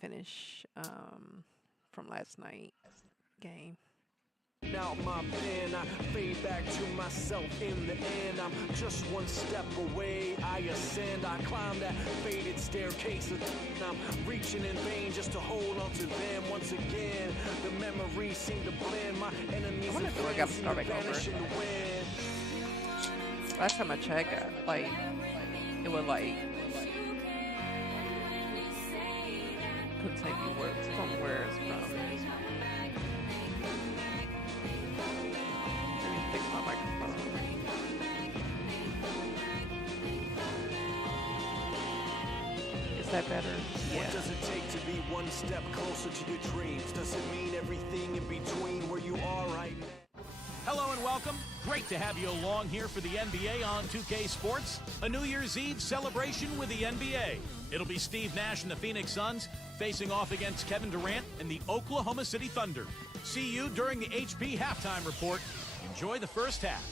finish from last night game. Now my pen, I fade back to myself in the end. I'm just one step away, I ascend. I climb that faded staircase and I'm reaching in vain just to hold on to them. Once again, the memories seem to blend. My enemies and friends seem to vanish in the wind. Last time I checked, like, it would like continue from where it's from. Let me fix my microphone. Is that better? Yeah. What does it take to be one step closer to your dreams? Does it mean everything in between where you are right now? Hello and welcome. Great to have you along here for the NBA on 2K Sports, a New Year's Eve celebration with the NBA. It'll be Steve Nash and the Phoenix Suns facing off against Kevin Durant and the Oklahoma City Thunder. See you during the HP halftime report. Enjoy the first half.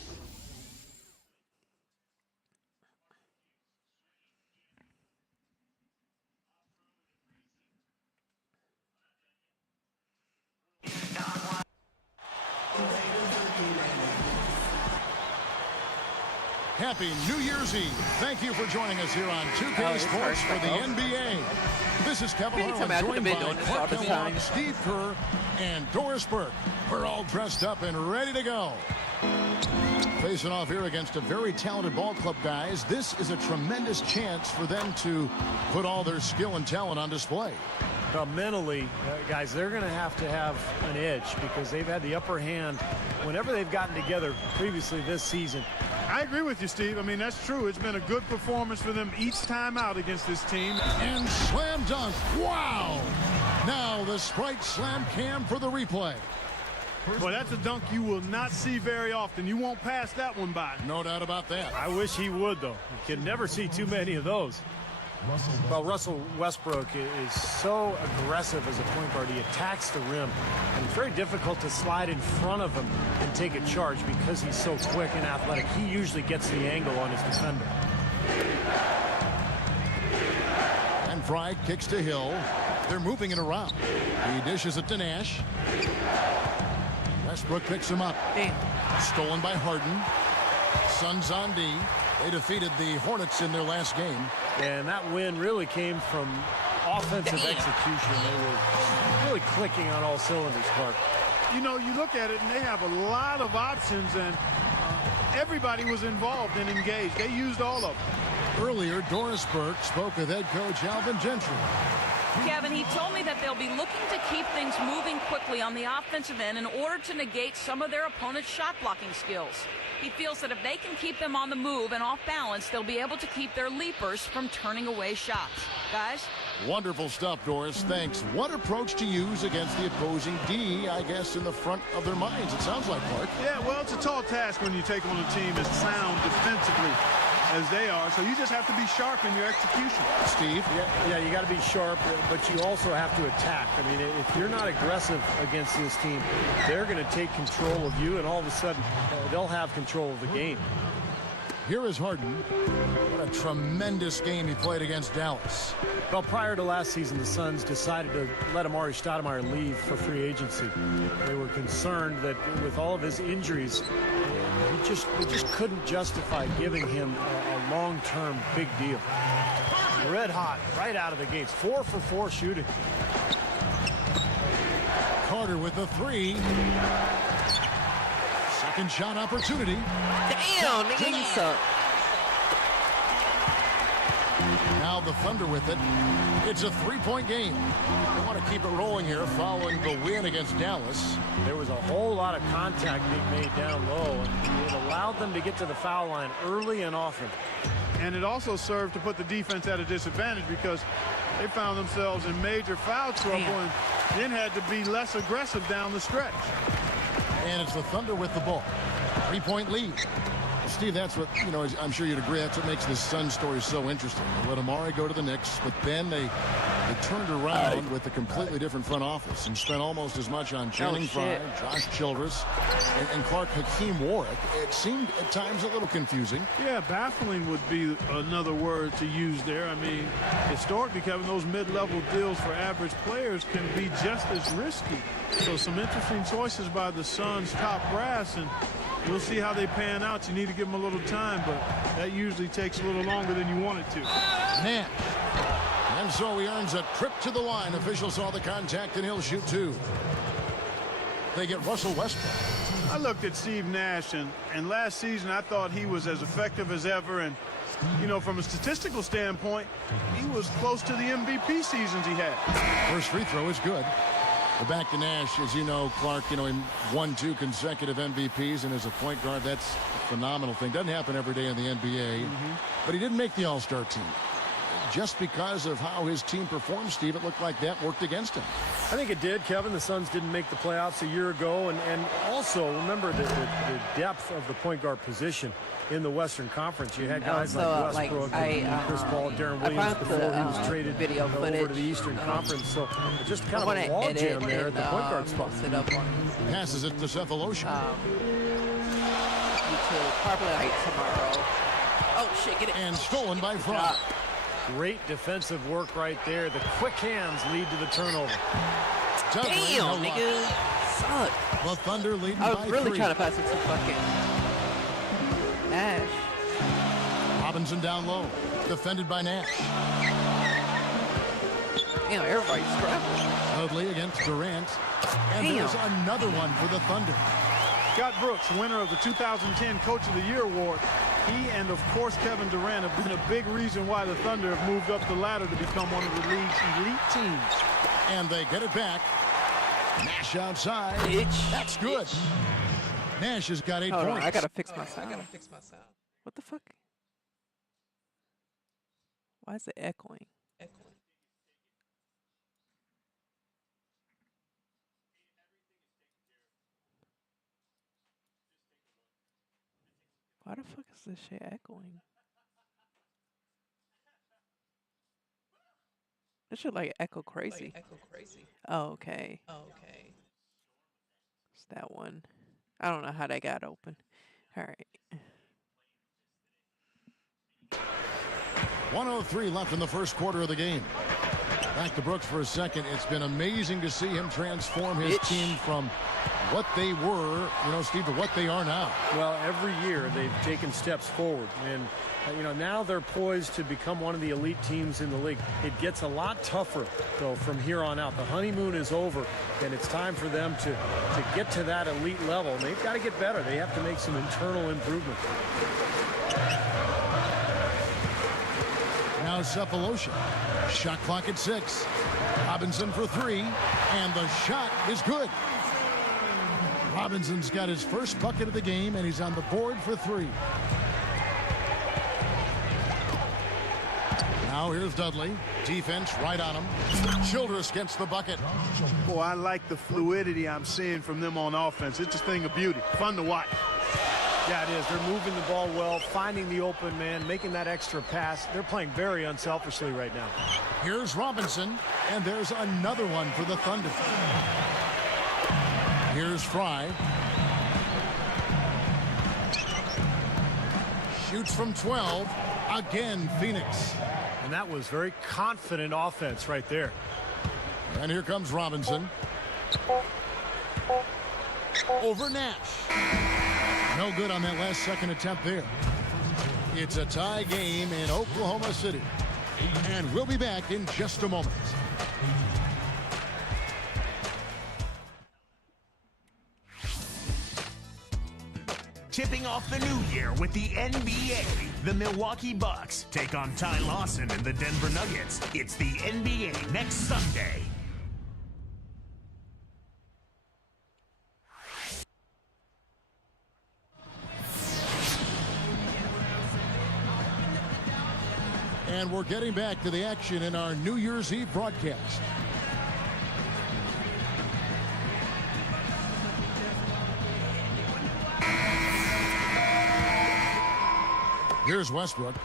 Happy New Year's Eve. Thank you for joining us here on 2K Sports for the NBA. This is Kevin Harlan, joined by Clark Kellogg, Steve Kerr, and Doris Burke. We're all dressed up and ready to go. Facing off here against a very talented ball club, guys. This is a tremendous chance for them to put all their skill and talent on display. Mentally, guys, they're going to have an edge because they've had the upper hand whenever they've gotten together previously this season. I agree with you, Steve. I mean, that's true. It's been a good performance for them each time out against this team. And slam dunk. Wow! Now the Sprite Slam Cam for the replay. Well, that's a dunk you will not see very often. You won't pass that one by. No doubt about that. I wish he would, though. You can never see too many of those. Well, Russell Westbrook is so aggressive as a point guard. He attacks the rim, and it's very difficult to slide in front of him and take a charge because he's so quick and athletic. He usually gets the angle on his defender. And Fry kicks to Hill. They're moving it around. He dishes it to Nash. Westbrook picks him up. Stolen by Harden. Suns on D. They defeated the Hornets in their last game. And that win really came from offensive execution. They were really clicking on all cylinders, Clark. You know, you look at it, and they have a lot of options, and everybody was involved and engaged. They used all of them. Earlier, Doris Burke spoke with head coach Alvin Gentry. Kevin, he told me that they'll be looking to keep things moving quickly on the offensive end in order to negate some of their opponent's shot blocking skills. He feels that if they can keep them on the move and off balance, they'll be able to keep their leapers from turning away shots. Guys? Wonderful stuff, Doris. Thanks. What approach to use against the opposing D, I guess, in the front of their minds, it sounds like, Clark. Yeah, well, it's a tall task when you take on a team as sound defensively as they are, so you just have to be sharp in your execution. Steve? Yeah, you got to be sharp, but you also have to attack. I mean, if you're not aggressive against this team, they're going to take control of you, and all of a sudden, they'll have control of the game. Here is Harden. What a tremendous game he played against Dallas. Well, prior to last season, the Suns decided to let Amar'e Stoudemire leave for free agency. They were concerned that with all of his injuries, we just couldn't justify giving him a long-term big deal. Red hot right out of the gates. 4 for 4 shooting. Carter with the three. Second shot opportunity. Damn, nigga, you suck. Now the Thunder with it. It's a three-point game. They want to keep it rolling here following the win against Dallas. There was a whole lot of contact being made down low, and it allowed them to get to the foul line early and often. And it also served to put the defense at a disadvantage because they found themselves in major foul trouble and then had to be less aggressive down the stretch. And it's the Thunder with the ball. Three-point lead. Steve, that's what, you know, I'm sure you'd agree, that's what makes this Sun story so interesting. They let Amar'e go to the Knicks, but then they They turned around with a completely different front office and spent almost as much on Channing Frye, Josh Childress, and Clark Hakeem Warwick. It seemed at times a little confusing. Yeah, baffling would be another word to use there. I mean, historically, Kevin, those mid-level deals for average players can be just as risky. So some interesting choices by the Suns' top brass, and we'll see how they pan out. You need to give them a little time, but that usually takes a little longer than you want it to. Nash. And so he earns a trip to the line. Officials saw the contact, and he'll shoot 2. They get Russell Westbrook. I looked at Steve Nash, and last season I thought he was as effective as ever. And, you know, from a statistical standpoint, he was close to the MVP seasons he had. First free throw is good. But back to Nash, as you know, Clark, he won 2 consecutive MVPs, and as a point guard, that's a phenomenal thing. Doesn't happen every day in the NBA, but he didn't make the All-Star team. Just because of how his team performed, Steve, it looked like that worked against him. I think it did, Kevin. The Suns didn't make the playoffs a year ago, and also remember the depth of the point guard position in the Western Conference. You had guys like Westbrook, Chris Paul, Darren Williams before he was traded over to the Eastern Conference. So just kind of a logjam there at the point guard spot. Passes it to Cephalosha. Probably tomorrow. Oh shit! Get it. And stolen by Frye. Great defensive work right there. The quick hands lead to the turnover. Damn, nigga. Suck. The Thunder lead by 3. I was really trying to pass it to fucking Nash. Robinson down low. Defended by Nash. You know, everybody's scrapping. Dudley against Durant. And there's another one for the Thunder. Scott Brooks, winner of the 2010 Coach of the Year award. He and, of course, Kevin Durant have been a big reason why the Thunder have moved up the ladder to become one of the league's elite teams. And they get it back. Nash outside. That's good. Nash has got 8 points. On, I gotta fix my sound. What the fuck? Why is it echoing? Why the fuck is this shit echoing? This should like echo crazy. Oh, okay. It's that one. I don't know how they got open. All right. 1:03 left in the first quarter of the game. Back to Brooks for a second. It's been amazing to see him transform his team from what they were, Steve, to what they are now. Well, every year they've taken steps forward, and now they're poised to become one of the elite teams in the league. It gets a lot tougher, though, from here on out. The honeymoon is over, and it's time for them to get to that elite level. And they've got to get better. They have to make some internal improvement. Now Cephalosha. Shot clock at 6. Robinson for 3, and the shot is good. Robinson's got his first bucket of the game, and he's on the board for 3. Now here's Dudley. Defense right on him. Childress gets the bucket. Boy, I like the fluidity I'm seeing from them on offense. It's a thing of beauty. Fun to watch. Yeah, it is. They're moving the ball well, finding the open man, making that extra pass. They're playing very unselfishly right now. Here's Robinson, and there's another one for the Thunder. Here's Frye. Shoots from 12. Again, Phoenix. And that was very confident offense right there. And here comes Robinson. Over Nash. No good on that last second attempt there. It's a tie game in Oklahoma City. And we'll be back in just a moment. Tipping off the new year with the NBA. The Milwaukee Bucks take on Ty Lawson and the Denver Nuggets. It's the NBA next Sunday. And we're getting back to the action in our New Year's Eve broadcast. Here's Westbrook.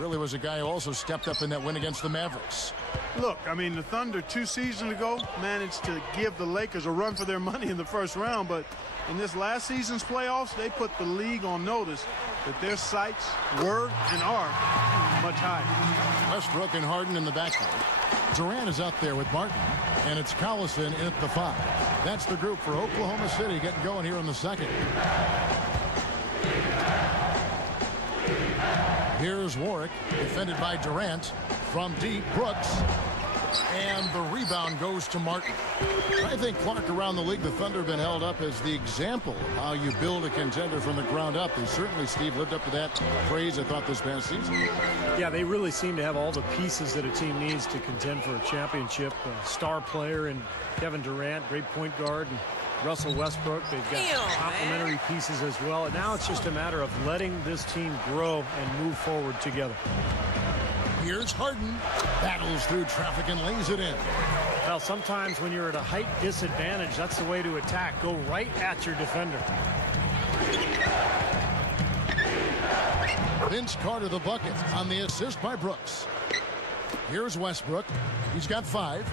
Really was a guy who also stepped up in that win against the Mavericks. Look, I mean, the Thunder 2 seasons ago managed to give the Lakers a run for their money in the first round, but in this last season's playoffs, they put the league on notice that their sights were and are much higher. Westbrook and Harden in the backcourt. Durant is out there with Martin, and it's Collison in at the 5. That's the group for Oklahoma City getting going here in the second. Here's Warwick, defended by Durant. From deep, Brooks. And the rebound goes to Martin. I think, Clark, around the league, the Thunder have been held up as the example of how you build a contender from the ground up. They certainly, Steve, lived up to that praise, I thought, this past season. Yeah, they really seem to have all the pieces that a team needs to contend for a championship. A star player in Kevin Durant, great point guard, and Russell Westbrook. They've got complementary pieces as well. And now it's just a matter of letting this team grow and move forward together. Here's Harden. Battles through traffic and lays it in. Well, sometimes when you're at a height disadvantage, that's the way to attack. Go right at your defender. Vince Carter the bucket on the assist by Brooks. Here's Westbrook. He's got 5.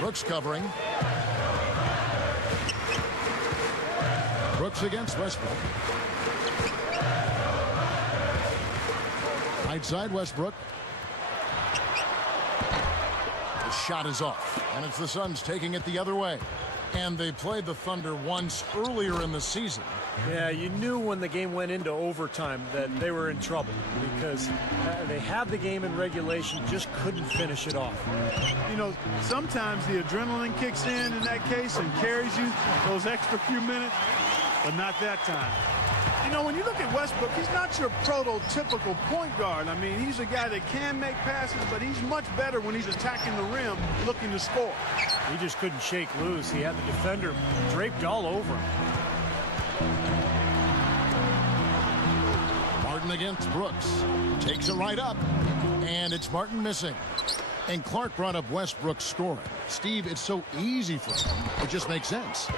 Brooks covering. Brooks against Westbrook. Right side Westbrook. The shot is off, and it's the Suns taking it the other way. And they played the Thunder once earlier in the season. Yeah, you knew when the game went into overtime that they were in trouble because they had the game in regulation, just couldn't finish it off. You know, sometimes the adrenaline kicks in that case and carries you those extra few minutes, but not that time. You know, when you look at Westbrook, he's not your prototypical point guard. I mean, he's a guy that can make passes, but he's much better when he's attacking the rim, looking to score. He just couldn't shake loose. He had the defender draped all over him. Martin against Brooks. Takes it right up, and it's Martin missing. And Clark brought up Westbrook scoring. Steve, it's so easy for him. It just makes sense.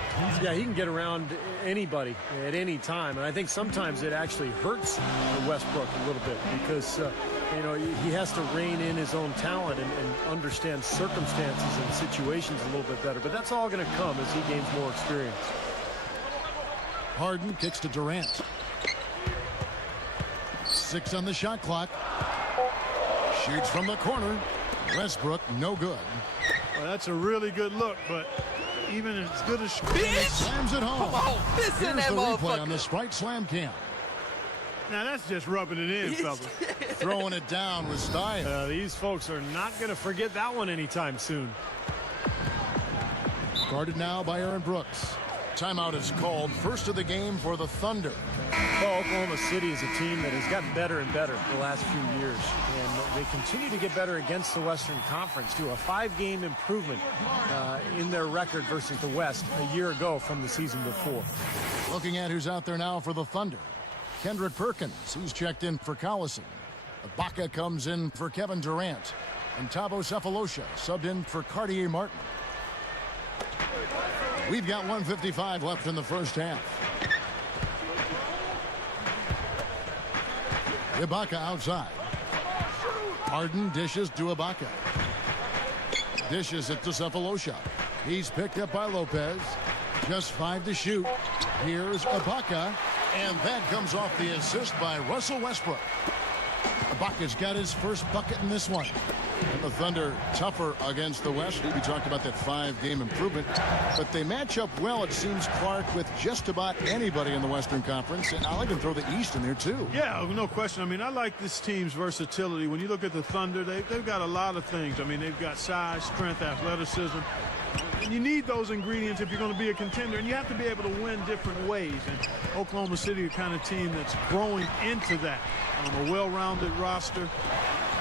Yeah, he can get around anybody at any time. And I think sometimes it actually hurts Westbrook a little bit because, you know, he has to rein in his own talent and understand circumstances and situations a little bit better. But that's all going to come as he gains more experience. Harden kicks to Durant. 6 on the shot clock. Shoots from the corner. Westbrook, no good. Well, that's a really good look, but even as good as slams it home. Come on, this in that Here's the replay motherfucker. on the Sprite Slam Cam. now that's just rubbing it in, fellas. Throwing it down with style. These folks are not going to forget that one anytime soon. Guarded now by Aaron Brooks. Timeout is called. First of the game for the Thunder. Well, Oklahoma City is a team that has gotten better and better the last few years. And they continue to get better against the Western Conference, too. A 5-game improvement in their record versus the West a year ago from the season before. Looking at who's out there now for the Thunder. Kendrick Perkins, who's checked in for Collison. Ibaka comes in for Kevin Durant. And Thabo Sefolosha subbed in for Cartier Martin. We've got 1:55 left in the first half. Ibaka outside. Harden dishes to Ibaka. Dishes it to Sefolosha. He's picked up by Lopez. Just 5 to shoot. Here's Ibaka. And that comes off the assist by Russell Westbrook. Ibaka's got his first bucket in this one. And the Thunder tougher against the West. We talked about that 5-game improvement. But they match up well, it seems, Clark, with just about anybody in the Western Conference. And I'll even throw the East in there, too. Yeah, no question. I mean, I like this team's versatility. When you look at the Thunder, they've got a lot of things. I mean, they've got size, strength, athleticism. And you need those ingredients if you're going to be a contender. And you have to be able to win different ways. And Oklahoma City, the kind of team that's growing into that. On a well-rounded roster.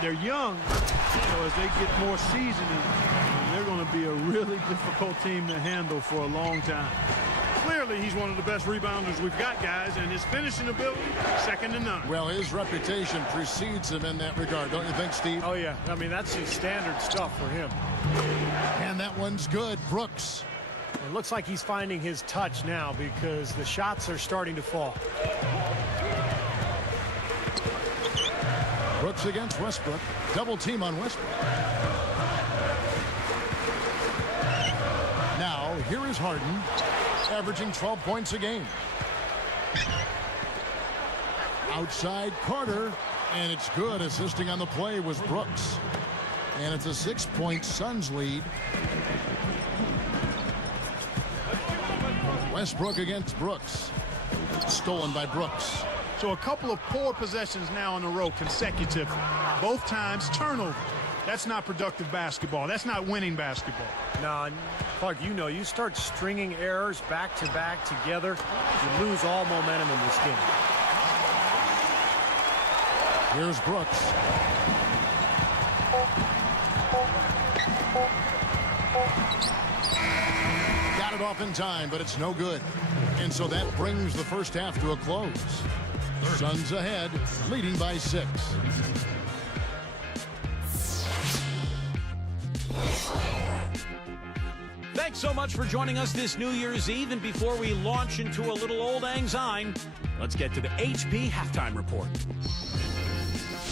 They're young, so as they get more seasoning, they're going to be a really difficult team to handle for a long time. Clearly, he's one of the best rebounders we've got, guys, and his finishing ability, second to none. Well, his reputation precedes him in that regard, don't you think, Steve? Oh, yeah. I mean, that's just standard stuff for him. And that one's good. Brooks. It looks like he's finding his touch now because the shots are starting to fall. Brooks against Westbrook. Double team on Westbrook. Now, here is Harden, averaging 12 points a game. Outside Carter, and it's good. Assisting on the play was Brooks. And it's a 6-point Suns lead. Westbrook against Brooks. Stolen by Brooks. So a couple of poor possessions now in a row consecutively. Both times turnover. That's not productive basketball. That's not winning basketball. No, Clark, you know, you start stringing errors back to back together, you lose all momentum in this game. Here's Brooks. Got it off in time, but it's no good. And so that brings the first half to a close. Suns ahead, leading by 6. Thanks so much for joining us this New Year's Eve. And before we launch into a little old lang syne, let's get to the HP halftime report.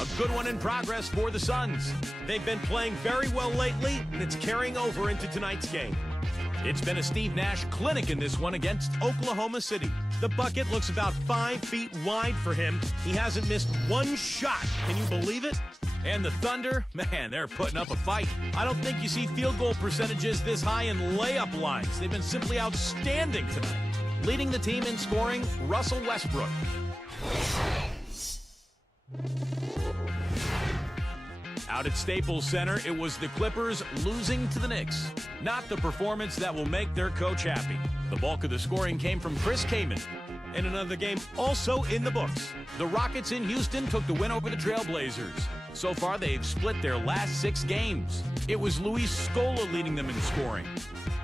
A good one in progress for the Suns. They've been playing very well lately, and it's carrying over into tonight's game. It's been a Steve Nash clinic in this one against Oklahoma City. The bucket looks about 5 feet wide for him. He hasn't missed one shot. Can you believe it? And the Thunder, man, they're putting up a fight. I don't think you see field goal percentages this high in layup lines. They've been simply outstanding tonight. Leading the team in scoring, Russell Westbrook. Out at Staples Center, it was the Clippers losing to the Knicks. Not the performance that will make their coach happy. The bulk of the scoring came from Chris Kaman. In another game also in the books, the Rockets in Houston took the win over the Trailblazers. So far, they've split their last 6 games. It was Luis Scola leading them in scoring.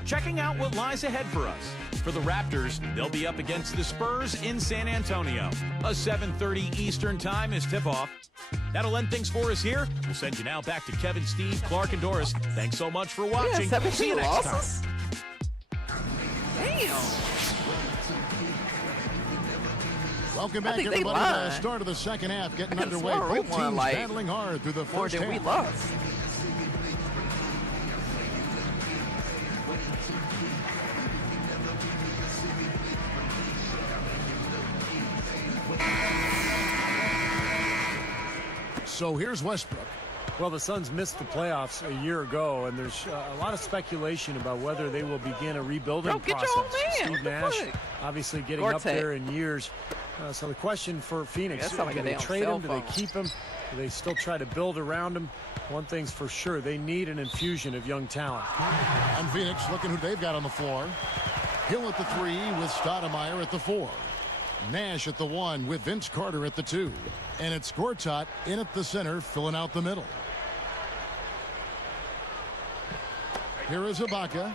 Checking out what lies ahead for us. For the Raptors, they'll be up against the Spurs in San Antonio. A 7:30 Eastern time is tip-off. That'll end things for us here. We'll send you now back to Kevin, Steve, Clark, and Doris. Thanks so much for watching. Yeah, See you next time. Damn. Welcome back, everybody, to the start of the second half. Getting underway. Both teams battling hard through the first half. More than we lost. So here's Westbrook. Well, the Suns missed the playoffs a year ago, and there's a lot of speculation about whether they will begin a rebuilding process. Steve Nash obviously getting up there in years. So the question for Phoenix, do they trade him? Do they keep him? Do they still try to build around him? One thing's for sure, they need an infusion of young talent. And Phoenix looking who they've got on the floor. Hill at the 3 with Stoudemire at the 4. Nash at the 1 with Vince Carter at the 2. And it's Gortat in at the center, filling out the middle. Here is Ibaka.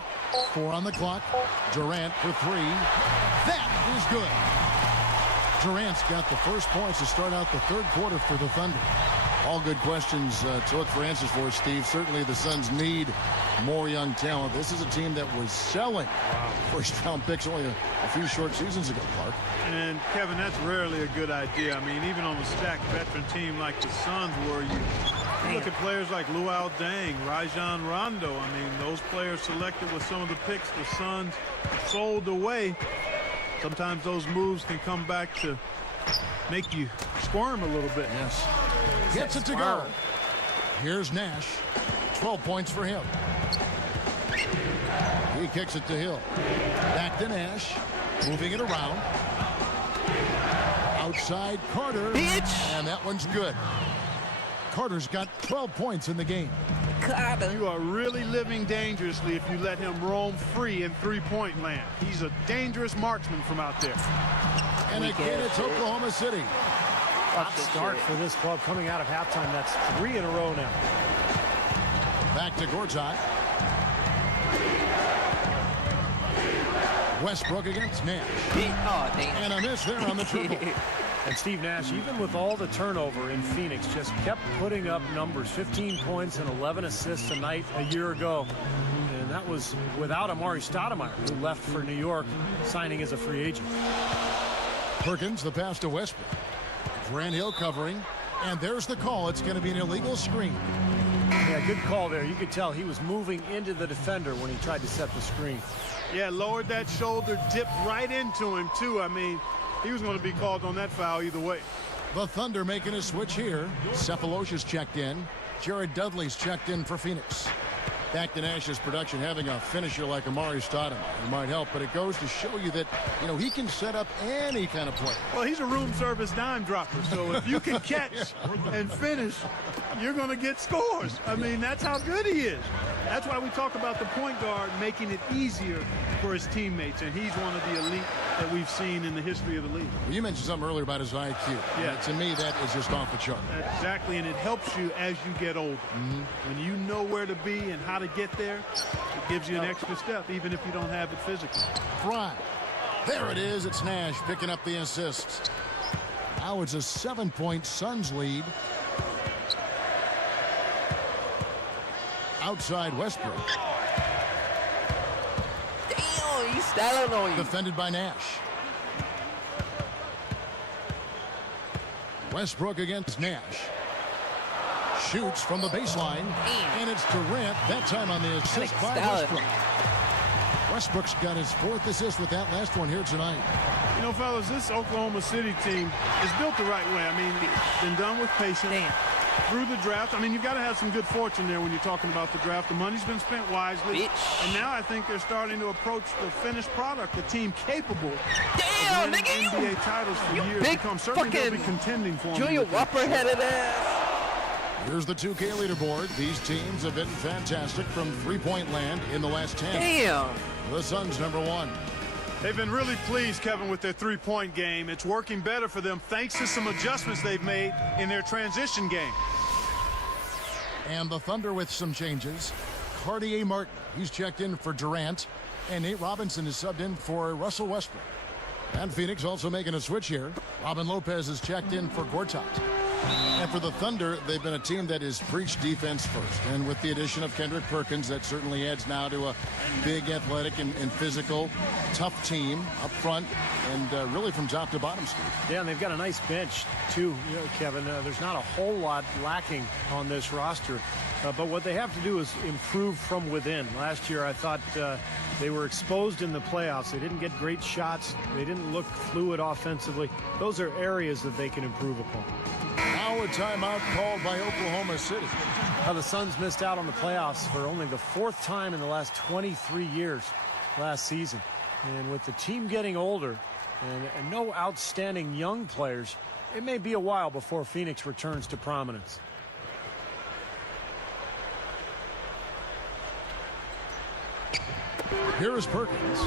4 on the clock. Durant for 3. That is good. Durant's got the first points to start out the third quarter for the Thunder. All good questions to look for answers for, Steve. Certainly the Suns need more young talent. This is a team that was selling first-round picks only a few short seasons ago, Clark. And, Kevin, that's rarely a good idea. I mean, even on a stacked veteran team like the Suns, where you look at players like Luol Deng, Rajon Rondo. I mean, those players selected with some of the picks the Suns sold away. Sometimes those moves can come back to make you squirm a little bit. Yes. Gets it to go. Here's Nash. 12 points for him. He kicks it to Hill. Back to Nash. Moving it around. Outside Carter. And that one's good. Carter's got 12 points in the game. You are really living dangerously if you let him roam free in three-point land. He's a dangerous marksman from out there. And again, it's Oklahoma City. Hot start for this club coming out of halftime. That's 3 in a row now. Back to Gortat. Westbrook against Nash. And a miss there on the triple. And Steve Nash, even with all the turnover in Phoenix, just kept putting up numbers. 15 points and 11 assists a night a year ago. And that was without Amari Stoudemire, who left for New York, signing as a free agent. Perkins, the pass to Westbrook. Grant Hill covering. And there's the call. It's going to be an illegal screen. Yeah, good call there. You could tell he was moving into the defender when he tried to set the screen. Yeah, lowered that shoulder, dipped right into him, too. I mean, he was going to be called on that foul either way. The Thunder making a switch here. Cephalosha's checked in. Jared Dudley's checked in for Phoenix. Back to Nash's production, having a finisher like Amari Stoudemire. It might help, but it goes to show you that, you know, he can set up any kind of play. Well, he's a room service dime dropper, so if you can catch and finish, you're going to get scores. I mean, that's how good he is. That's why we talk about the point guard making it easier for his teammates, and he's one of the elite that we've seen in the history of the league. Well, you mentioned something earlier about his IQ. Yeah. To me, that is just off the chart. Exactly, and it helps you as you get older. When you know where to be and how to get there, it gives you an extra step, even if you don't have it physically. Bryant. There it is. It's Nash picking up the assist. Now it's a 7-point Suns lead. Outside Westbrook. Damn, he's styling on you. Defended by Nash. Westbrook against Nash. Shoots from the baseline. And it's Durant, that time on the assist by Westbrook. Westbrook's got his 4th assist with that last one here tonight. You know, fellas, this Oklahoma City team is built the right way. I mean, been done with patience. Through the draft. I mean, you've got to have some good fortune there when you're talking about the draft. The money's been spent wisely. And now I think they're starting to approach the finished product, the team capable of winning NBA titles for years to come. Certainly they'll be contending for them. Junior Whopper-headed ass. Here's the 2K leaderboard. These teams have been fantastic from three-point land in the last 10. Damn. The Suns #1. They've been really pleased, Kevin, with their three-point game. It's working better for them thanks to some adjustments they've made in their transition game. And the Thunder with some changes. Cartier Martin, he's checked in for Durant. And Nate Robinson is subbed in for Russell Westbrook. And Phoenix also making a switch here. Robin Lopez is checked in for Gortat. And for the Thunder, they've been a team that has preached defense first. And with the addition of Kendrick Perkins, that certainly adds now to a big, athletic, and physical, tough team up front, and really from top to bottom, Steve. Yeah, and they've got a nice bench, too, you know, Kevin. There's not a whole lot lacking on this roster. But what they have to do is improve from within. Last year, I thought they were exposed in the playoffs. They didn't get great shots. They didn't look fluid offensively. Those are areas that they can improve upon. Now a timeout called by Oklahoma City. The Suns missed out on the playoffs for only the 4th time in the last 23 years last season. And with the team getting older and no outstanding young players, it may be a while before Phoenix returns to prominence. Here is Perkins,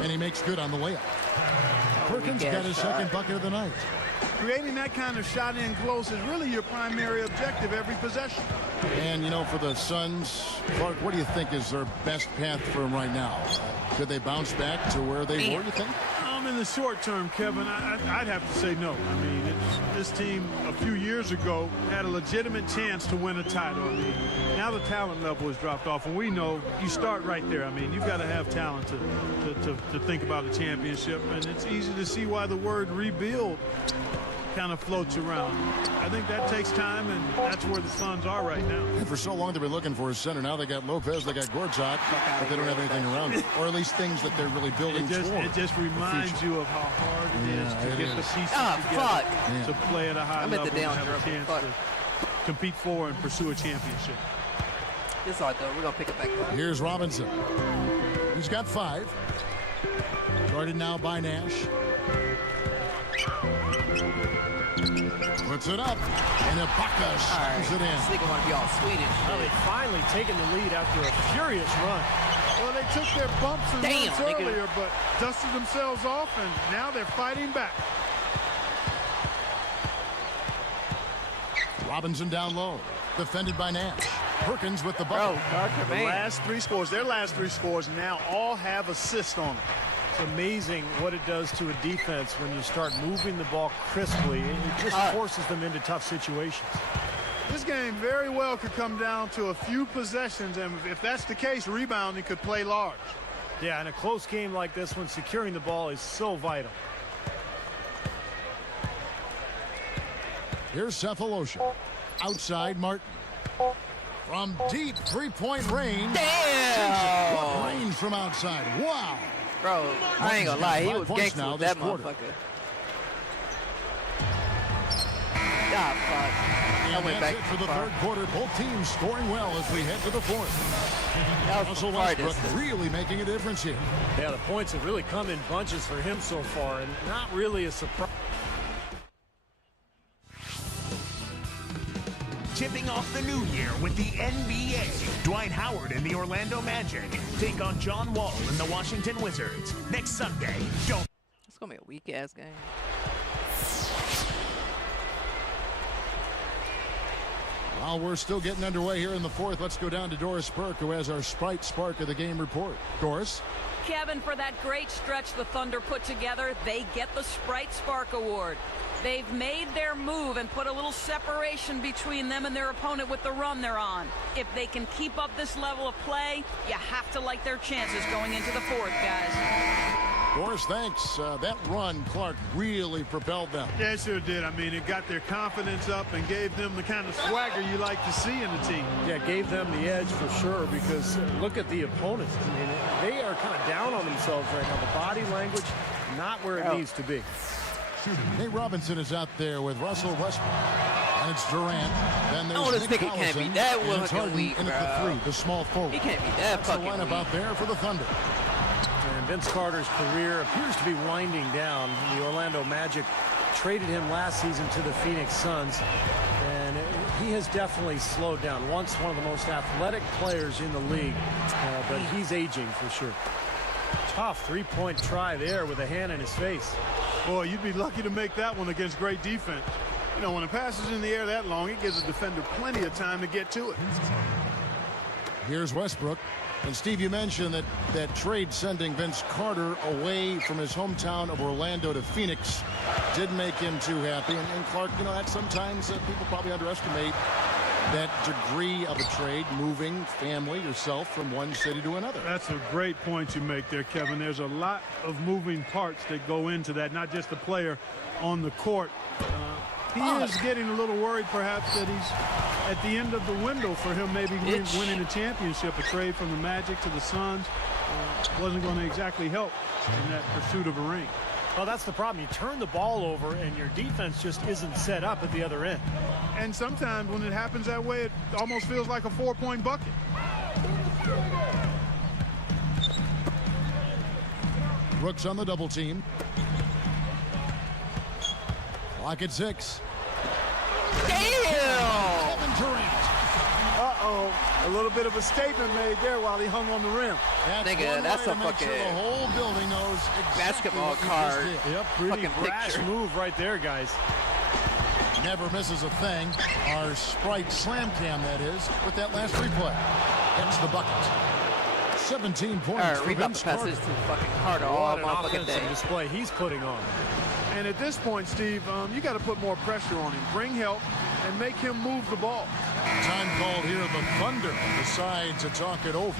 and he makes good on the layup. Perkins got his second bucket of the night. Creating that kind of shot in close is really your primary objective every possession. And, you know, for the Suns, Clark, what do you think is their best path for them right now? Could they bounce back to where they were, you think? In the short term, Kevin, I'd have to say no. I mean, this team a few years ago had a legitimate chance to win a title. I mean, now the talent level has dropped off, and we know you start right there. I mean, you've got to have talent to think about a championship, and it's easy to see why the word rebuild kind of floats around. I think that takes time, and that's where the Suns are right now. And for so long they've been looking for a center. Now they got Lopez, they got Gortat, but they don't have anything around it, or at least things that they're really building toward. It just reminds you of how hard it is to get the pieces together to play at a high level and have a chance to compete for and pursue a championship. It's all right, though. We're going to pick it back up. Here's Robinson. He's got 5. Guarded now by Nash. Puts it up, and Ibaka shoots it in. This nigga want to be all Swedish. Well, they've finally taken the lead after a furious run. Well, they took their bumps and runs earlier, but dusted themselves off, and now they're fighting back. Robinson down low, defended by Nash. Perkins with the bucket. The last 3 scores, their last 3 scores now all have assists on them. It's amazing what it does to a defense when you start moving the ball crisply. It just forces them into tough situations. This game very well could come down to a few possessions, and if that's the case, rebounding could play large. Yeah, in a close game like this one, securing the ball is so vital. Here's Cephalosha. Outside, Martin. From deep three-point range. Damn! What range from outside. Wow. Bro, I ain't gonna lie. He was gangster now with this that quarter. motherfucker. Ah, fuck. I And went that's back it for the far. third quarter. Both teams scoring well as we head to the fourth. That was Russell from far Westbrook distance. really making a difference here. Yeah, the points have really come in bunches for him so far, and not really a surprise. Tipping off the new year with the NBA. Dwight Howard and the Orlando Magic take on John Wall and the Washington Wizards next Sunday. Don't. It's gonna be a weak ass game. While we're still getting underway here in the fourth, let's go down to Doris Burke, who has our Sprite Spark of the Game report. Doris? Kevin, for that great stretch the Thunder put together, they get the Sprite Spark Award. They've made their move and put a little separation between them and their opponent with the run they're on. If they can keep up this level of play, you have to like their chances going into the fourth, guys. Doris, thanks. That run, Clark, really propelled them. Yeah, it sure did. I mean, it got their confidence up and gave them the kind of swagger you like to see in a team. Yeah, gave them the edge for sure, because look at the opponents. I mean, they are kind of down on themselves right now. The body language, not where it needs to be. Nate Robinson is out there with Russell Westbrook. And it's Durant. Then there's Oh, this Nick nigga can't be Collison, that and it's fucking Harden weak, in at the bro. three, the small forward. He can't be that That's the fucking lineup weak. out there for the Thunder. And Vince Carter's career appears to be winding down. The Orlando Magic traded him last season to the Phoenix Suns, and he has definitely slowed down. Once one of the most athletic players in the league, but he's aging for sure. Tough three-point try there with a hand in his face. Boy, you'd be lucky to make that one against great defense. You know, when a pass is in the air that long, it gives a defender plenty of time to get to it. Here's Westbrook. And Steve, you mentioned that trade sending Vince Carter away from his hometown of Orlando to Phoenix didn't make him too happy. And Clark, you know, that sometimes people probably underestimate that degree of a trade, moving family, yourself from one city to another. That's a great point you make there, Kevin. There's a lot of moving parts that go into that, not just the player on the court. He is getting a little worried, perhaps, that he's at the end of the window for him maybe winning a championship. A trade from the Magic to the Suns wasn't going to exactly help in that pursuit of a ring. Well, that's the problem. You turn the ball over, and your defense just isn't set up at the other end. And sometimes when it happens that way, it almost feels like a four-point bucket. Brooks on the double team. Clock at 6. Damn! Kevin Durant. Uh-oh. A little bit of a statement made there while he hung on the rim. Nigga, one that's way a to make sure fucking the whole building knows exactly basketball what you just card. did. Yep, pretty Fucking brash picture. move right there, guys. Never misses a thing. Our Sprite Slam Cam, that is, with that last replay. Hits the bucket. 17 points Alright, for we about Vince to pass Carter. this to fucking Carter all What an motherfucking offensive day. display he's putting on. And at this point, Steve, you got to put more pressure on him. Bring help and make him move the ball. Time called here. The Thunder decide to talk it over.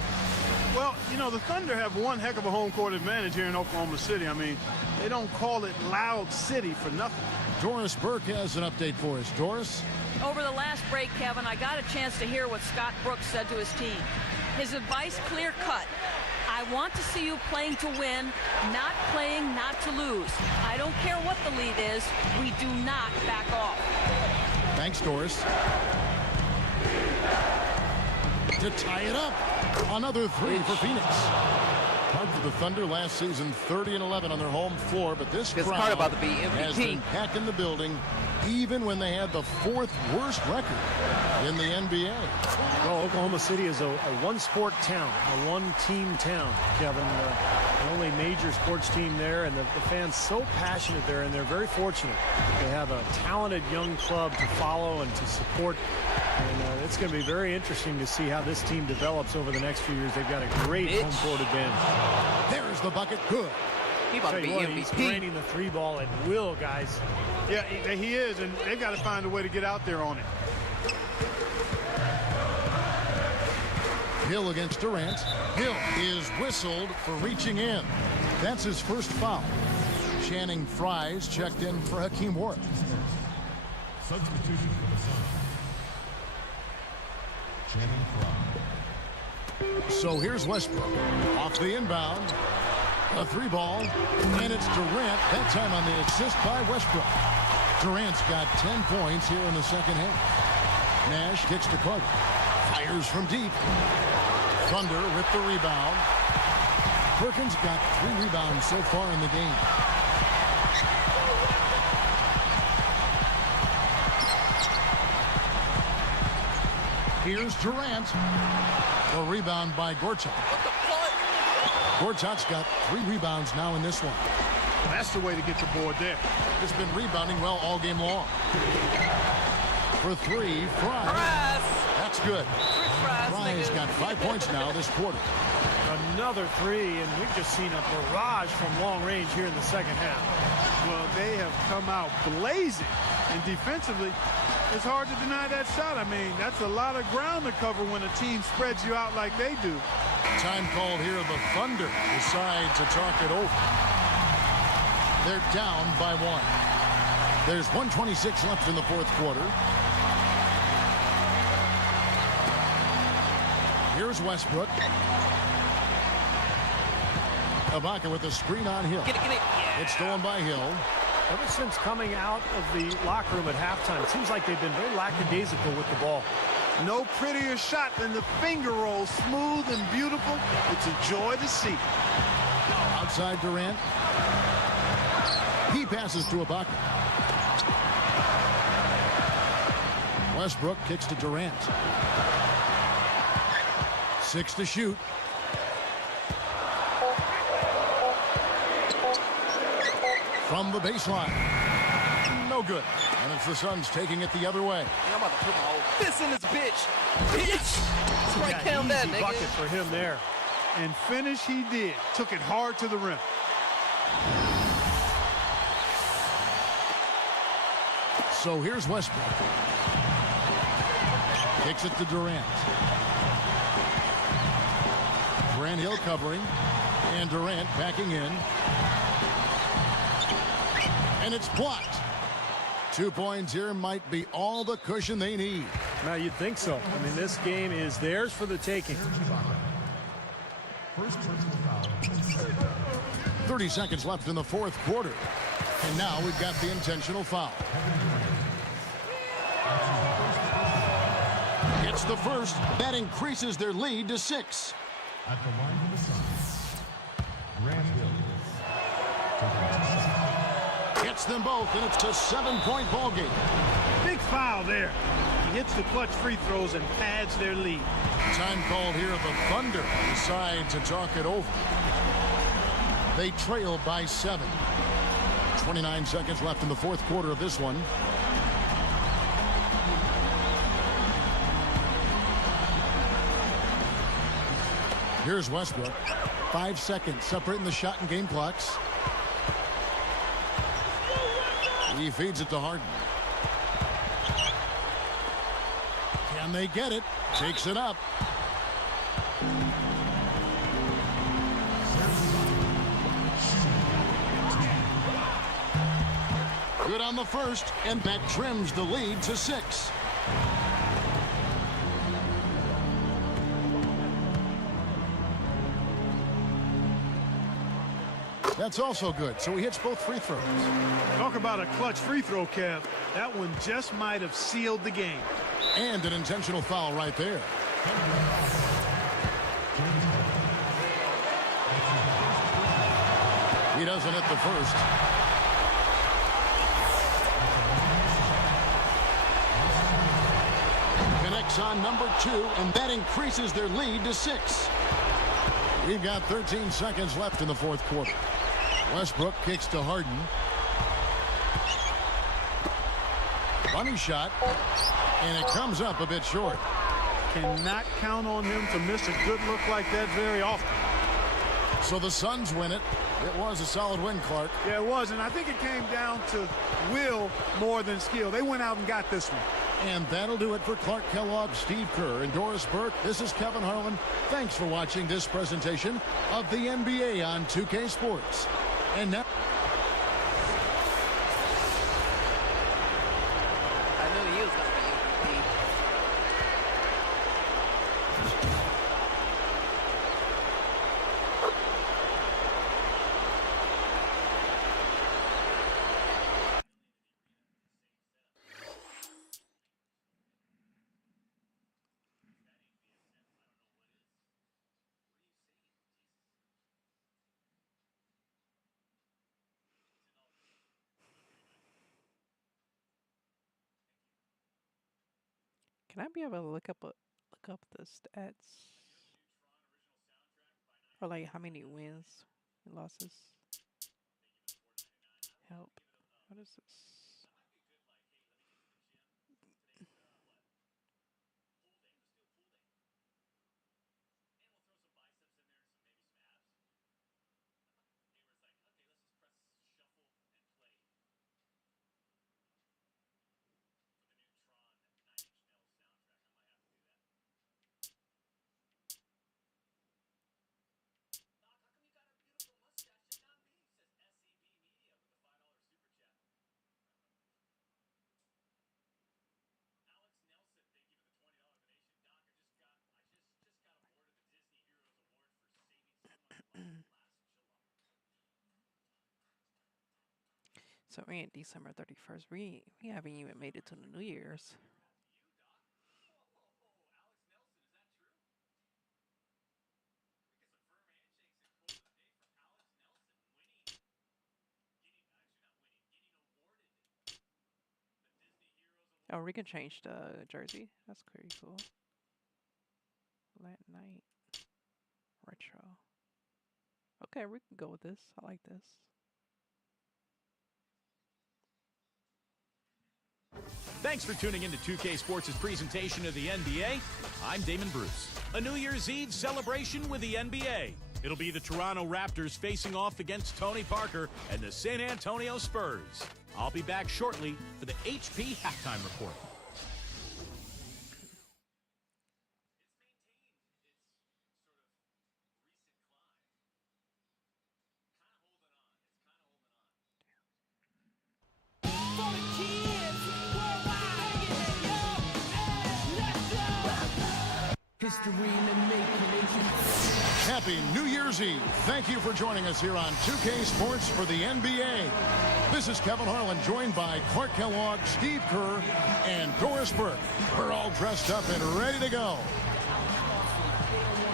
Well, you know, the Thunder have one heck of a home court advantage here in Oklahoma City. I mean, they don't call it Loud City for nothing. Doris Burke has an update for us. Doris? Over the last break, Kevin, I got a chance to hear what Scott Brooks said to his team. His advice clear-cut. I want to see you playing to win, not playing not to lose. I don't care what the lead is. We do not back off. Thanks, Doris. To tie it up. Another three for Phoenix. Hard for the Thunder last season, 30-11 on their home floor, but this This crowd Carter about to be has MVP. been packing the building even when they had the 4th worst record in the NBA. Well, Oklahoma City is a one-sport town, a one-team town, Kevin. The only major sports team there, and the fans so passionate there, and they're very fortunate. They have a talented young club to follow and to support, and it's going to be very interesting to see how this team develops over the next few years. They've got a great home court advantage. There's the bucket. Good. He about Tell to be you what, he's MVP. draining the three ball at will, guys. Yeah, he is, and they've got to find a way to get out there on it. Hill against Durant. Hill is whistled for reaching in. That's his first foul. Channing Fries checked in for Hakeem Ward. Substitution for the Suns. Channing Frye. So here's Westbrook off the inbound. A 3-ball, and it's Durant. That time on the assist by Westbrook. Durant's got 10 points here in the second half. Nash kicks to Carter. Fires from deep. Thunder with the rebound. Perkins got 3 rebounds so far in the game. Here's Durant. The rebound by Gortat. Gortat's got 3 rebounds now in this one. That's the way to get the board there. He's been rebounding well all game long. For 3, Frye. That's good. Frye's got 5 points now this quarter. Another 3, and we've just seen a barrage from long range here in the second half. Well, they have come out blazing, and defensively, it's hard to deny that shot. I mean, that's a lot of ground to cover when a team spreads you out like they do. Time called here. The Thunder decide to talk it over. They're down by 1. There's 1:26 left in the fourth quarter. Here's Westbrook. Ibaka with a screen on Hill. Get it. Yeah. It's stolen by Hill. Ever since coming out of the locker room at halftime, it seems like they've been very lackadaisical with the ball. No prettier shot than the finger roll. Smooth and beautiful. It's a joy to see. Outside Durant. He passes to Ibaka. Westbrook kicks to Durant. 6 to shoot. From the baseline. No good. And it's the Suns taking it the other way. I'm about to put my whole fist in this bitch. Bitch! Strike down that, nigga. Bucket for him there. And finish he did. Took it hard to the rim. So here's Westbrook. Kicks it to Durant. Grant Hill covering. And Durant backing in. And it's blocked. 2 points here might be all the cushion they need. Now, you'd think so. I mean, this game is theirs for the taking. First personal foul. 30 seconds left in the fourth quarter. And now we've got the intentional foul. It's the first. That increases their lead to 6. At the line of the Suns, Grant Hill. Hits them both, and it's a 7-point ball game. Big foul there. He hits the clutch free throws and pads their lead. Time called here. The Thunder decide to talk it over. They trail by 7. 29 seconds left in the fourth quarter of this one. Here's Westbrook. 5 seconds separating the shot and game clocks. He feeds it to Harden. Can they get it? Takes it up. Good on the first, and that trims the lead to 6. That's also good. So he hits both free throws. Talk about a clutch free throw, Kev. That one just might have sealed the game. And an intentional foul right there. He doesn't hit the first. Connects on number 2, and that increases their lead to 6. We've got 13 seconds left in the fourth quarter. Westbrook kicks to Harden. Bunny shot, and it comes up a bit short. Cannot count on him to miss a good look like that very often. So the Suns win it. It was a solid win, Clark. Yeah, it was, and I think it came down to will more than skill. They went out and got this one. And that'll do it for Clark Kellogg, Steve Kerr, and Doris Burke. This is Kevin Harlan. Thanks for watching this presentation of the NBA on 2K Sports. And now... Can I be able to look up the stats? Or like how many wins and losses? Help. What is this? So we're at December 31st. We haven't even made it to the New Year's. Oh, we can change the jersey. That's pretty cool. Latin Night. Retro. Okay, we can go with this. I like this. Thanks for tuning in to 2K Sports' presentation of the NBA. I'm Damon Bruce. A New Year's Eve celebration with the NBA. It'll be the Toronto Raptors facing off against Tony Parker and the San Antonio Spurs. I'll be back shortly for the HP Halftime Report. Happy New Year's Eve. Thank you for joining us here on 2K Sports for the NBA. This is Kevin Harlan, joined by Clark Kellogg, Steve Kerr, and Doris Burke. We're all dressed up and ready to go.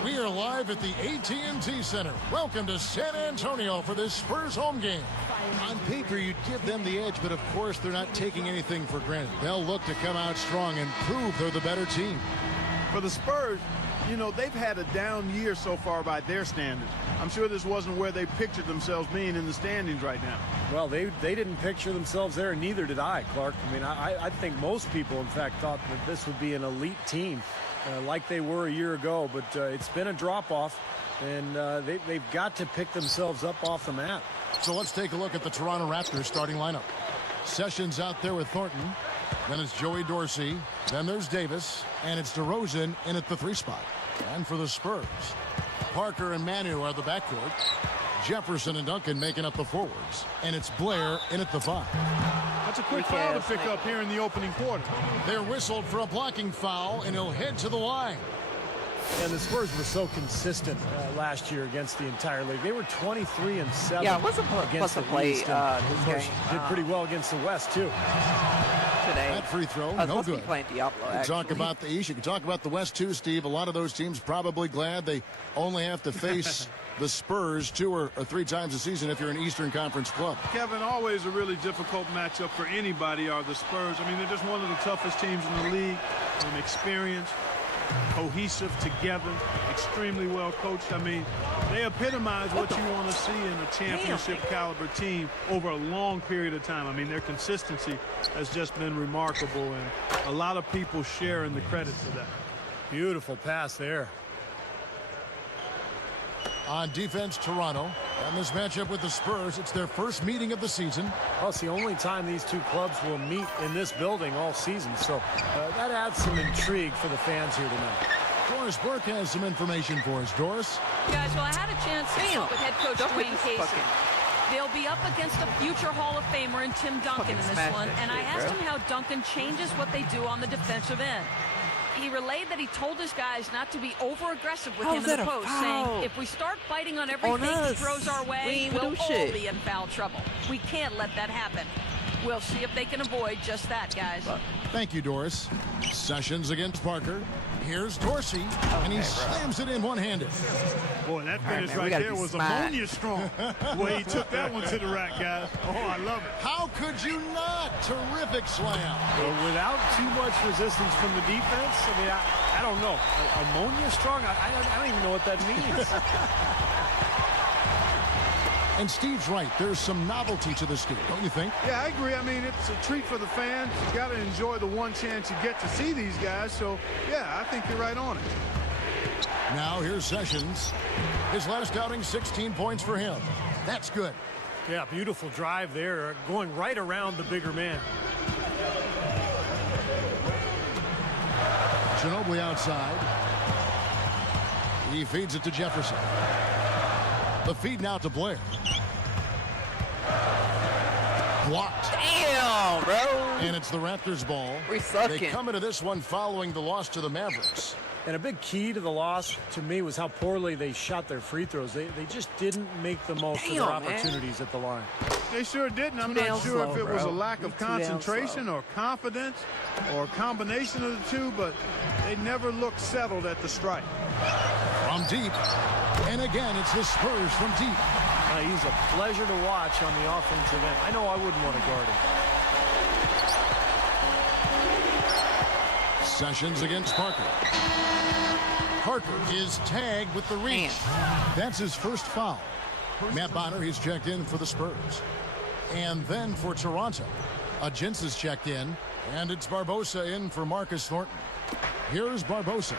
We are live at the AT&T Center. Welcome to San Antonio for this Spurs home game. On paper, you'd give them the edge, but of course, they're not taking anything for granted. They'll look to come out strong and prove they're the better team. For the Spurs, you know, they've had a down year so far by their standards. I'm sure this wasn't where they pictured themselves being in the standings right now. Well, they didn't picture themselves there, and neither did I, Clark. I mean, I think most people, in fact, thought that this would be an elite team like they were a year ago. But it's been a drop-off, and they've got to pick themselves up off the map. So let's take a look at the Toronto Raptors starting lineup. Sessions out there with Thornton. Then it's Joey Dorsey. Then there's Davis. And it's DeRozan in at the 3 spot. And for the Spurs, Parker and Manu are the backcourt. Jefferson and Duncan making up the forwards. And it's Blair in at the 5. That's a quick foul to pick up here in the opening quarter. They're whistled for a blocking foul, and he'll head to the line. And the Spurs were so consistent last year against the entire league. They were 23-7. Yeah, it wasn't against the play East. this Of course, game. did pretty well against the West too. Today. That free throw, I was no supposed to good. be playing Diablo, You can talk actually. about the East. You can talk about the West too, Steve. A lot of those teams probably glad they only have to face the Spurs 2 or 3 times a season if you're an Eastern Conference club. Kevin, always a really difficult matchup for anybody are the Spurs. I mean, they're just one of the toughest teams in the league. Experience, cohesive, together, extremely well coached. I mean, they epitomize what you want to see in a championship caliber team over a long period of time. I mean, their consistency has just been remarkable, and a lot of people share in the credit for that. Beautiful pass there. On defense, Toronto. And this matchup with the Spurs, it's their first meeting of the season. Well, it's the only time these two clubs will meet in this building all season. So that adds some intrigue for the fans here tonight. Doris Burke has some information for us. Doris? Guys, well, I had a chance to talk with head coach Dwayne Casey. They'll be up against a future Hall of Famer in Tim Duncan in this one, and I asked him how Duncan changes what they do on the defensive end. he relayed that he told his guys not to be over-aggressive with How him is in that the a post, foul? saying if we start biting on everything he us. throws our We way, ain't we'll do all shit. be in foul trouble. We can't let that happen. We'll see if they can avoid just that, guys. Thank you, Doris. Sessions against Parker. Here's Dorsey, and he slams it in one-handed. Boy, that finish man, we right gotta there be was smart. ammonia strong. The way he took that one to the rack, guys. Oh, I love it. How could you not? Terrific slam. Well, without too much resistance from the defense, I mean, I don't know. Ammonia strong? I don't even know what that means. And Steve's right. There's some novelty to this game, don't you think? Yeah, I agree. I mean, it's a treat for the fans. You got to enjoy the one chance you get to see these guys. So, yeah, I think you're right on it. Now here's Sessions. His last outing, 16 points for him. That's good. Yeah, beautiful drive there, going right around the bigger man. Ginobili outside. He feeds it to Jefferson. The feed now to Blair. Blocked. Damn, bro. And it's the Raptors' ball. We sucking. They come into this one following the loss to the Mavericks. And a big key to the loss, to me, was how poorly they shot their free throws. They just didn't make the most of their Damn, man. opportunities at the line. They sure didn't. I'm Too not damn sure if slow, it was a bro. lack You're of too damn concentration slow. or confidence or a combination of the two, but they never looked settled at the strike. From deep. And again, it's the Spurs from deep. He's a pleasure to watch on the offensive end. I know I wouldn't want to guard him. Sessions against Parker. Parker is tagged with the reach. That's his first foul. Matt Bonner, he's checked in for the Spurs. And then for Toronto, Agins is checked in, and it's Barbosa in for Marcus Thornton. Here's Barbosa,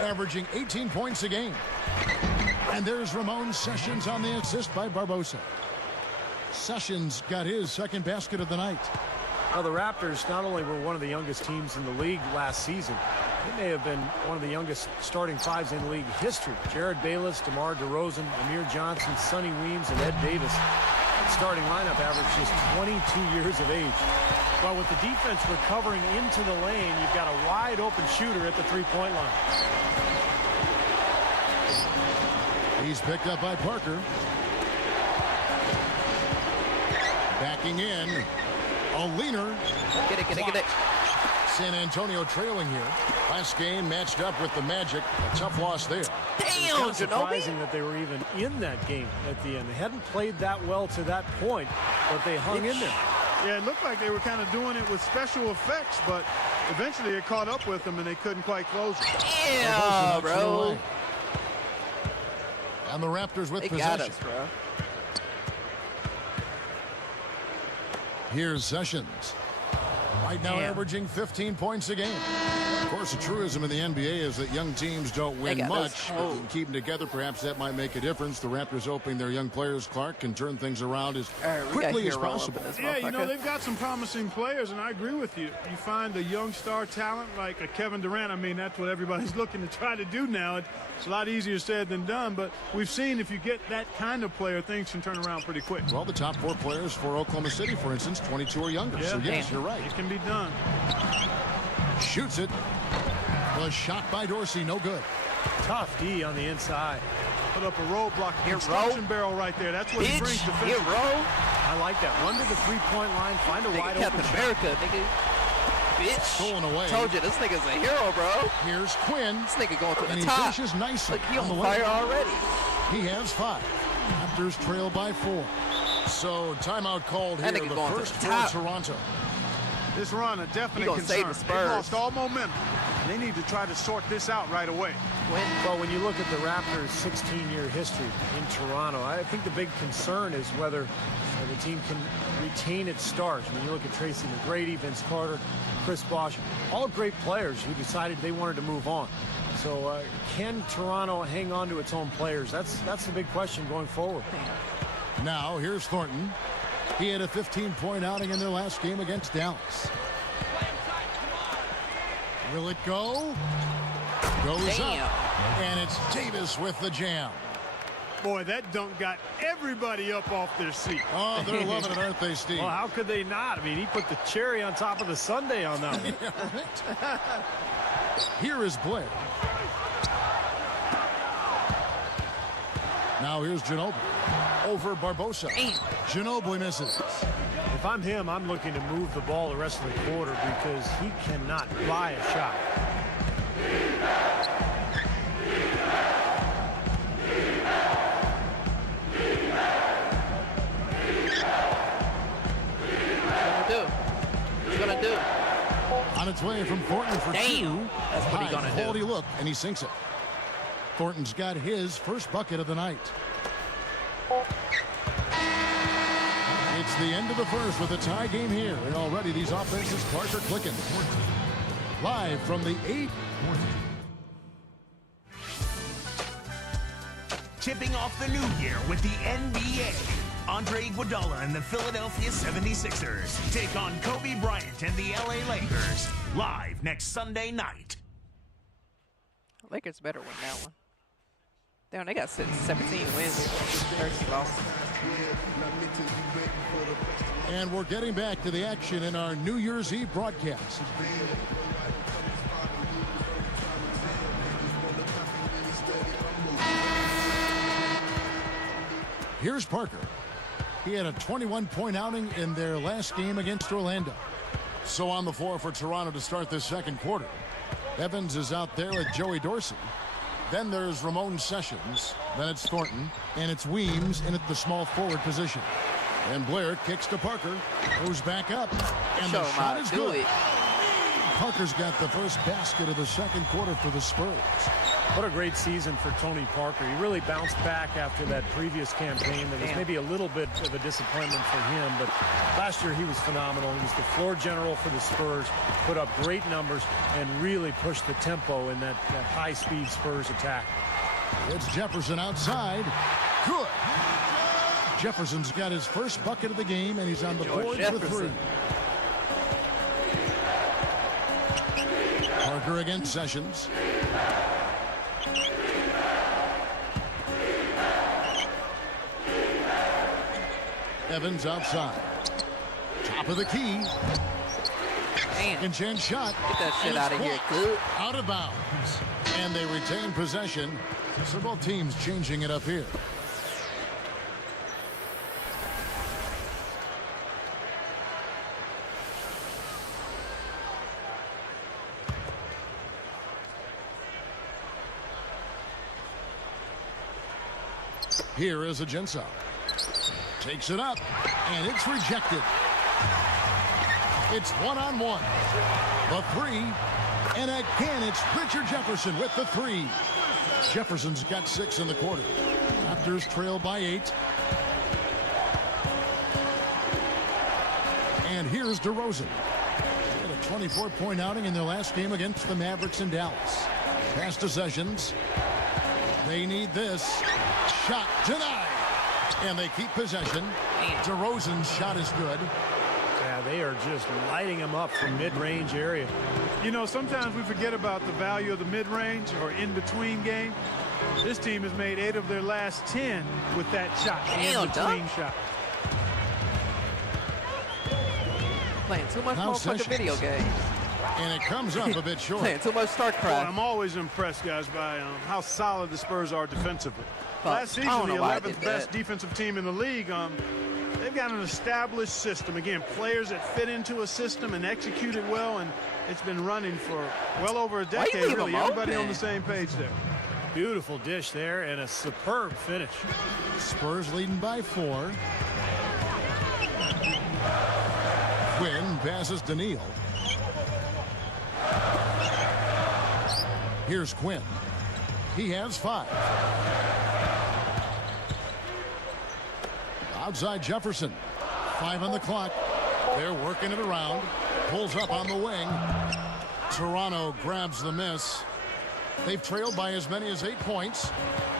averaging 18 points a game. And there's Ramon Sessions on the assist by Barbosa. Sessions got his second basket of the night. Well, the Raptors not only were one of the youngest teams in the league last season, they may have been one of the youngest starting fives in league history. Jared Bayless, DeMar DeRozan, Amir Johnson, Sonny Weems, and Ed Davis. That starting lineup averaged just 22 years of age. Well, with the defense recovering into the lane, you've got a wide open shooter at the three-point line. He's picked up by Parker. Backing in. A leaner. Get it. San Antonio trailing here. Last game matched up with the Magic. A tough loss there. Damn, It's surprising Ginobili. that they were even in that game at the end. They hadn't played that well to that point, but they hung in there. Yeah, it looked like they were kind of doing it with special effects, but eventually it caught up with them and they couldn't quite close it. Damn, bro. And the Raptors with They possession. got us, bro. Here's Sessions. Right now Damn. averaging 15 points a game. Of course, the truism in the NBA is that young teams don't win got us much. But cold. you can keep them together. Perhaps that might make a difference. The Raptors hoping their young players, Clark, can turn things around as All right, we got quickly as Hero up in possible. this Yeah, you know, motherfucker. they've got some promising players, and I agree with you. You find a young star talent like a Kevin Durant. I mean, that's what everybody's looking to try to do now. It's a lot easier said than done, but we've seen if you get that kind of player, things can turn around pretty quick. Well, the top 4 players for Oklahoma City, for instance, 22 or younger. Yeah. So, yes, Damn. you're right. It can be done. Shoots it. The shot by Dorsey, no good. Tough D on the inside. Put up a roadblock, Here, construction roll. barrel right there. That's what he brings Bitch, defensively. hero. I like that. Run to the three-point line, find a Nigga, wide Captain open shot. America, nigga. Bitch. Stolen away. Told you, this nigga's a hero, bro. Here's Quinn. This nigga going to And the he top. finishes nicely Look, he on the fire way. already. He has 5. Raptors trail by 4. So timeout called That here. nigga The going to first the for top. Toronto. This run a definite gonna concern. save the Spurs. They lost all momentum. They need to try to sort this out right away. Well, when you look at the Raptors' 16-year history in Toronto, I think the big concern is whether the team can retain its stars. When you look at Tracy McGrady, Vince Carter, Chris Bosh, all great players who decided they wanted to move on. So can Toronto hang on to its own players? That's the big question going forward. Now here's Thornton. He had a 15-point outing in their last game against Dallas. Will it go? Goes Damn. up. And it's Davis with the jam. Boy, that dunk got everybody up off their seat. Oh, they're loving it, aren't they, Steve? Well, how could they not? I mean, he put the cherry on top of the sundae on that one. Here is Blair. Now here's Ginobili over Barbosa. Ginobili misses. If I'm him, I'm looking to move the ball the rest of the quarter because he cannot buy a shot. What's gonna do? On its way from Thornton for two. That's what he's gonna do. Quality look, and he sinks it. Thornton's got his first bucket of the night. It's the end of the first with a tie game here. And already these offenses, Clark, are clicking. Live from the 8. Tipping off the new year with the NBA. Andre Iguodala and the Philadelphia 76ers take on Kobe Bryant and the LA Lakers. Live next Sunday night. Lakers better win that one. Damn, they got 17 wins. 30 losses. And we're getting back to the action in our New Year's Eve broadcast. Here's Parker. He had a 21-point outing in their last game against Orlando. So on the floor for Toronto to start this second quarter. Evans is out there with Joey Dorsey. Then there's Ramon Sessions. Then it's Thornton. And it's Weems in at the small forward position. And Blair kicks to Parker. Goes back up. And the shot is good. Parker's got the first basket of the second quarter for the Spurs. What a great season for Tony Parker. He really bounced back after that previous campaign. That was maybe a little bit of a disappointment for him, but last year he was phenomenal. He was the floor general for the Spurs, put up great numbers, and really pushed the tempo in that high-speed Spurs attack. It's Jefferson outside. Good. Jefferson's got his first bucket of the game, and he's on the board for three. Parker against Sessions. Evans outside. Top of the key. Second chance shot. Get that shit out of here, good. Out of bounds. And they retain possession. So both teams changing it up here. Here is Ajinça. Takes it up, and it's rejected. It's one-on-one. The three, and again, it's Richard Jefferson with the three. Jefferson's got 6 in the quarter. Raptors trail by 8. And here's DeRozan. They had a 24-point outing in their last game against the Mavericks in Dallas. Pass to Sessions. They need this. Shot denied. And they keep possession. DeRozan's shot is good. Yeah, they are just lighting him up from mid-range area. You know, sometimes we forget about the value of the mid-range or in-between game. This team has made 8 of their last 10 with that shot, in-between shot. Playing too much motherfucking video games. And it comes up a bit short. Playing too much StarCraft. Well, I'm always impressed, guys, by how solid the Spurs are defensively. Last season, the 11th best defensive team in the league. They've got an established system. Again, players that fit into a system and execute it well, and it's been running for well over a decade. Really, everybody on the same page there. Beautiful dish there and a superb finish. Spurs leading by 4. Quinn passes to Neal. Here's Quinn. He has 5. Outside Jefferson. 5 on the clock. They're working it around. Pulls up on the wing. Toronto grabs the miss. They've trailed by as many as 8 points.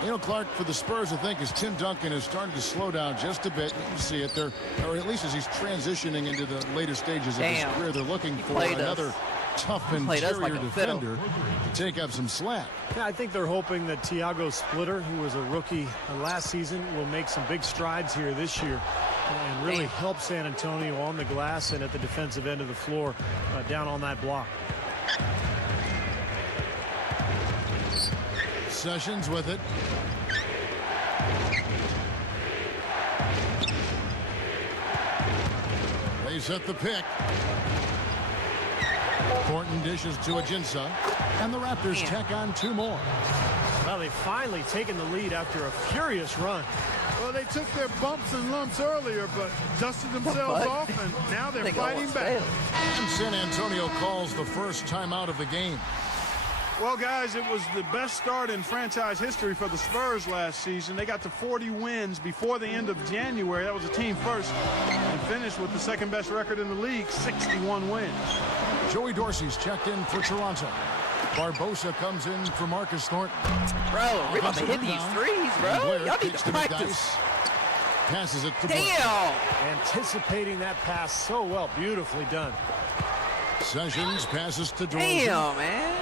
You know, Clark, for the Spurs, I think, as Tim Duncan has started to slow down just a bit. You can see it there, or at least as he's transitioning into the later stages of his career. They're looking for another tough interior defender to take up some slack. Yeah, I think they're hoping that Thiago Splitter, who was a rookie last season, will make some big strides here this year and really help San Antonio on the glass and at the defensive end of the floor down on that block. Sessions with it. They set the pick. Thornton dishes to Ajinça, and the Raptors tack on 2 more. Well, they've finally taken the lead after a furious run. Well, they took their bumps and lumps earlier, but dusted themselves off, and now they're fighting back. And San Antonio calls the first timeout of the game. Well, guys, it was the best start in franchise history for the Spurs last season. They got to 40 wins before the end of January. That was a team first, and finished with the second-best record in the league, 61 wins. Joey Dorsey's checked in for Toronto. Barbosa comes in for Marcus Thornton. Bro, we're about to hit these threes, bro. Y'all need to practice. Passes it to Damn. Anticipating that pass so well. Beautifully done. Sessions passes to DeRozan. Damn, man.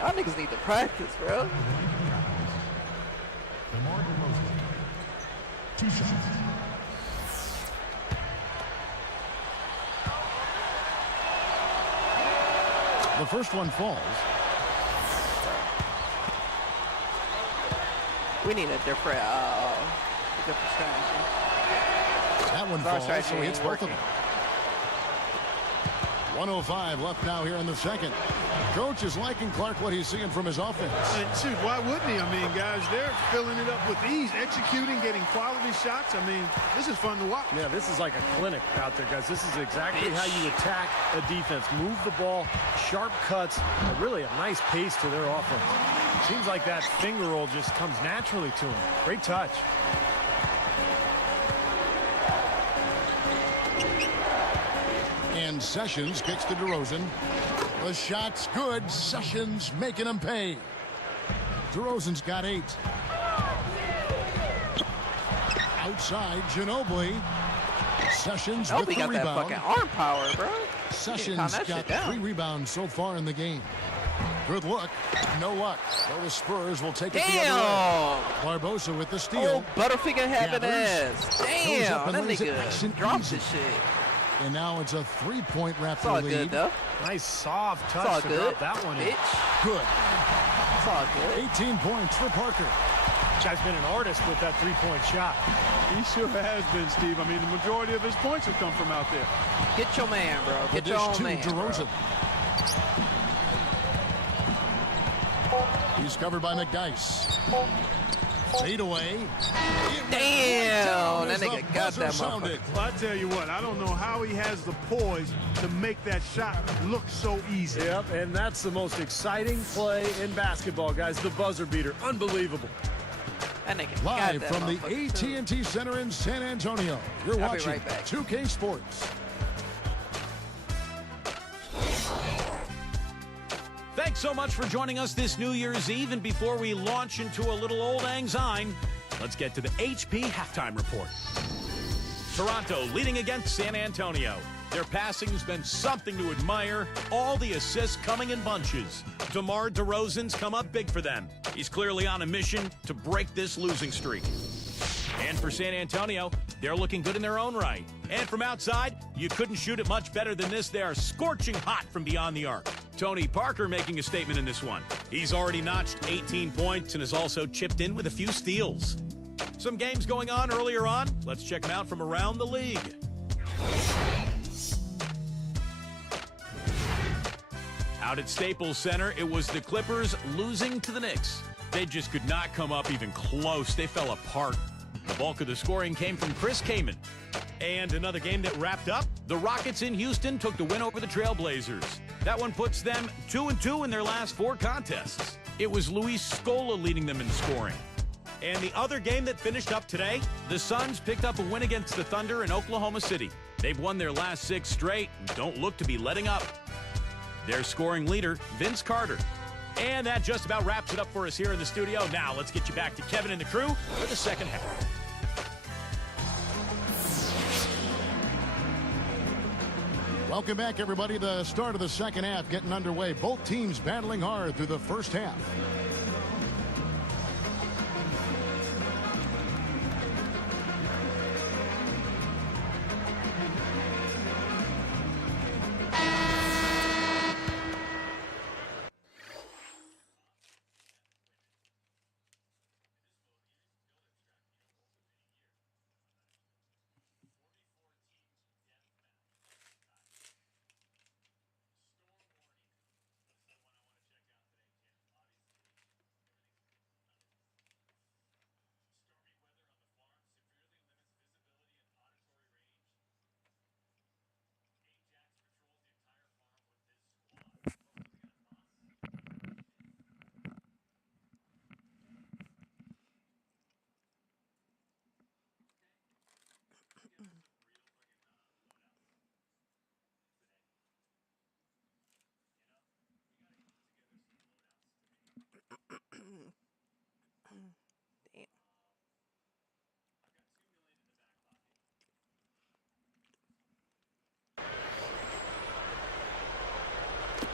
Y'all niggas need to practice, bro. DeMar DeRozan. 2 shots. The first one falls. We need a different strategy. That one falls, so he hits both of them. 1:05 left now here in the second. Coach is liking Clark what he's seeing from his offense. And shoot, why wouldn't he? I mean, guys, they're filling it up with ease, executing, getting quality shots. I mean, this is fun to watch. Yeah, this is like a clinic out there, guys. This is exactly how you attack a defense. Move the ball, sharp cuts, and really a nice pace to their offense. Seems like that finger roll just comes naturally to him. Great touch. And Sessions kicks to DeRozan. The shot's good. Sessions making him pay. DeRozan's got 8. Outside, Ginobili. Sessions with the got rebound. that fucking arm power, bro. Sessions got 3 rebounds so far in the game. Good look. No luck. So the Spurs will take it the other way. Barbosa with the steal. Oh, Butterfinger having ass. Damn, that nigga drops his shit. And now it's a 3-point Raptor it's all lead. Good, though. Nice soft touch all to good. drop that one in. Bitch. Good. It's all good. 18 points for Parker. Guy's been an artist with that 3-point shot. He sure has been, Steve. I mean, the majority of his points have come from out there. Get your man, bro. The Get your dish own to man, DeRozan. Bro. He's covered by McDyess. Fade away. Damn, that nigga got that motherfucker. Well, I tell you what, I don't know how he has the poise to make that shot look so easy. Yep, and that's the most exciting play in basketball, guys. The buzzer beater. Unbelievable. That nigga Live got that from the AT&T Center in San Antonio. You're watching right back. 2K Sports. Thanks so much for joining us this New Year's Eve. And before we launch into a little old lang syne, let's get to the HP halftime report. Toronto leading against San Antonio. Their passing's been something to admire. All the assists coming in bunches. DeMar DeRozan's come up big for them. He's clearly on a mission to break this losing streak. And for San Antonio, they're looking good in their own right. And from outside, you couldn't shoot it much better than this. They are scorching hot from beyond the arc. Tony Parker making a statement in this one. He's already notched 18 points and has also chipped in with a few steals. Some games going on earlier on. Let's check them out from around the league. Out at Staples Center, it was the Clippers losing to the Knicks. They just could not come up even close. They fell apart. The bulk of the scoring came from Chris Kaman. And another game that wrapped up, the Rockets in Houston took the win over the Trailblazers. That one puts them 2-2 in their last 4 contests. It was Luis Scola leading them in scoring. And the other game that finished up today, the Suns picked up a win against the Thunder in Oklahoma City. They've won their last 6 straight and don't look to be letting up. Their scoring leader, Vince Carter. And that just about wraps it up for us here in the studio. Now let's get you back to Kevin and the crew for the second half. Welcome back, everybody. The start of the second half getting underway. Both teams battling hard through the first half.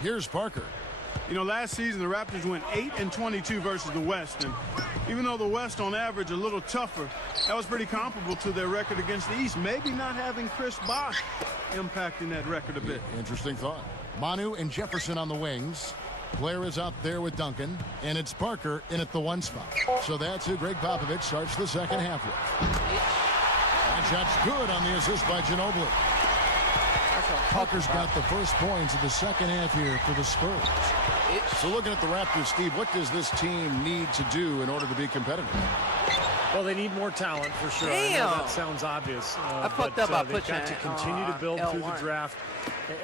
Here's Parker. You know, last season the Raptors went 8-22 versus the West, and even though the West on average a little tougher, that was pretty comparable to their record against the East. Maybe not having Chris Bosh impacting that record a bit. Interesting thought. Manu and Jefferson on the wings. Blair is out there with Duncan, and it's Parker in at the 1 spot. So that's who Greg Popovich starts the second half with. That shot's good on the assist by Ginobili. Parker's got the first points of the second half here for the Spurs. So looking at the Raptors, Steve, what does this team need to do in order to be competitive? Well, they need more talent for sure. I know that sounds obvious. I fucked up. They've got to continue to build through the draft,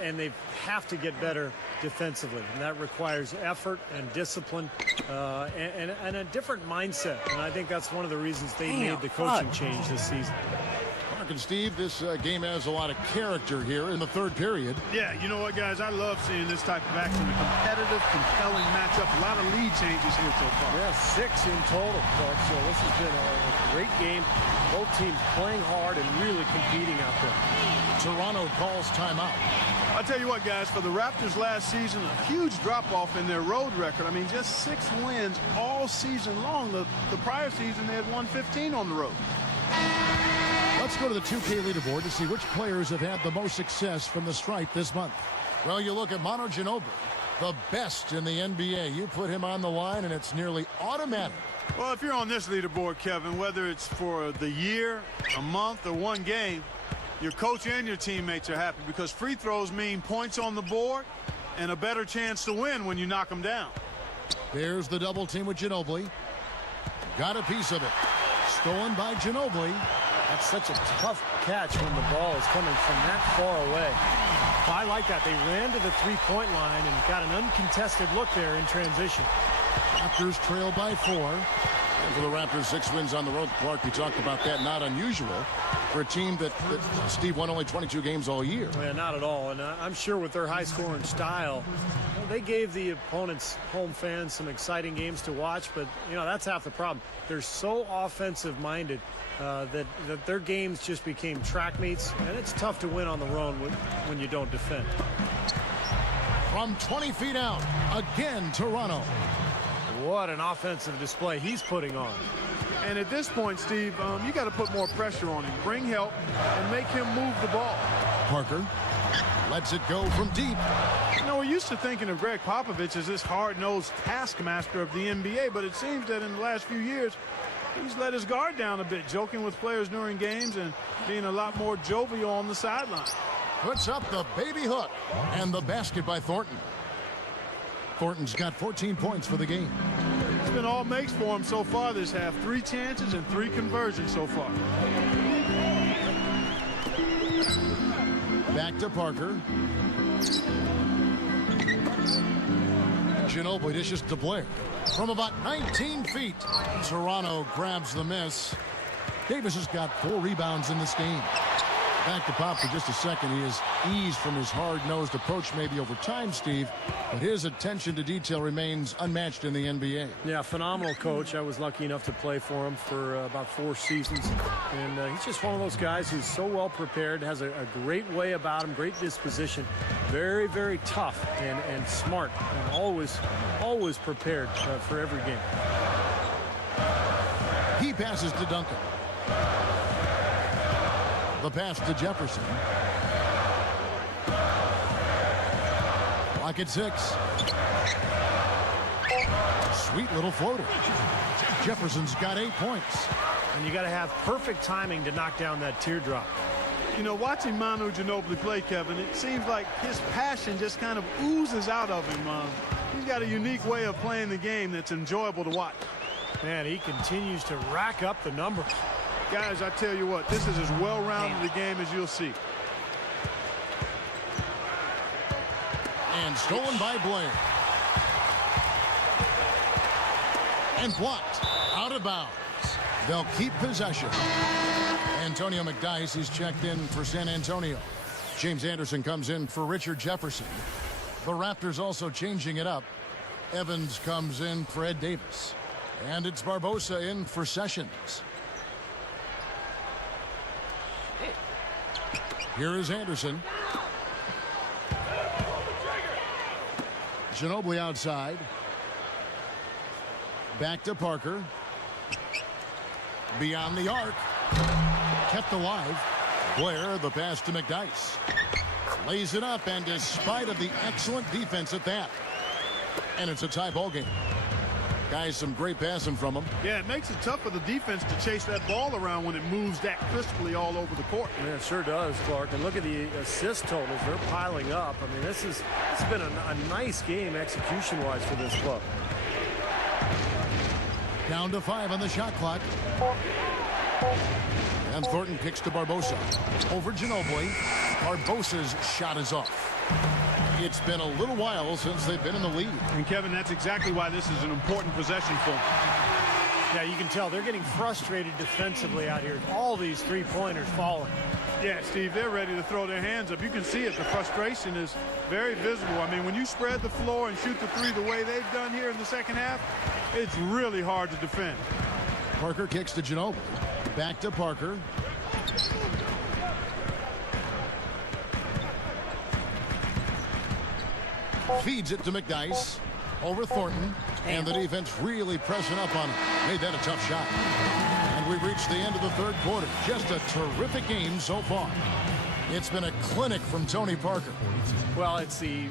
and they have to get better defensively, and that requires effort and discipline and a different mindset. And I think that's one of the reasons they made the coaching change this season. Mark and Steve, this game has a lot of character here in the third period. Yeah, you know what, guys? I love seeing this type of action. A competitive, compelling matchup. A lot of lead changes here so far. Yeah, 6 in total, Clark. So this has been a great game. Both teams playing hard and really competing out there. Toronto calls timeout. I'll tell you what, guys, for the Raptors last season, a huge drop-off in their road record. I mean, just 6 wins all season long. The prior season, they had won 15 on the road. Let's go to the 2K leaderboard to see which players have had the most success from the stripe this month. Well, you look at Manu Ginobili, the best in the NBA. You put him on the line, and it's nearly automatic. Well, if you're on this leaderboard, Kevin, whether it's for the year, a month, or 1 game, your coach and your teammates are happy because free throws mean points on the board and a better chance to win when you knock them down. There's the double team with Ginobili. Got a piece of it. Stolen by Ginobili. That's such a tough catch when the ball is coming from that far away. I like that. They ran to the three-point line and got an uncontested look there in transition. Raptors trail by 4. And for the Raptors, 6 wins on the road. Clark, we talked about that. Not unusual for a team that Steve won only 22 games all year. Yeah, not at all. And I'm sure with their high-scoring style, they gave the opponent's home fans some exciting games to watch. But, that's half the problem. They're so offensive-minded that their games just became track meets. And it's tough to win on the road when you don't defend. From 20 feet out, again, Toronto. What an offensive display he's putting on. And at this point, Steve, you got to put more pressure on him. Bring help and make him move the ball. Parker lets it go from deep. We're used to thinking of Greg Popovich as this hard-nosed taskmaster of the NBA, but it seems that in the last few years, he's let his guard down a bit, joking with players during games and being a lot more jovial on the sideline. Puts up the baby hook and the basket by Thornton. Thornton's got 14 points for the game. It's been all makes for him so far this half. 3 chances and 3 conversions so far. Back to Parker. Ginobili dishes to Blair. From about 19 feet, Toronto grabs the miss. Davis has got 4 rebounds in this game. Back to Pop for just a second. He has eased from his hard-nosed approach maybe over time, Steve, but his attention to detail remains unmatched in the NBA. Yeah, phenomenal coach. I was lucky enough to play for him for about 4 seasons. And he's just one of those guys who's so well prepared, has a great way about him, great disposition, very, very tough and smart, and always prepared for every game. He passes to Duncan. The pass to Jefferson. Clock at 6. Sweet little floater. Jefferson's got 8 points. And you got to have perfect timing to knock down that teardrop. Watching Manu Ginobili play, Kevin, it seems like his passion just kind of oozes out of him. He's got a unique way of playing the game that's enjoyable to watch. Man, he continues to rack up the numbers. Guys, I tell you what, this is as well-rounded a game as you'll see. And stolen by Blair. And blocked. Out of bounds. They'll keep possession. Antonio McDyess is checked in for San Antonio. James Anderson comes in for Richard Jefferson. The Raptors also changing it up. Evans comes in for Ed Davis. And it's Barbosa in for Sessions. Here is Anderson. Ginobili outside. Back to Parker. Beyond the arc. Kept alive. Blair, the pass to McDyess. Lays it up, and despite of the excellent defense at that. And it's a tie ball game. Guys, some great passing from him. Yeah, it makes it tough for the defense to chase that ball around when it moves that crisply all over the court. Yeah, it sure does, Clark. And look at the assist totals. They're piling up. I mean, this has been a nice game execution-wise for this club. Down to 5 on the shot clock. And Thornton kicks to Barbosa. Over Ginobili. Barbosa's shot is off. It's been a little while since they've been in the lead. And Kevin, that's exactly why this is an important possession for them. Yeah, you can tell they're getting frustrated defensively out here. All these three-pointers falling. Yeah, Steve, they're ready to throw their hands up. You can see it. The frustration is very visible. I mean, when you spread the floor and shoot the three the way they've done here in the second half, it's really hard to defend. Parker kicks to Ginobili. Back to Parker. Feeds it to McDyess. Over Thornton. And the defense really pressing up on him. Made that a tough shot. And we've reached the end of the third quarter. Just a terrific game so far. It's been a clinic from Tony Parker. Well, it's the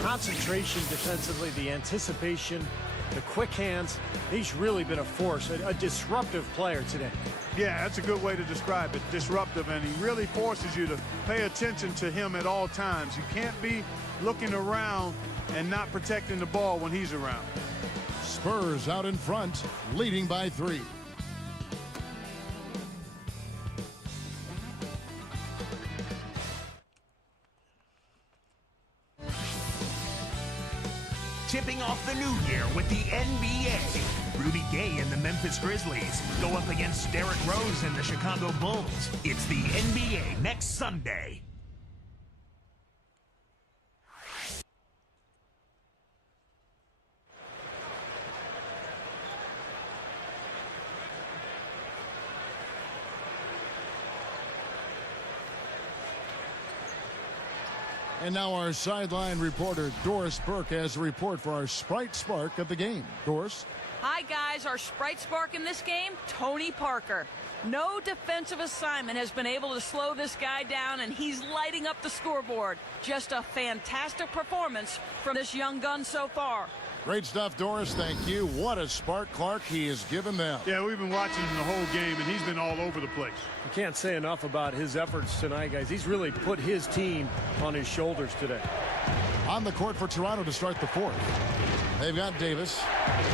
concentration defensively, the anticipation, the quick hands. He's really been a force, a disruptive player today. Yeah, that's a good way to describe it. Disruptive, and he really forces you to pay attention to him at all times. You can't be looking around and not protecting the ball when he's around. Spurs out in front, leading by 3. Tipping off the new year with the NBA. Rudy Gay and the Memphis Grizzlies go up against Derrick Rose and the Chicago Bulls. It's the NBA next Sunday. And now our sideline reporter, Doris Burke, has a report for our Sprite Spark of the game. Doris? Hi, guys. Our Sprite Spark in this game, Tony Parker. No defensive assignment has been able to slow this guy down, and he's lighting up the scoreboard. Just a fantastic performance from this young gun so far. Great stuff, Doris. Thank you. What a spark, Clark, he has given them. Yeah, we've been watching him the whole game, and he's been all over the place. I can't say enough about his efforts tonight, guys. He's really put his team on his shoulders today. On the court for Toronto to start the fourth. They've got Davis.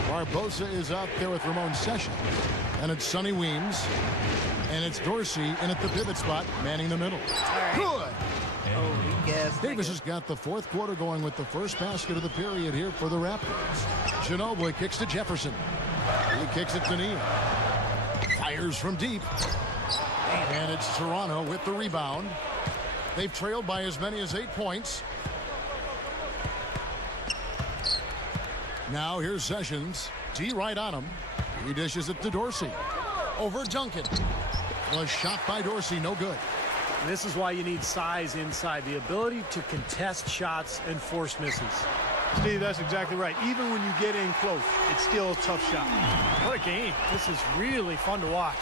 Barbosa is out there with Ramon Sessions. And it's Sonny Weems. And it's Dorsey in at the pivot spot, manning the middle. Right. Good. Oh, yes. Davis has got the fourth quarter going with the first basket of the period here for the Raptors. Ginobili kicks to Jefferson. He kicks it to Neal. Fires from deep. And it's Toronto with the rebound. They've trailed by as many as 8 points. Now here's Sessions. D right on him. He dishes it to Dorsey. Over Duncan. Was shot by Dorsey, no good. And this is why you need size inside, the ability to contest shots and force misses. Steve, that's exactly right. Even when you get in close, it's still a tough shot. What a game. This is really fun to watch.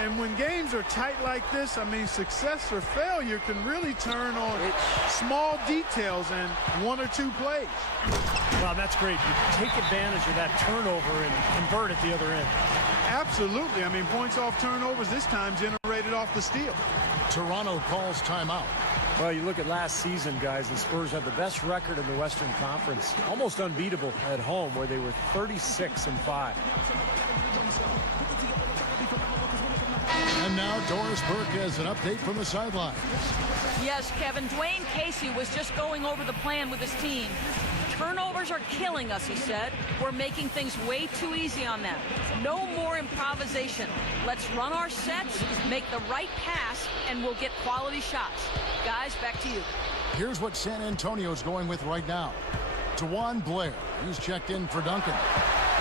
And when games are tight like this, I mean, success or failure can really turn on small details and 1 or 2 plays. Well, that's great. You take advantage of that turnover and convert at the other end. Absolutely. I mean, points off turnovers this time generated off the steal. Toronto calls timeout. Well, you look at last season, guys, the Spurs had the best record in the Western Conference. Almost unbeatable at home, where they were 36-5. And now Doris Burke has an update from the sideline. Yes, Kevin, Dwayne Casey was just going over the plan with his team. Turnovers are killing us, he said. We're making things way too easy on them. No more improvisation. Let's run our sets, make the right pass, and we'll get quality shots. Guys, back to you. Here's what San Antonio's going with right now. DeJuan Blair, he's checked in for Duncan.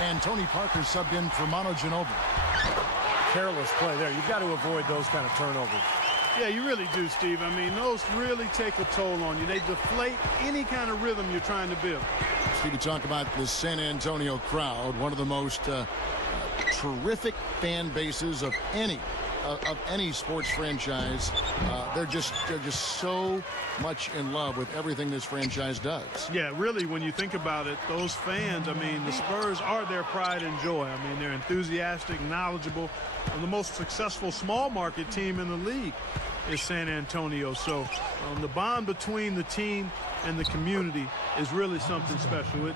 And Tony Parker subbed in for Manu Ginobili. Careless play there. You've got to avoid those kind of turnovers. Yeah, you really do, Steve. I mean, those really take a toll on you. They deflate any kind of rhythm you're trying to build. Steve, you talk about the San Antonio crowd, one of the most terrific fan bases of any sports franchise. They're just so much in love with everything this franchise does. Yeah, really, when you think about it, those fans, I mean, the Spurs are their pride and joy. I mean, they're enthusiastic, knowledgeable, and the most successful small market team in the league is San Antonio. So the bond between the team and the community is really something special.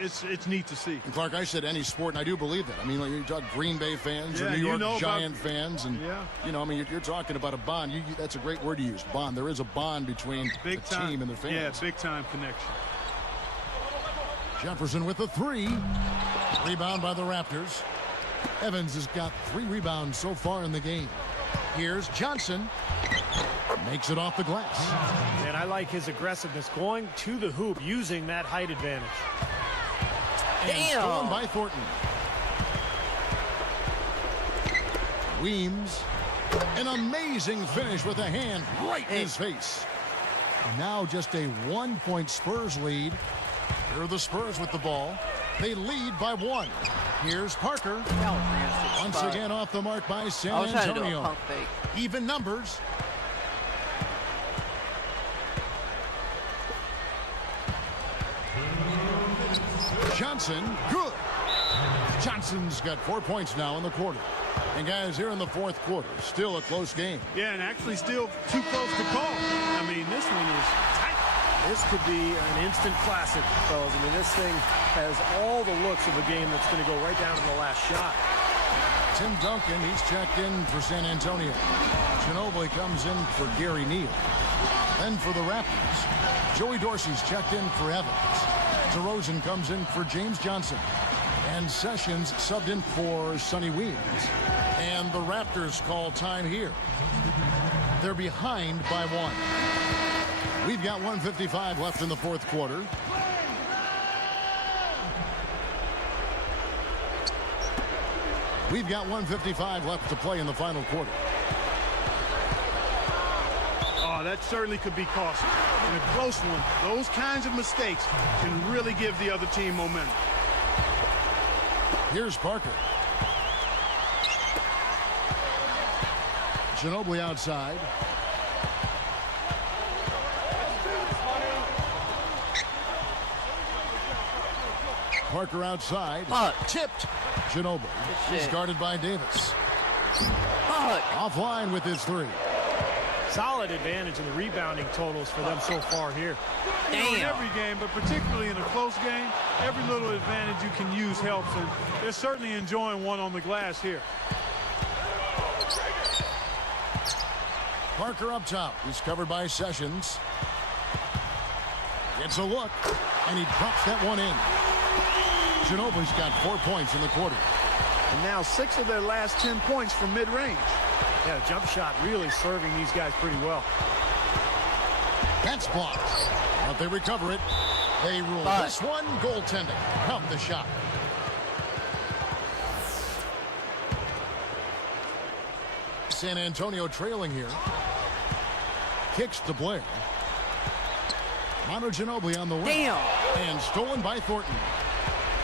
It's neat to see. And Clark, I said any sport, and I do believe that. I mean, like you talk Green Bay fans or New York Giant fans, and I mean, you're talking about a bond. That's a great word to use, bond. There is a bond between the team and the fans. Yeah, big time connection. Jefferson with the 3. Rebound by the Raptors. Evans has got 3 rebounds so far in the game. Here's Johnson. Makes it off the glass. And I like his aggressiveness going to the hoop using that height advantage. And stolen by Thornton. Weems. An amazing finish with a hand right in his face. Now just a 1-point Spurs lead. Here are the Spurs with the ball. They lead by 1. Here's Parker. Once again off the mark by San Antonio. Even numbers. Johnson, good. Johnson's got 4 points now in the quarter. And guys, here in the fourth quarter, still a close game. Yeah, and actually still too close to call. I mean, this one is tight. This could be an instant classic, fellas. I mean, this thing has all the looks of a game that's going to go right down to the last shot. Tim Duncan, he's checked in for San Antonio. Ginobili comes in for Gary Neal. Then for the Raptors, Joey Dorsey's checked in for Evans. DeRozan comes in for James Johnson. And Sessions subbed in for Sonny Weems. And the Raptors call time here. They're behind by 1. We've got 1:55 left in the fourth quarter. We've got 1:55 left to play in the final quarter. Oh, that certainly could be costly. In a close one, those kinds of mistakes can really give the other team momentum. Here's Parker. Ginobili outside. Parker outside. Tipped. Ginobili is guarded by Davis. Offline with his 3. Solid advantage in the rebounding totals for them so far here. In every game, but particularly in a close game, every little advantage you can use helps, and they're certainly enjoying one on the glass here. Parker up top. He's covered by Sessions. Gets a look, and he drops that one in. Ginobili's got 4 points in the quarter. And now 6 of their last 10 points from mid-range. Yeah, jump shot really serving these guys pretty well. That's blocked. But they recover it. They rule this one goaltending. Help the shot. San Antonio trailing here. Kicks to Blair. Manu Ginobili on the wing. And stolen by Thornton.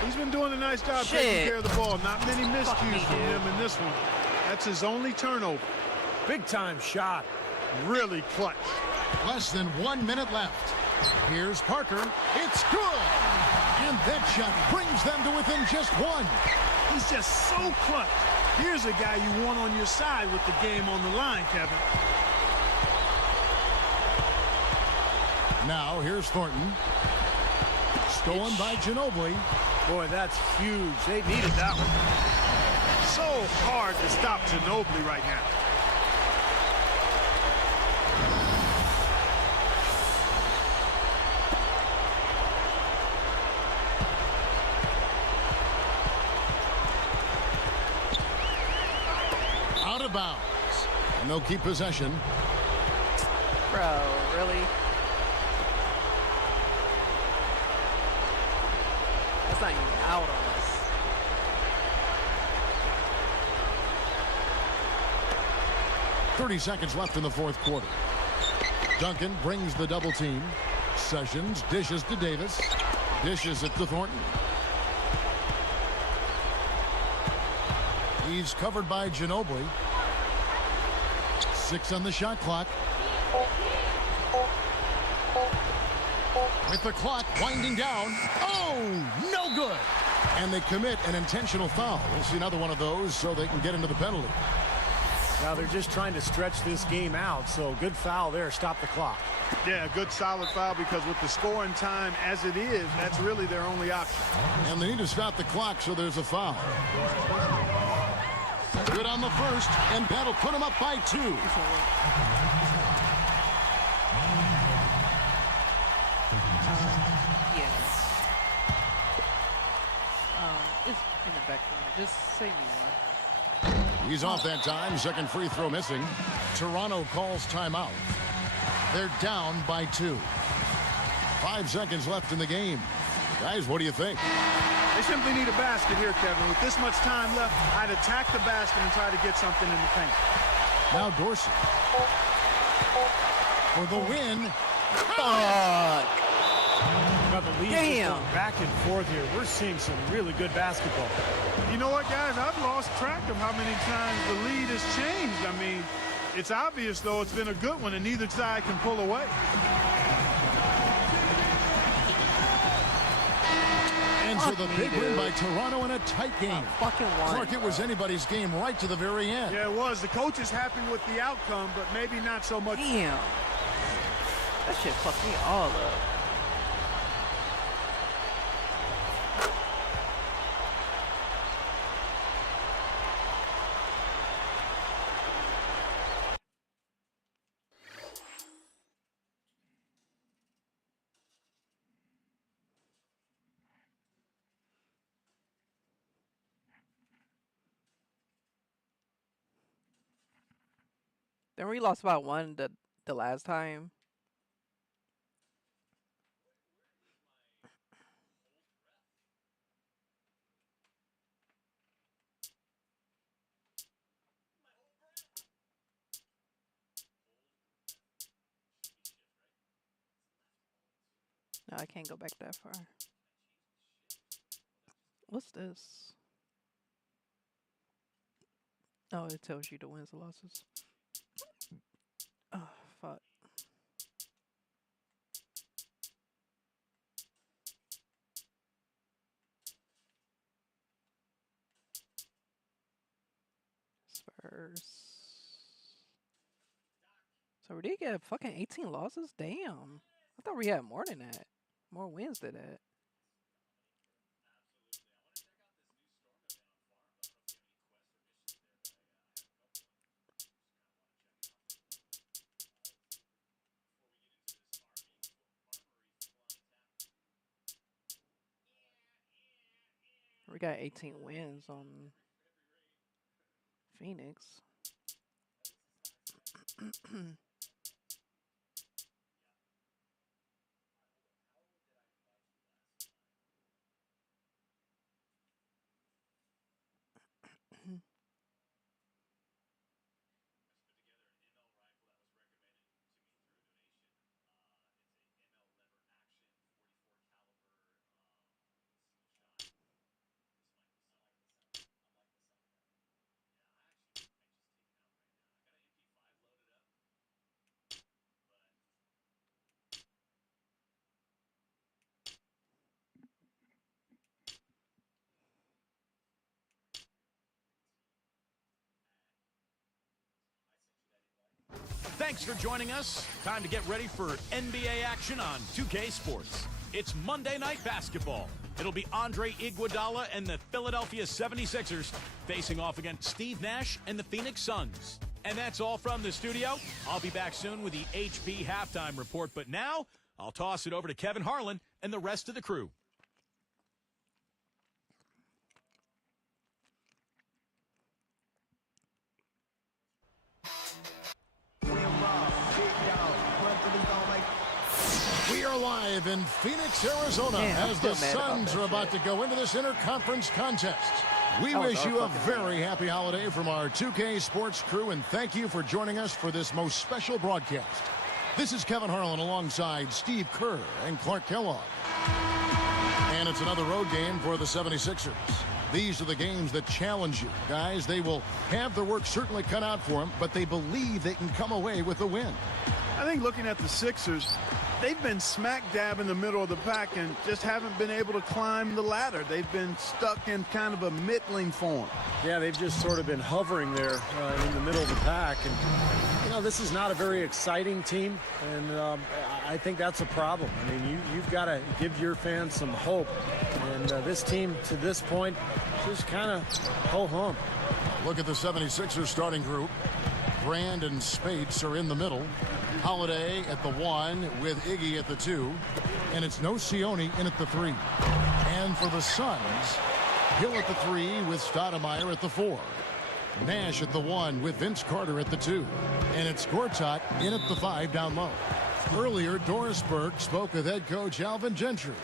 He's been doing a nice job taking care of the ball. Not many miscues from him in this one. That's his only turnover. Big time shot. Really clutch. Less than 1 minute left. Here's Parker. It's good. And that shot brings them to within just 1. He's just so clutch. Here's a guy you want on your side with the game on the line, Kevin. Now here's Thornton. Stolen by Ginobili. Boy, that's huge. They needed that one. So hard to stop Ginobili right now. Out of bounds. And they'll keep possession. Bro, really? That's not even out on us. 30 seconds left in the fourth quarter. Duncan brings the double team. Sessions dishes to Davis. Dishes it to Thornton. He's covered by Ginobili. 6 on the shot clock. With the clock winding down. Oh, no good. And they commit an intentional foul. We'll see another one of those so they can get into the penalty. Now they're just trying to stretch this game out, so good foul there. Stop the clock. Yeah, good solid foul because with the scoring time as it is, that's really their only option. And they need to stop the clock, so there's a foul. Good on the first, and that'll put them up by 2. It's in the background. Just say me one. He's off that time. Second free throw missing. Toronto calls timeout. They're down by 2. 5 seconds left in the game. Guys, what do you think? They simply need a basket here, Kevin. With this much time left, I'd attack the basket and try to get something in the paint. Now Dorsey. For the win. Fuck. Now the lead is going back and forth here. We're seeing some really good basketball. You know what, guys? I've lost track of how many times the lead has changed. I mean, it's obvious, though, it's been a good one, and neither side can pull away. Ends with a big win by Toronto in a tight game. Fucking won. Clark, it was anybody's game right to the very end. Yeah, it was. The coach is happy with the outcome, but maybe not so much. Damn. That shit fucked me all up. Then we lost by 1 the last time. No, I can't go back that far. What's this? Oh, it tells you the wins and losses. Oh, fuck. Spurs. So we did get fucking 18 losses? Damn. I thought we had more than that. More wins than that. We got 18 wins on Phoenix. Thanks for joining us. Time to get ready for NBA action on 2K Sports. It's Monday Night Basketball. It'll be Andre Iguodala and the Philadelphia 76ers facing off against Steve Nash and the Phoenix Suns. And that's all from the studio. I'll be back soon with the HP halftime report, but now I'll toss it over to Kevin Harlan and the rest of the crew. We are live in Phoenix, Arizona, as the Suns are about to go into this interconference contest. We wish you a very happy holiday from our 2K Sports crew, and thank you for joining us for this most special broadcast. This is Kevin Harlan alongside Steve Kerr and Clark Kellogg. And it's another road game for the 76ers. These are the games that challenge you. Guys, they will have their work certainly cut out for them, but they believe they can come away with a win. I think looking at the Sixers, they've been smack dab in the middle of the pack and just haven't been able to climb the ladder. They've been stuck in kind of a middling form. Yeah, they've just sort of been hovering there in the middle of the pack. And, you know, this is not a very exciting team, and I think that's a problem. I mean, you've got to give your fans some hope. And this team, to this point, just kind of ho-hum. Look at the 76ers starting group. Brand and Spates are in the middle. Holiday at the 1 with Iggy at the 2. And it's Nocioni in at the 3. And for the Suns, Hill at the 3 with Stoudemire at the 4. Nash at the 1 with Vince Carter at the 2. And it's Gortat in at the 5 down low. Earlier, Doris Burke spoke with head coach Alvin Gentry.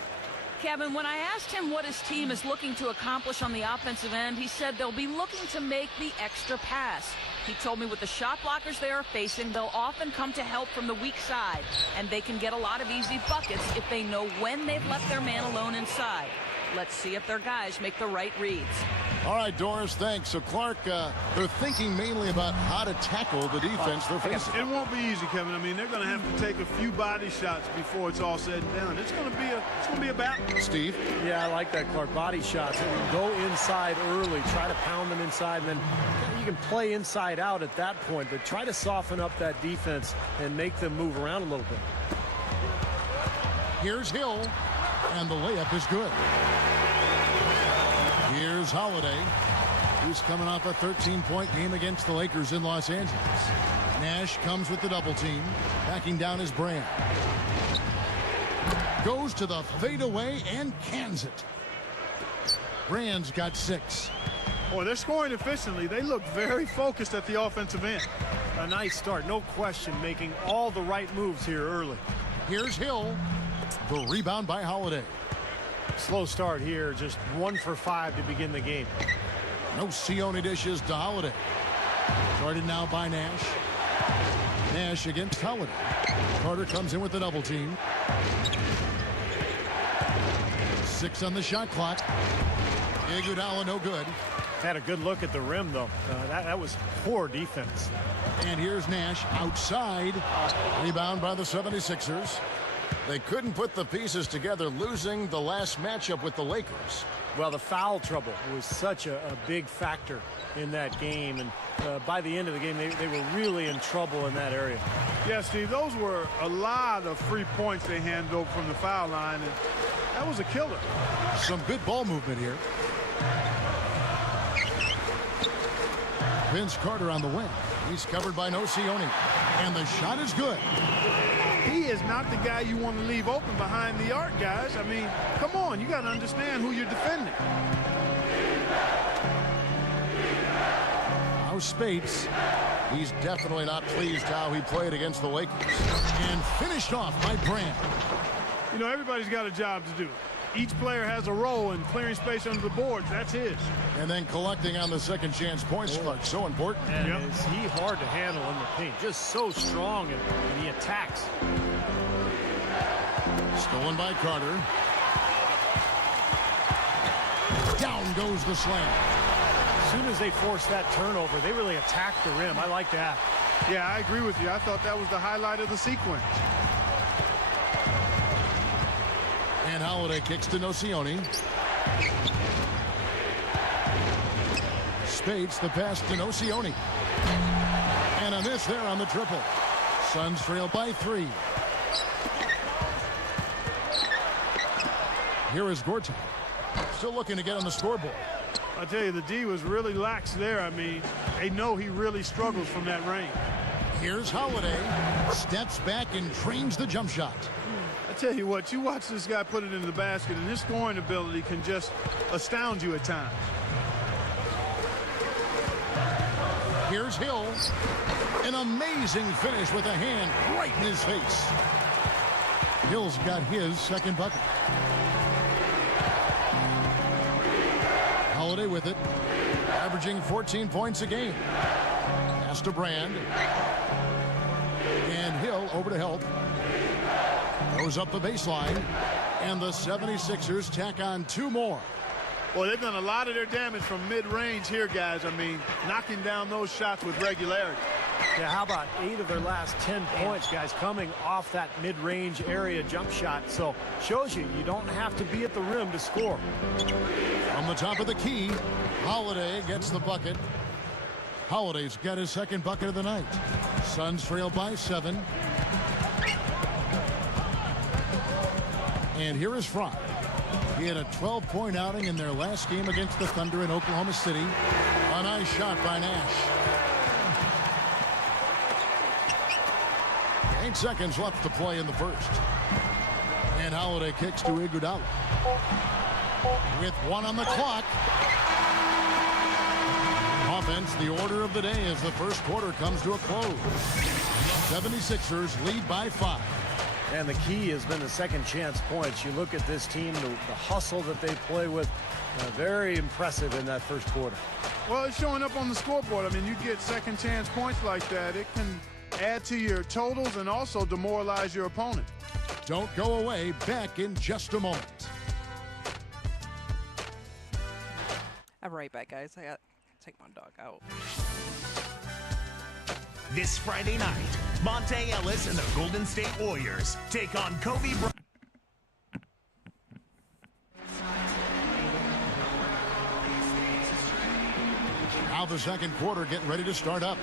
Kevin, when I asked him what his team is looking to accomplish on the offensive end, he said they'll be looking to make the extra pass. He told me with the shot blockers they are facing, they'll often come to help from the weak side, and they can get a lot of easy buckets if they know when they've left their man alone inside. Let's see if their guys make the right reads. All right, Doris, thanks. So, Clark, they're thinking mainly about how to tackle the defense they're facing. It won't be easy, Kevin. I mean, they're going to have to take a few body shots before it's all said and done. It's going to be a battle. Steve? Yeah, I like that, Clark. Body shots. Go inside early. Try to pound them inside, and then you can play inside out at that point, but try to soften up that defense and make them move around a little bit. Here's Hill, and the layup is good. Here's Holiday, who's coming off a 13-point game against the Lakers in Los Angeles. Nash comes with the double team, backing down his Brand. Goes to the fadeaway and cans it. Brand's got 6. Boy, they're scoring efficiently. They look very focused at the offensive end. A nice start, no question, making all the right moves here early. Here's Hill. The rebound by Holiday. Slow start here, just 1 for 5 to begin the game. Nocioni dishes to Holiday. Guarded now by Nash. Nash against Holiday. Carter comes in with the double team. 6 on the shot clock. Iguodala no good. Had a good look at the rim, though. That was poor defense. And here's Nash outside. Rebound by the 76ers. They couldn't put the pieces together, losing the last matchup with the Lakers. Well, the foul trouble was such a big factor in that game, and by the end of the game, they were really in trouble in that area. Yeah, Steve, those were a lot of free points they handed over from the foul line, and that was a killer. Some good ball movement here. Vince Carter on the wing. He's covered by Nocioni, and the shot is good. He is not the guy you want to leave open behind the arc, guys. I mean, come on, you got to understand who you're defending. Now Spates, he's definitely not pleased how he played against the Lakers. And finished off by Brand. You know, everybody's got a job to do. Each player has a role in clearing space under the boards. That's his. And then collecting on the second chance points clutch. So important. And is he hard to handle in the paint? Just so strong in the attacks. Stolen by Carter. Down goes the slam. As soon as they forced that turnover, they really attacked the rim. I like that. Yeah, I agree with you. I thought that was the highlight of the sequence. And Holiday kicks to Nocioni. Spates the pass to Nocioni. And a miss there on the triple. Suns trail by 3. Here is Gortat. Still looking to get on the scoreboard. I tell you, the D was really lax there. I mean, they know he really struggles from that range. Here's Holiday. Steps back and trains the jump shot. I tell you what, you watch this guy put it in the basket, and his scoring ability can just astound you at times. Here's Hill. An amazing finish with a hand right in his face. Hill's got his second bucket. Holiday with it, averaging 14 points a game. Pass to Brand. And Hill over to help. Goes up the baseline. And the 76ers tack on 2 more. Well, they've done a lot of their damage from mid-range here, guys. I mean, knocking down those shots with regularity. Yeah, how about 8 of their last 10 points, guys, coming off that mid-range area jump shot. So shows you don't have to be at the rim to score. From the top of the key, Holiday gets the bucket. Holiday's got his second bucket of the night. Suns trail by 7. And here is Fry. He had a 12-point outing in their last game against the Thunder in Oklahoma City. A nice shot by Nash. 8 seconds left to play in the first. And Holiday kicks to Iguodala. With 1 on the clock. Offense, the order of the day as the first quarter comes to a close. 76ers lead by 5. And the key has been the second chance points. You look at this team, the hustle that they play with, very impressive in that first quarter. Well, it's showing up on the scoreboard. I mean, you get second chance points like that, it can add to your totals and also demoralize your opponent. Don't go away. Back in just a moment. I'm right back, guys. I got to take my dog out. This Friday night, Monte Ellis and the Golden State Warriors take on Kobe Bryant. Now the second quarter getting ready to start up.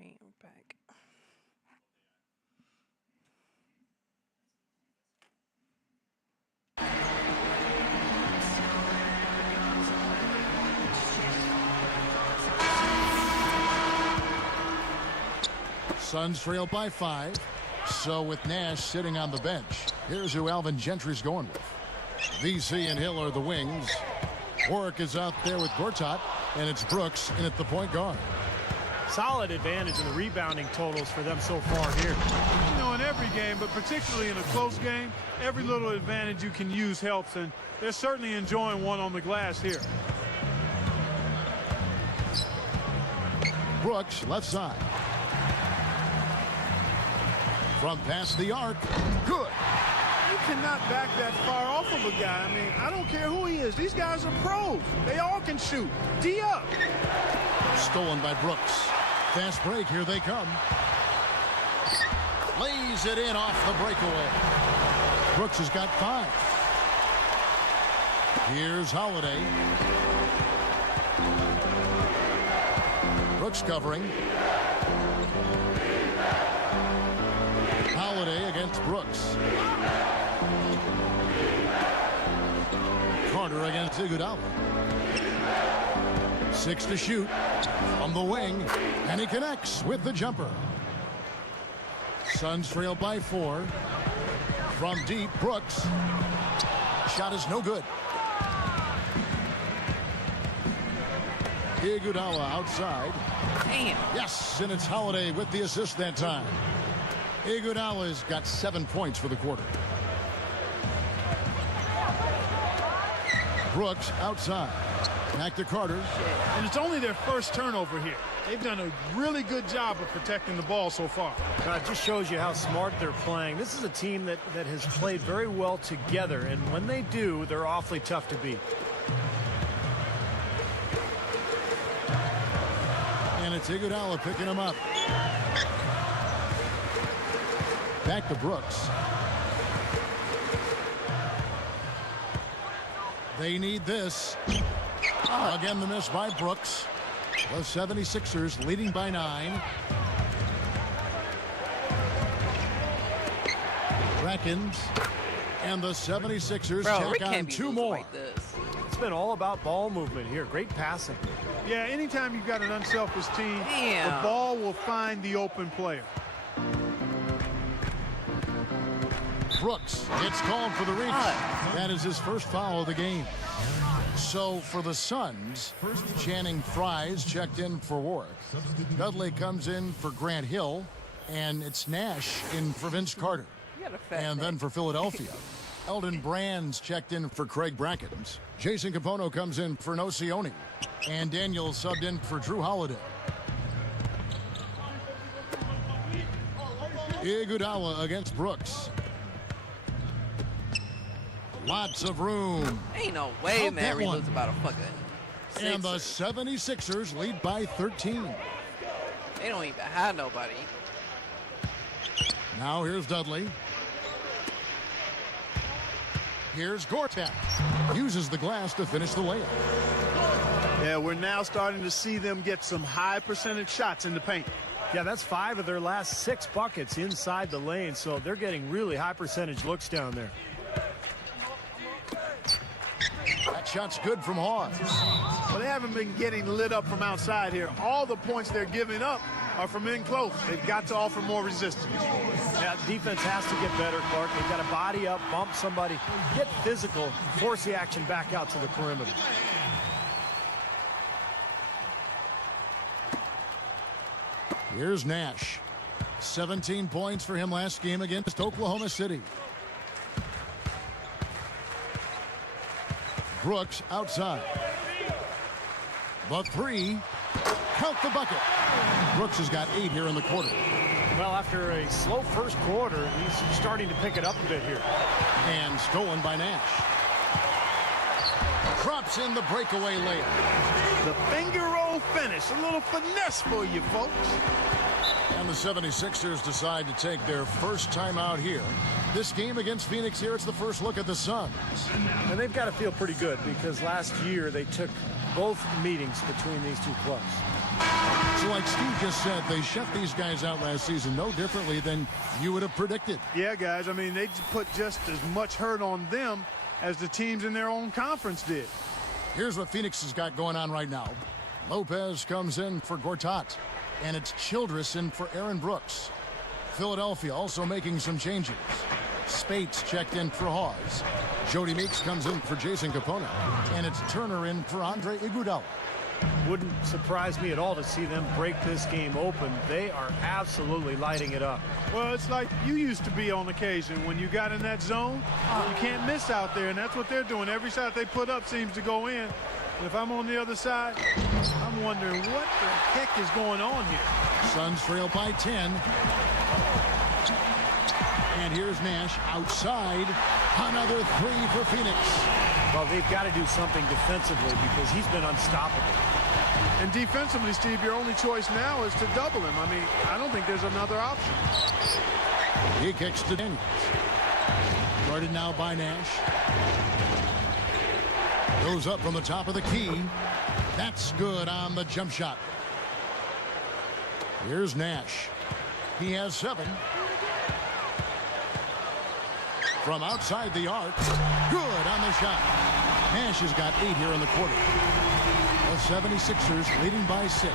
right, I'm back. Suns trail by 5. So with Nash sitting on the bench, here's who Alvin Gentry's going with. VC and Hill are the wings. Warwick is out there with Gortat, and it's Brooks in at the point guard. Solid advantage in the rebounding totals for them so far here. You know, in every game, but particularly in a close game, every little advantage you can use helps, and they're certainly enjoying one on the glass here. Brooks, left side. From past the arc. Good. You cannot back that far off of a guy. I mean, I don't care who he is. These guys are pros. They all can shoot. D up. Stolen by Brooks. Fast break. Here they come. Lays it in off the breakaway. Brooks has got 5. Here's Holiday. Brooks covering. Holiday against Brooks. Carter against Iguodala. 6 to shoot from the wing, and he connects with the jumper. Suns trail by 4. From deep, Brooks. Shot is no good. Iguodala outside. Damn. Yes, and it's Holiday with the assist that time. Iguodala's got 7 points for the quarter. Brooks outside. Back to Carter. And it's only their first turnover here. They've done a really good job of protecting the ball so far. It just shows you how smart they're playing. This is a team that has played very well together, and when they do, they're awfully tough to beat. And it's Iguodala picking him up. Back to Brooks. They need this. Again, the miss by Brooks. The 76ers leading by 9. Reckons. And the 76ers tack on 2 more. Like this. It's been all about ball movement here. Great passing. Yeah, anytime you've got an unselfish team, the ball will find the open player. Brooks gets called for the reach. That is his first foul of the game. So for the Suns, Channing Frye's checked in for Warwick. Dudley comes in for Grant Hill, and it's Nash in for Vince Carter. And then for Philadelphia, Eldon Brand's checked in for Craig Brackens. Jason Capono comes in for Nocioni, and Daniel subbed in for Drew Holiday. Iguodala against Brooks. Lots of room. Ain't no way, man. We lose about a fucking 6. And the 76ers lead by 13. They don't even have nobody. Now here's Dudley. Here's Gortat. Uses the glass to finish the layup. Yeah, we're now starting to see them get some high percentage shots in the paint. Yeah, that's 5 of their last 6 buckets inside the lane, so they're getting really high percentage looks down there. That shot's good from Hawes. Well, they haven't been getting lit up from outside here. All the points they're giving up are from in close. They've got to offer more resistance. Yeah, defense has to get better, Clark. They've got to body up, bump somebody, get physical, force the action back out to the perimeter. Here's Nash. 17 points for him last game against Oklahoma City. Brooks outside. The 3. Count the bucket. Brooks has got 8 here in the quarter. Well, after a slow first quarter, he's starting to pick it up a bit here. And stolen by Nash. Drops in the breakaway layup. The finger roll finish. A little finesse for you, folks. And the 76ers decide to take their first time out here. This game against Phoenix here, it's the first look at the Suns. And they've got to feel pretty good because last year they took both meetings between these two clubs. So like Steve just said, they shut these guys out last season no differently than you would have predicted. Yeah, guys. I mean, they put just as much hurt on them as the teams in their own conference did. Here's what Phoenix has got going on right now. Lopez comes in for Gortat, and it's Childress in for Aaron Brooks. Philadelphia also making some changes. Spates checked in for Hawes. Jody Meeks comes in for Jason Capona, and it's Turner in for Andre Iguodala. Wouldn't surprise me at all to see them break this game open. They are absolutely lighting it up. Well, it's like you used to be on occasion. When you got in that zone, you can't miss out there, and that's what they're doing. Every shot they put up seems to go in. And if I'm on the other side, I'm wondering what the heck is going on here. Suns trail by 10. And here's Nash outside. Another three for Phoenix. Well, they've got to do something defensively because he's been unstoppable. And defensively, Steve, your only choice now is to double him. I mean, I don't think there's another option. He kicks to Daniels. Guarded now by Nash. Goes up from the top of the key. That's good on the jump shot. Here's Nash. He has 7. From outside the arc. Good on the shot. Nash has got 8 here in the quarter. The 76ers leading by 6.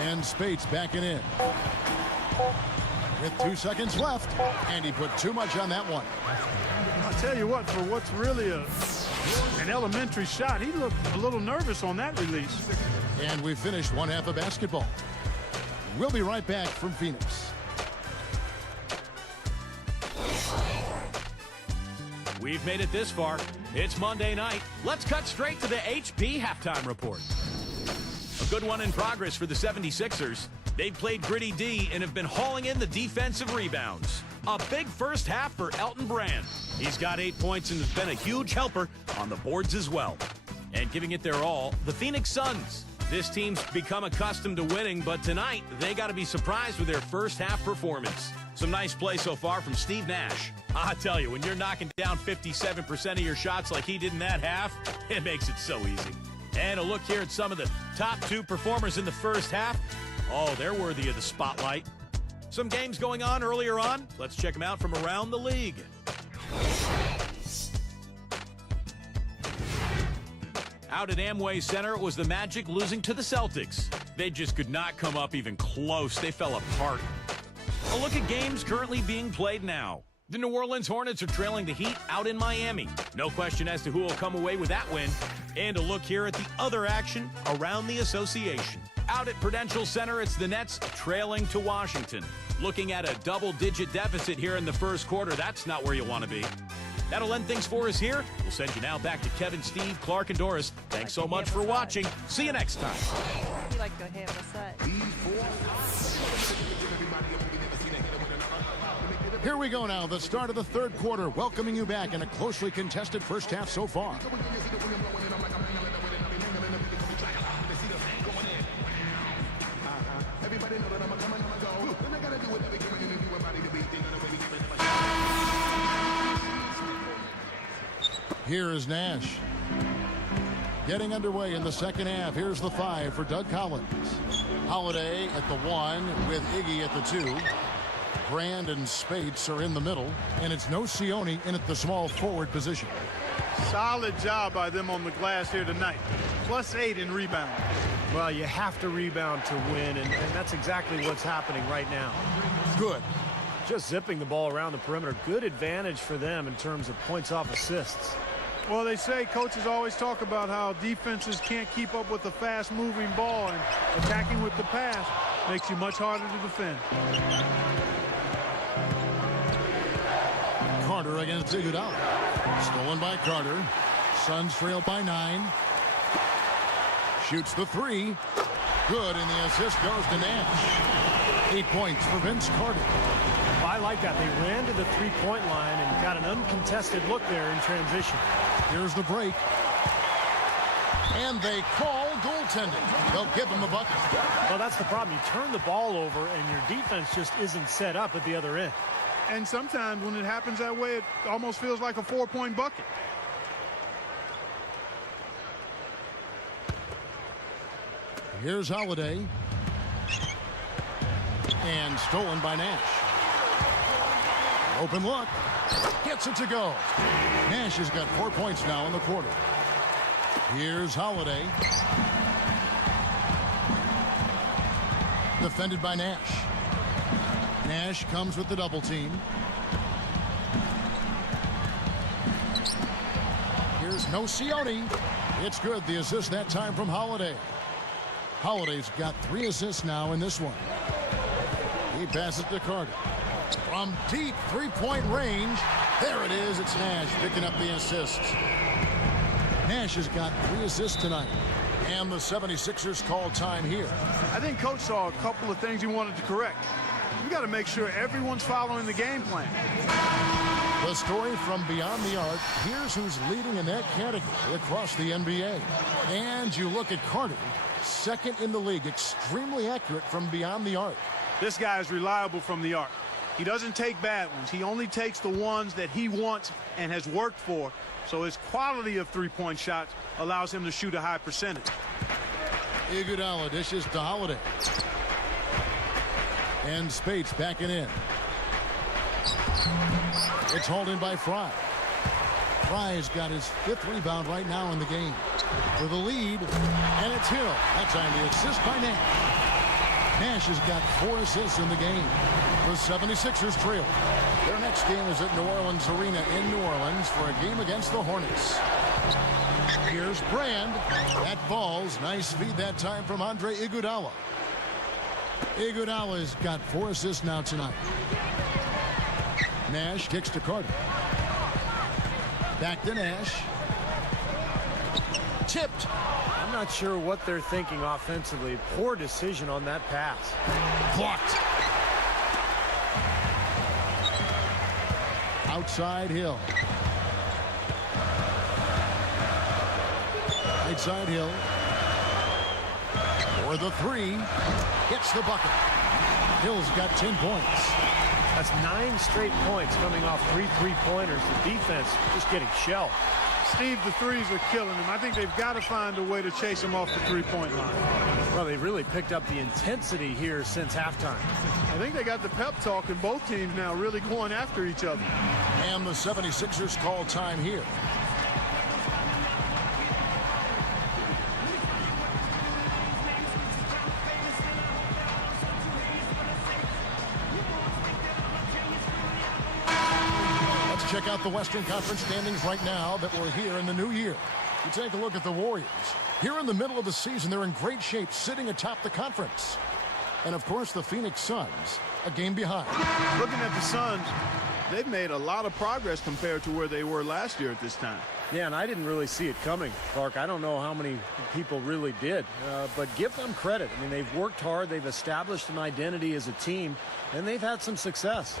And Spates backing in. With 2 seconds left. And he put too much on that one. I'll tell you what, for what's really an elementary shot, he looked a little nervous on that release. And we finished one half of basketball. We'll be right back from Phoenix. We've made it this far. It's Monday night. Let's cut straight to the HP halftime report. A good one in progress for the 76ers. They've played gritty D and have been hauling in the defensive rebounds. A big first half for Elton Brand. He's got 8 points and has been a huge helper on the boards as well. And giving it their all, the Phoenix Suns. This team's become accustomed to winning, but tonight they got to be surprised with their first half performance. Some nice play so far from Steve Nash. I tell you, when you're knocking down 57% of your shots like he did in that half, it makes it so easy. And a look here at some of the top 2 performers in the first half. Oh, they're worthy of the spotlight. Some games going on earlier on. Let's check them out from around the league. Out at Amway Center, it was the Magic losing to the Celtics. They just could not come up even close. They fell apart. A look at games currently being played now. The New Orleans Hornets are trailing the Heat out in Miami. No question as to who will come away with that win. And a look here at the other action around the association. Out at Prudential Center, it's the Nets trailing to Washington. Looking at a double-digit deficit here in the first quarter. That's not where you want to be. That'll end things for us here. We'll send you now back to Kevin, Steve, Clark, and Doris. Thanks so much for watching. See you next time. You like your hair massage. Here we go now, the start of the third quarter, welcoming you back in a closely contested first half so far. Here is Nash. Getting underway in the second half. Here's the 5 for Doug Collins. Holiday at the 1 with Iggy at the 2. Brand and Spates are in the middle, and it's Nocioni in at the small forward position. Solid job by them on the glass here tonight. +8 in rebound. Well, you have to rebound to win, and that's exactly what's happening right now. Good. Just zipping the ball around the perimeter. Good advantage for them in terms of points off assists. Well, they say coaches always talk about how defenses can't keep up with the fast-moving ball, and attacking with the pass makes you much harder to defend. Carter against Iguodala. Stolen by Carter. Suns trail by 9. Shoots the 3. Good, and the assist goes to Nash. 8 points for Vince Carter. I like that. They ran to the three-point line and got an uncontested look there in transition. Here's the break. And they call goaltending. They'll give him the bucket. Well, that's the problem. You turn the ball over, and your defense just isn't set up at the other end. And sometimes when it happens that way, it almost feels like a 4-point bucket. Here's Holiday. And stolen by Nash. Open look. Gets it to go. Nash has got 4 points now in the quarter. Here's Holiday. Defended by Nash. Nash comes with the double team. Here's Nocioni. It's good. The assist that time from Holiday. Holiday's got 3 assists now in this one. He passes to Carter. From deep three-point range. There it is. It's Nash picking up the assists. Nash has got 3 assists tonight. And the 76ers call time here. I think Coach saw a couple of things he wanted to correct. You got to make sure everyone's following the game plan. The story from beyond the arc. Here's who's leading in that category across the NBA. And you look at Carter, second in the league, extremely accurate from beyond the arc. This guy is reliable from the arc. He doesn't take bad ones. He only takes the ones that he wants and has worked for. So his quality of three-point shots allows him to shoot a high percentage. Iguodala dishes to Holiday. And Spates backing in. It's hauled in by Fry. Fry's got his 5th rebound right now in the game. For the lead, and it's Hill. That time the assist by Nash. Nash has got 4 assists in the game. The 76ers trail. Their next game is at New Orleans Arena in New Orleans for a game against the Hornets. Here's Brand. That falls. Nice feed that time from Andre Iguodala. Iguodala's got 4 assists now tonight. Nash kicks to Carter. Back to Nash. Tipped. I'm not sure what they're thinking offensively. Poor decision on that pass. Blocked. Outside Hill. Right side Hill. For the 3. Gets the bucket. Hill's got 10 points. That's 9 straight points coming off 3 3-pointers. The defense just getting shelled. Steve, the threes are killing him. I think they've got to find a way to chase him off the three-point line. Well, they've really picked up the intensity here since halftime. I think they got the pep talk in both teams now really going after each other. And the 76ers call time here. Check out the Western Conference standings right now that we're here in the new year. You take a look at the Warriors. Here in the middle of the season, they're in great shape, sitting atop the conference. And, of course, the Phoenix Suns, a game behind. Looking at the Suns, they've made a lot of progress compared to where they were last year at this time. Yeah, and I didn't really see it coming, Clark. I don't know how many people really did, but give them credit. I mean, they've worked hard. They've established an identity as a team, and they've had some success.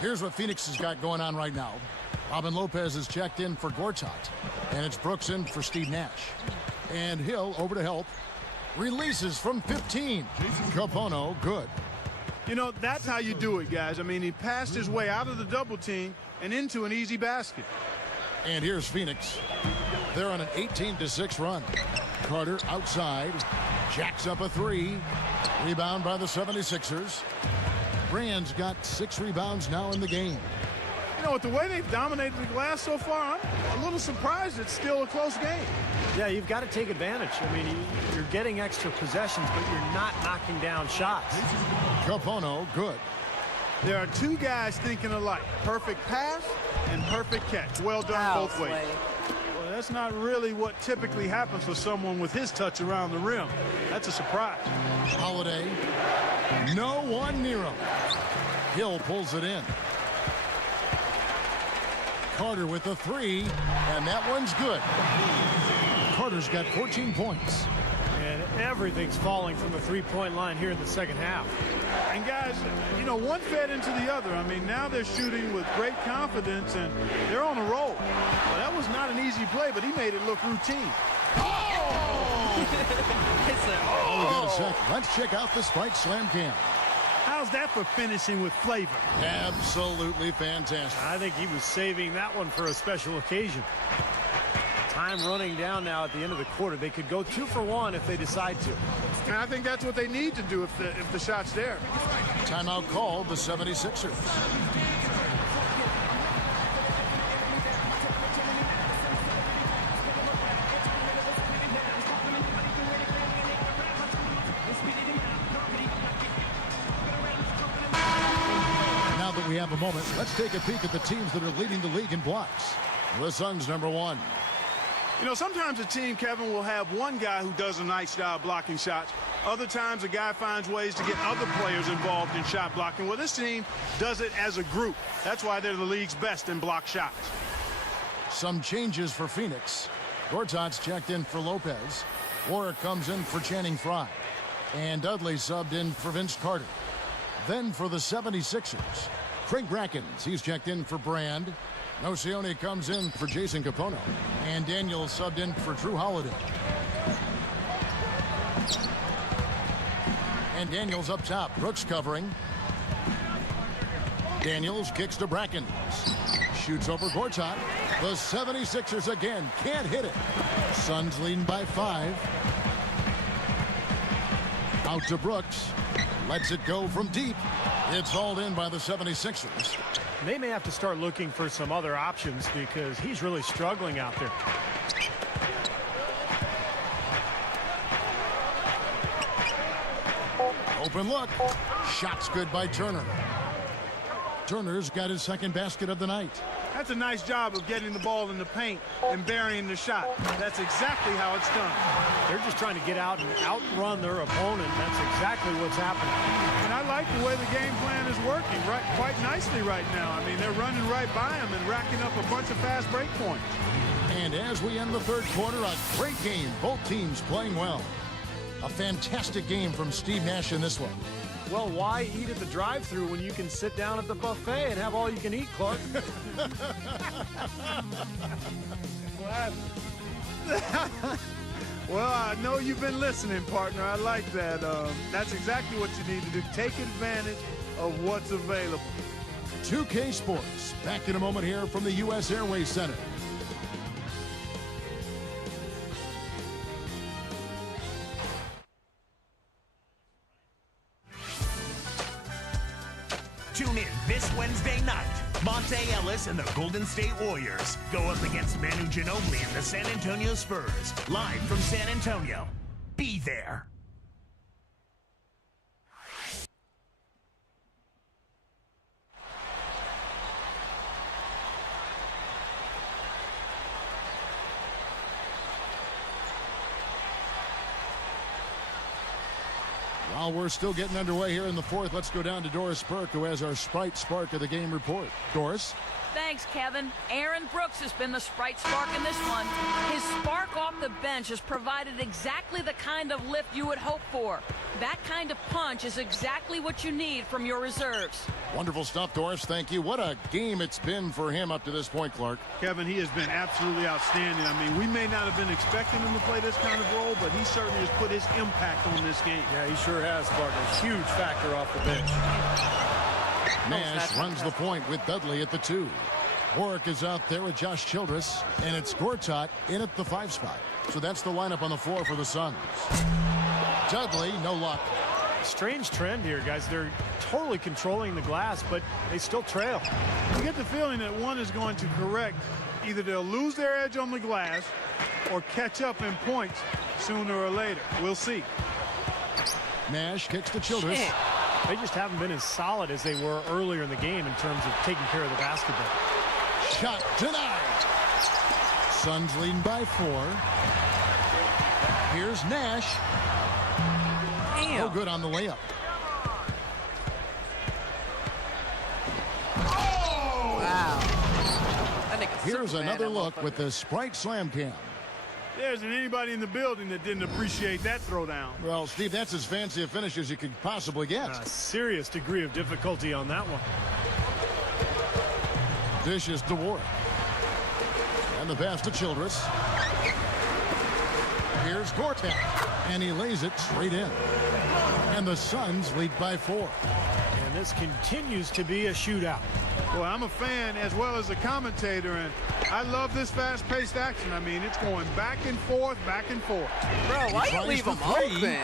Here's what Phoenix has got going on right now. Robin Lopez is checked in for Gortat, and it's Brooks in for Steve Nash. And Hill over to help. Releases from 15. Capono, good. You know, that's how you do it, guys. I mean, he passed his way out of the double team and into an easy basket. And here's Phoenix. They're on an 18-6 run. Carter outside. Jacks up a 3. Rebound by the 76ers. Brand's got 6 rebounds now in the game. You know, with the way they've dominated the glass so far, I'm a little surprised it's still a close game. Yeah, you've got to take advantage. I mean, you're getting extra possessions, but you're not knocking down shots. Capono, good. There are 2 guys thinking alike. Perfect pass and perfect catch. Well done both ways. Well, that's not really what typically happens for someone with his touch around the rim. That's a surprise. Holiday. No one near him. Hill pulls it in. Carter with the 3, and that one's good. Carter's got 14 points. And everything's falling from the three-point line here in the second half. And guys, you know, one fed into the other. I mean, now they're shooting with great confidence, and they're on a roll. Well, that was not an easy play, but he made it look routine. Oh! We got a second. Let's check out the Spike Slam Cam. How's that for finishing with flavor? Absolutely fantastic. I think he was saving that one for a special occasion. Time running down now at the end of the quarter. They could go 2 for 1 if they decide to. And I think that's what they need to do if the shot's there. Timeout called the 76ers. Now that we have a moment, let's take a peek at the teams that are leading the league in blocks. The Suns, number 1. You know, sometimes a team, Kevin, will have one guy who does a nice job blocking shots. Other times a guy finds ways to get other players involved in shot blocking. Well, this team does it as a group. That's why they're the league's best in block shots. Some changes for Phoenix. Gortat's checked in for Lopez. Warwick comes in for Channing Frye. And Dudley subbed in for Vince Carter. Then for the 76ers, Craig Brackens. He's checked in for Brand. Nocioni comes in for Jason Capono. And Daniels subbed in for Drew Holiday. And Daniels up top. Brooks covering. Daniels kicks to Brackens. Shoots over Gortat. The 76ers again can't hit it. Suns leading by 5. Out to Brooks. Lets it go from deep. It's hauled in by the 76ers. They may have to start looking for some other options because he's really struggling out there. Open look. Shot's good by Turner. Turner's got his second basket of the night. That's a nice job of getting the ball in the paint and burying the shot. That's exactly how it's done. They're just trying to get out and outrun their opponent. That's exactly what's happening. And I like the way the game plan is working quite nicely right now. I mean, they're running right by him and racking up a bunch of fast break points. And as we end the third quarter, a great game. Both teams playing well. A fantastic game from Steve Nash in this one. Well, why eat at the drive-thru when you can sit down at the buffet and have all you can eat, Clark? Well, I know you've been listening, partner. I like that. That's exactly what you need to do. Take advantage of what's available. 2K Sports. Back in a moment here from the U.S. Airways Center. Tune in this Wednesday night. Monte Ellis and the Golden State Warriors go up against Manu Ginobili and the San Antonio Spurs. Live from San Antonio. Be there. While we're still getting underway here in the fourth, let's go down to Doris Burke, who has our Sprite Spark of the Game report. Doris? Thanks, Kevin. Aaron Brooks has been the Sprite Spark in this one. His spark off the bench has provided exactly the kind of lift you would hope for. That kind of punch is exactly what you need from your reserves. Wonderful stuff, Doris. Thank you. What a game it's been for him up to this point, Clark. Kevin, he has been absolutely outstanding. I mean, we may not have been expecting him to play this kind of role, but he certainly has put his impact on this game. Yeah, he sure has, Clark. A huge factor off the bench. Nash runs the point with Dudley at the 2. Warwick is out there with Josh Childress, and it's Gortat in at the 5 spot. So that's the lineup on the floor for the Suns. Dudley, no luck. Strange trend here, guys. They're totally controlling the glass, but they still trail. You get the feeling that one is going to correct. Either they'll lose their edge on the glass or catch up in points sooner or later. We'll see. Nash kicks to Childress. Shit. They just haven't been as solid as they were earlier in the game in terms of taking care of the basketball. Shot denied. Suns leading by 4. Here's Nash. Damn. No good on the layup. Wow. Here's another look with the Sprite Slam Cam. There isn't anybody in the building that didn't appreciate that throwdown. Well, Steve, that's as fancy a finish as you could possibly get. A serious degree of difficulty on that one. Dishes to Warwick. And the pass to Childress. Here's Gortat, and he lays it straight in. And the Suns lead by 4. And this continues to be a shootout. Well, I'm a fan as well as a commentator, and I love this fast-paced action. I mean, it's going back and forth, back and forth. Bro, why you leave them open?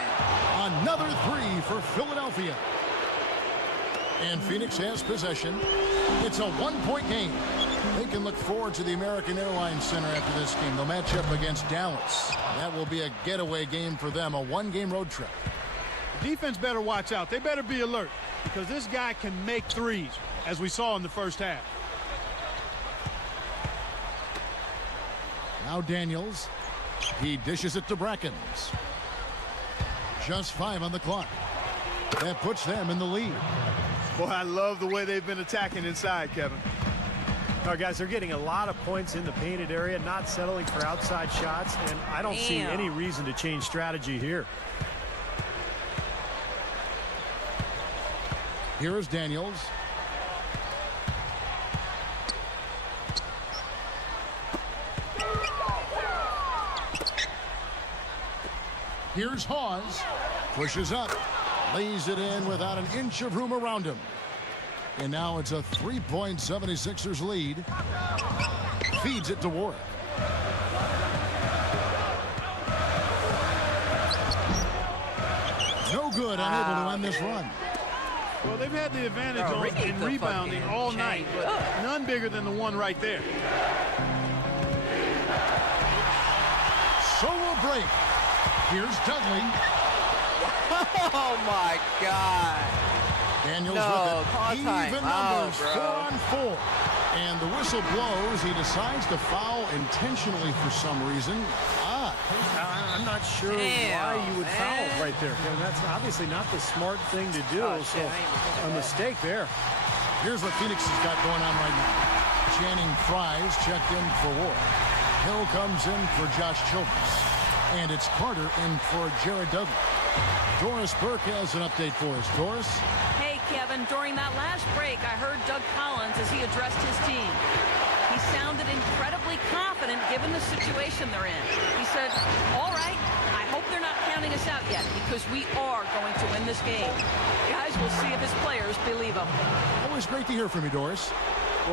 Another 3 for Philadelphia. And Phoenix has possession. It's a 1-point game. They can look forward to the American Airlines Center after this game. They'll match up against Dallas. That will be a getaway game for them, a 1-game road trip. The defense better watch out. They better be alert because this guy can make threes, as we saw in the first half. Now Daniels. He dishes it to Brackens. Just 5 on the clock. That puts them in the lead. Boy, I love the way they've been attacking inside, Kevin. All right, guys, they're getting a lot of points in the painted area, not settling for outside shots, and I don't see any reason to change strategy here. Here is Daniels. Here's Hawes. Pushes up. Lays it in without an inch of room around him. And now it's a 3-point 76ers lead. Feeds it to Warwick. No good, unable to end this run. Well, they've had the advantage in rebounding all night, but none bigger than the one right there. Solo break. Here's Dudley. Oh, my God. Daniels with it. Even numbers, 4 on 4. And the whistle blows. He decides to foul intentionally for some reason. I'm not sure why you would foul right there. That's obviously not the smart thing to do. So a mistake there. Here's what Phoenix has got going on right now. Channing Frye's checked in for Warren. Hill comes in for Josh Childress. And it's Carter in for Jared Dudley. Doris Burke has an update for us. Doris? Hey, Kevin, during that last break, I heard Doug Collins as he addressed his team. He sounded incredibly confident given the situation they're in. He said, all right, I hope they're not counting us out yet because we are going to win this game. Guys, we'll see if his players believe him. Always great to hear from you, Doris.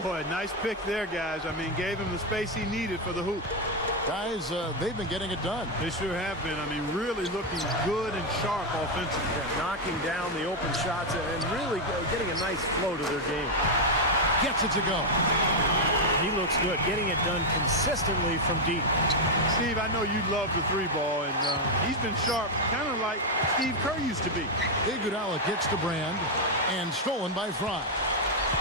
Boy, nice pick there, guys. I mean, gave him the space he needed for the hoop. Guys, they've been getting it done. They sure have been. I mean, really looking good and sharp offensively. Yeah, knocking down the open shots and really getting a nice flow to their game. Gets it to go. He looks good, getting it done consistently from deep. Steve, I know you love the 3-ball, and he's been sharp, kind of like Steve Kerr used to be. Iguodala gets to Brand, and stolen by Frye.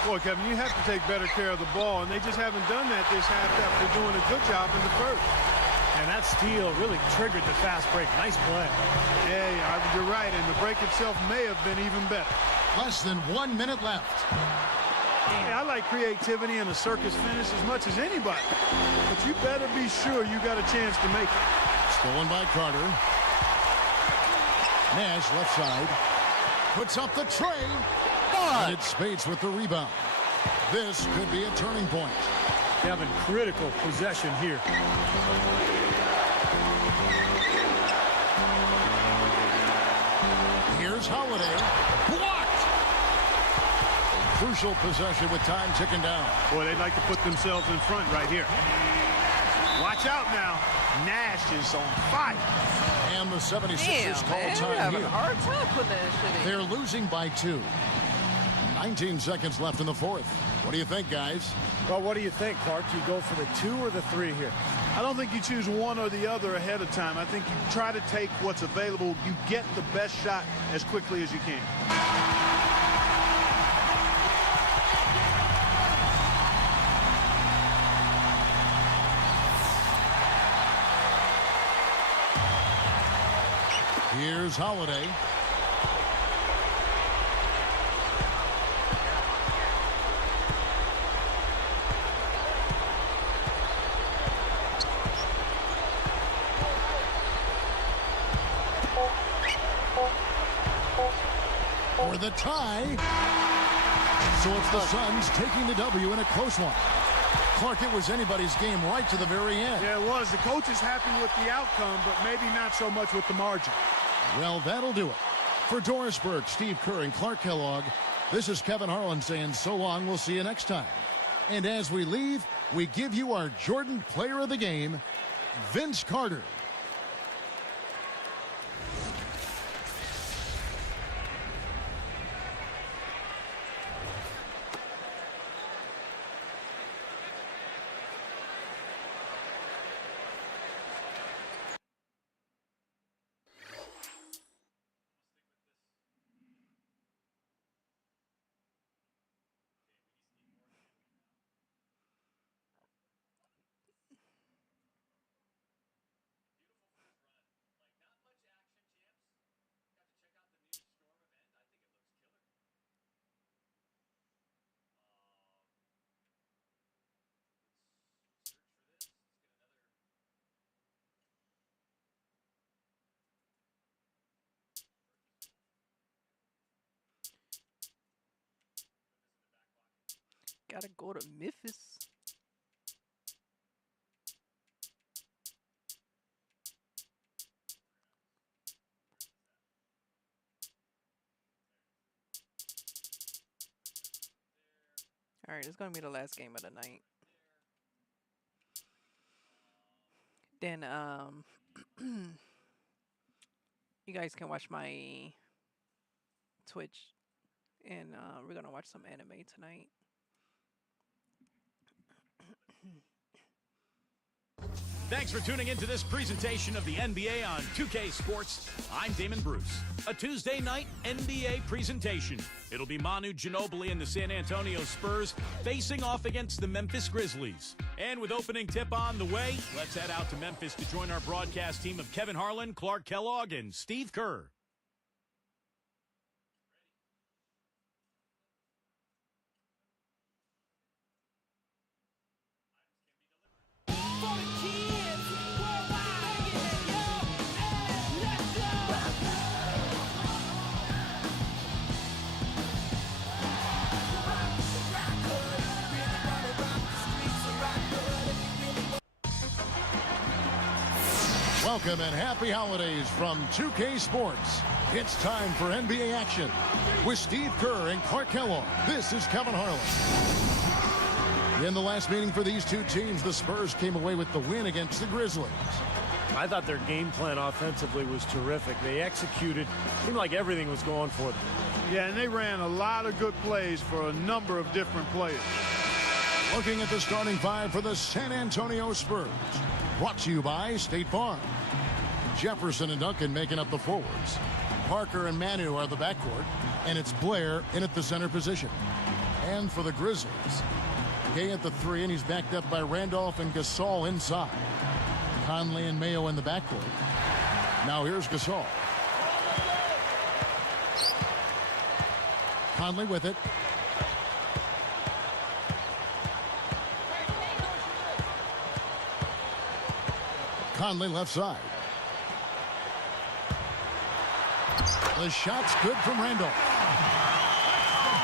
Boy, Kevin, you have to take better care of the ball, and they just haven't done that this half after doing a good job in the first. And that steal really triggered the fast break. Nice play. Yeah, you're right, and the break itself may have been even better. Less than 1 minute left. Hey, I like creativity and a circus finish as much as anybody. But you better be sure you got a chance to make it. Stolen by Carter. Nash left side. Puts up the tray. And it's Spades with the rebound. This could be a turning point. Kevin, critical possession here. Here's Holiday. Blocked! Crucial possession with time ticking down. Boy, they'd like to put themselves in front right here. Watch out now. Nash is on fire. And the 76ers call time having here. a hard time putting that shit in. They're losing by 2. 19 seconds left in the fourth. What do you think, guys? Well, what do you think, Clark? Do you go for the 2 or the 3 here? I don't think you choose one or the other ahead of time. I think you try to take what's available. You get the best shot as quickly as you can. Here's Holiday. For the tie. So it's the Suns taking the W in a close one. Clark, it was anybody's game right to the very end. Yeah, it was. The coach is happy with the outcome, but maybe not so much with the margin. Well, that'll do it. For Doris Burke, Steve Kerr, and Clark Kellogg, this is Kevin Harlan saying so long. We'll see you next time. And as we leave, we give you our Jordan Player of the Game, Vince Carter. Gotta go to Memphis. All right, it's gonna be the last game of the night. Then you guys can watch my Twitch, and we're gonna watch some anime tonight. Thanks for tuning into this presentation of the NBA on 2K Sports. I'm Damon Bruce. A Tuesday night NBA presentation. It'll be Manu Ginobili and the San Antonio Spurs facing off against the Memphis Grizzlies. And with opening tip on the way, let's head out to Memphis to join our broadcast team of Kevin Harlan, Clark Kellogg, and Steve Kerr. Welcome and happy holidays from 2K Sports. It's time for NBA action with Steve Kerr and Clark Kellogg. This is Kevin Harlan. In the last meeting for these two teams, the Spurs came away with the win against the Grizzlies. I thought their game plan offensively was terrific. They executed. Seemed like everything was going for them. Yeah, and they ran a lot of good plays for a number of different players. Looking at the starting five for the San Antonio Spurs. Brought to you by State Farm. Jefferson and Duncan making up the forwards. Parker and Manu are the backcourt. And it's Blair in at the center position. And for the Grizzlies, Gay at the three, and he's backed up by Randolph and Gasol inside. Conley and Mayo in the backcourt. Now here's Gasol. Conley with it. Conley left side. The shot's good from Randolph.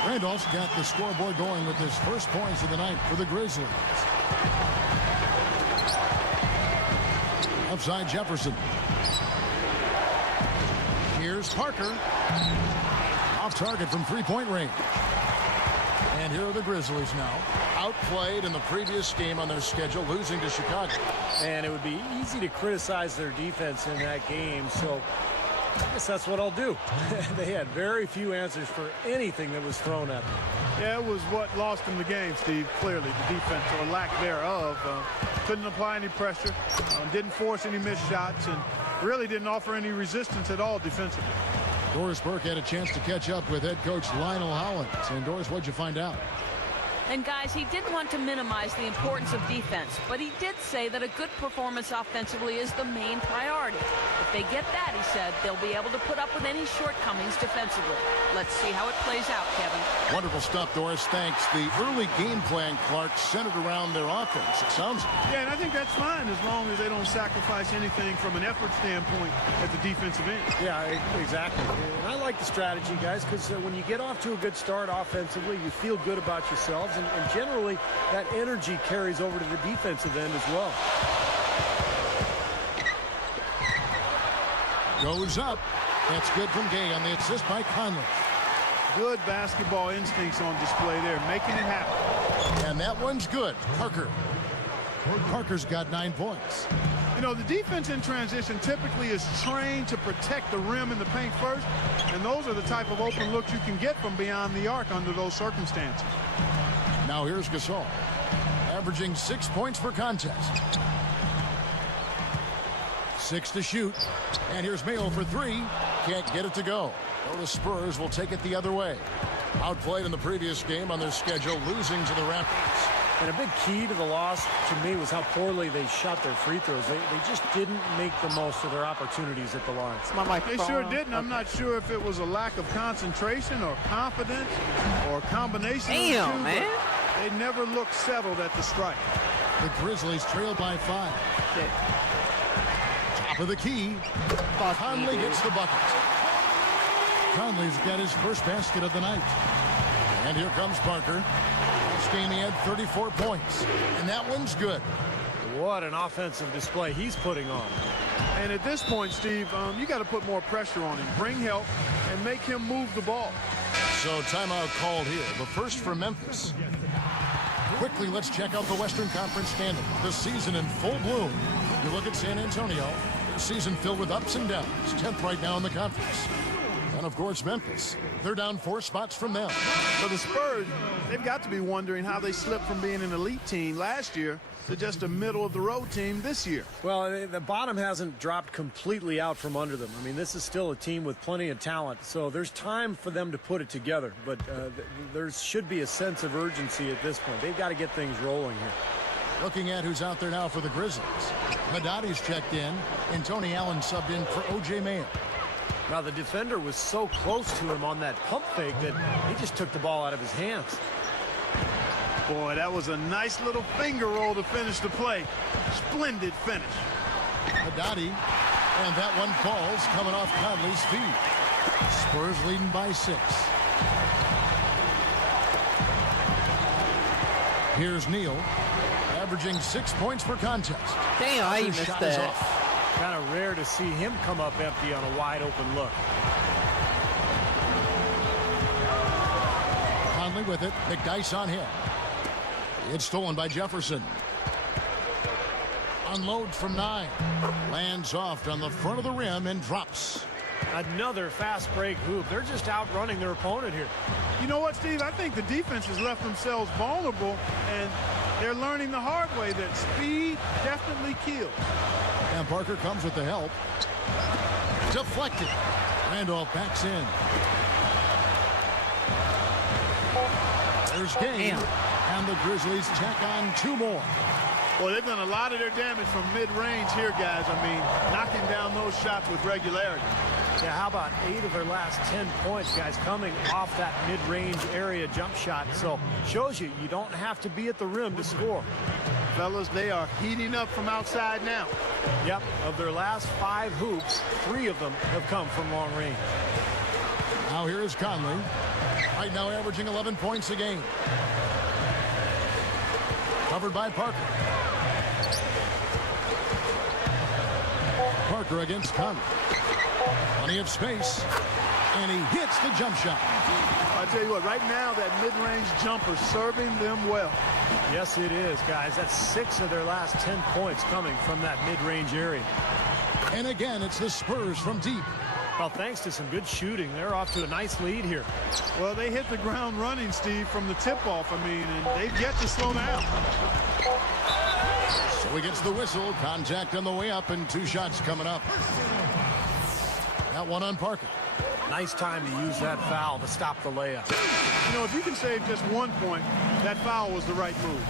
Randolph's got the scoreboard going with his first points of the night for the Grizzlies. Outside Jefferson. Here's Parker. Off target from three-point range. And here are the Grizzlies now. Outplayed in the previous game on their schedule, losing to Chicago. And it would be easy to criticize their defense in that game, so I guess that's what I'll do. They had very few answers for anything that was thrown at them. Yeah, it was what lost them the game, Steve, clearly. The defense, or lack thereof. Couldn't apply any pressure, didn't force any missed shots, and really didn't offer any resistance at all defensively. Doris Burke had a chance to catch up with head coach Lionel Hollins. And Doris, what'd you find out? And guys, he didn't want to minimize the importance of defense, but he did say that a good performance offensively is the main priority. If they get that, he said, they'll be able to put up with any shortcomings defensively. Let's see how it plays out, Kevin. Wonderful stuff, Doris. Thanks. The early game plan, Clark, centered around their offense. It sounds like. Yeah, and I think that's fine as long as they don't sacrifice anything from an effort standpoint at the defensive end. Yeah, exactly. And I like the strategy, guys, because when you get off to a good start offensively, you feel good about yourselves. and generally that energy carries over to the defensive end as well. Goes up. That's good from Gay on the assist by Conley. Good basketball instincts on display there, making it happen. And that one's good. Parker. Parker's got 9 points. You know, the defense in transition typically is trained to protect the rim in the paint first, and those are the type of open looks you can get from beyond the arc under those circumstances. Now here's Gasol, averaging 6 points per contest. 6 to shoot. And here's Mayo for 3. Can't get it to go. So the Spurs will take it the other way. Outplayed in the previous game on their schedule, losing to the Raptors. And a big key to the loss to me was how poorly they shot their free throws. They just didn't make the most of their opportunities at the line. They sure didn't. I'm not sure if it was a lack of concentration or confidence or a combination of the two, man. They never looked settled at the strike. The Grizzlies trail by 5. Shit. Top of the key. Conley gets the bucket. Conley's got his first basket of the night. And here comes Parker. Last game he had 34 points. And that one's good. What an offensive display he's putting on. And at this point, Steve, you got to put more pressure on him. Bring help and make him move the ball. So timeout called here. The first for Memphis. Quickly, let's check out the Western Conference standing. The season in full bloom. You look at San Antonio. Their season filled with ups and downs. 10th right now in the conference. And, of course, Memphis. They're down 4 spots from them. So the Spurs, they've got to be wondering how they slipped from being an elite team last year to just a middle-of-the-road team this year. Well, the bottom hasn't dropped completely out from under them. I mean, this is still a team with plenty of talent, so there's time for them to put it together. But there should be a sense of urgency at this point. They've got to get things rolling here. Looking at who's out there now for the Grizzlies. Hadadi's checked in, and Tony Allen subbed in for O.J. Mayo. Now, the defender was so close to him on that pump fake that he just took the ball out of his hands. Boy, that was a nice little finger roll to finish the play. Splendid finish. Haddadi, and that one falls coming off Conley's feet. Spurs leading by 6. Here's Neal, averaging 6 points per contest. Damn, how you missed that. Kind of rare to see him come up empty on a wide open look. Conley with it. McDyess on him. It's stolen by Jefferson. Unload from 9. Lands off on the front of the rim and drops. Another fast break hoop. They're just outrunning their opponent here. You know what, Steve? I think the defense has left themselves vulnerable, and they're learning the hard way that speed definitely kills. And Parker comes with the help. Deflected. Randolph backs in. There's Game. And the Grizzlies tack on 2 more. Well, they've done a lot of their damage from mid-range here, guys. I mean, knocking down those shots with regularity. Yeah, how about 8 of their last 10 points, guys, coming off that mid-range area jump shot. So shows you don't have to be at the rim to score. Fellas, they are heating up from outside now. Yep, of their last 5 hoops, 3 of them have come from long range. Now here is Conley. Right now averaging 11 points a game. Covered by Parker. Parker against Conley. Plenty of space. And he hits the jump shot. I tell you what, right now that mid-range jumper serving them well. Yes, it is, guys. That's 6 of their last 10 points coming from that mid-range area. And again, it's the Spurs from deep. Well, thanks to some good shooting, they're off to a nice lead here. Well, they hit the ground running, Steve, from the tip-off, and they've yet to slow down. So he gets the whistle. Contact on the way up, and 2 shots coming up. That one on Parker. Nice time to use that foul to stop the layup. You know, if you can save just 1 point, that foul was the right move.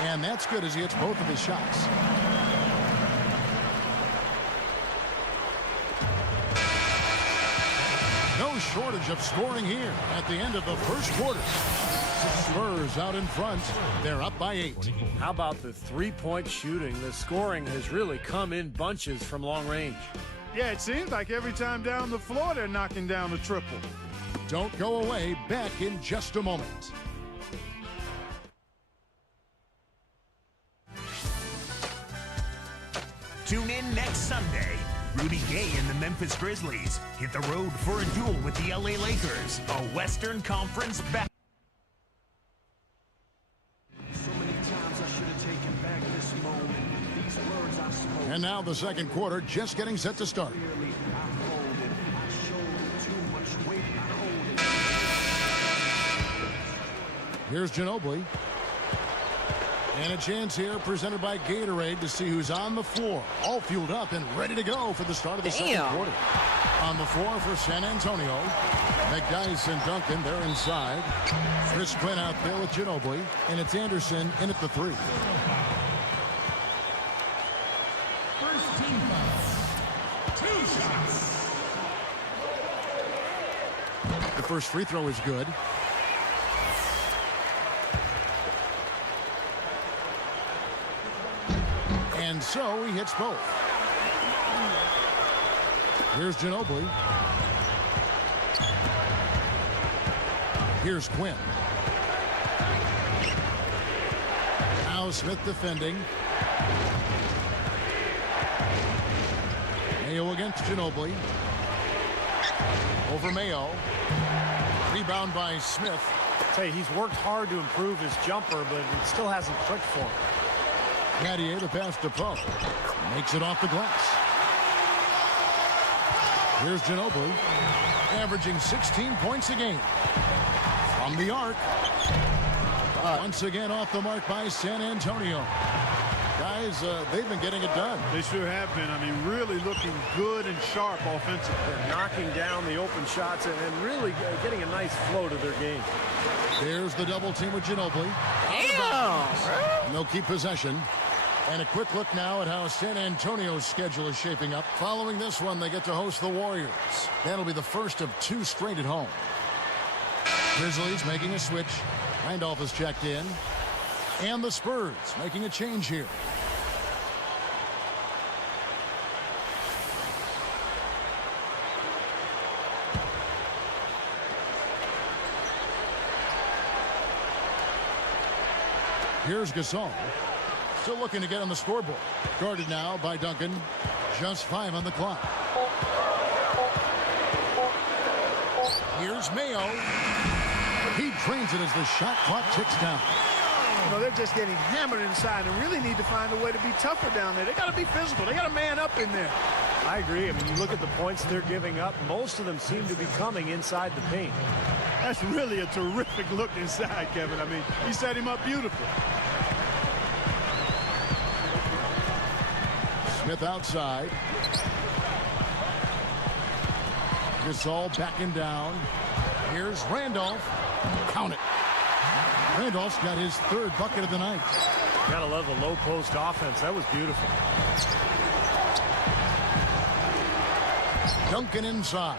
And that's good as he hits both of his shots. No no shortage of scoring here at the end of the first quarter. Spurs out in front. They're up by 8. How about the three-point shooting? The scoring has really come in bunches from long range. Yeah, it seems like every time down the floor they're knocking down the triple. Don't go away. Back in just a moment. Tune in next Sunday. Rudy Gay and the Memphis Grizzlies hit the road for a duel with the LA Lakers, a Western Conference battle. And now the second quarter just getting set to start. Here's Ginobili. And a chance here presented by Gatorade to see who's on the floor. All fueled up and ready to go for the start of the second quarter. On the floor for San Antonio. McDyess and Duncan, they're inside. Chris Quinn out there with Ginobili. And it's Anderson in at the 3. First team foul. 2 shots. The first free throw is good. And so he hits both. Here's Ginobili. Here's Quinn. Now Smith defending. Mayo against Ginobili. Over Mayo. Rebound by Smith. Say he's worked hard to improve his jumper, but it still hasn't clicked for him. Gadier, the pass to Pope. Makes it off the glass. Here's Ginobili, averaging 16 points a game. From the arc. Once again off the mark by San Antonio. Guys, they've been getting it done. They sure have been. I mean, really looking good and sharp offensively. They're knocking down the open shots and really getting a nice flow to their game. There's the double team with Ginobili. Damn, they'll keep possession. And a quick look now at how San Antonio's schedule is shaping up. Following this one, they get to host the Warriors. That'll be the first of 2 straight at home. Grizzlies making a switch. Randolph has checked in. And the Spurs making a change here. Here's Gasol. Still looking to get on the scoreboard. Guarded now by Duncan. Just 5 on the clock. Here's Mayo. He drains it as the shot clock ticks down. You know, they're just getting hammered inside and really need to find a way to be tougher down there. They got to be physical. They got to man up in there. I agree. I mean, you look at the points they're giving up. Most of them seem to be coming inside the paint. That's really a terrific look inside, Kevin. I mean, he set him up beautifully. Smith outside. Gasol backing down. Here's Randolph. Count it. Randolph's got his 3rd bucket of the night. Gotta love the low post offense. That was beautiful. Duncan inside.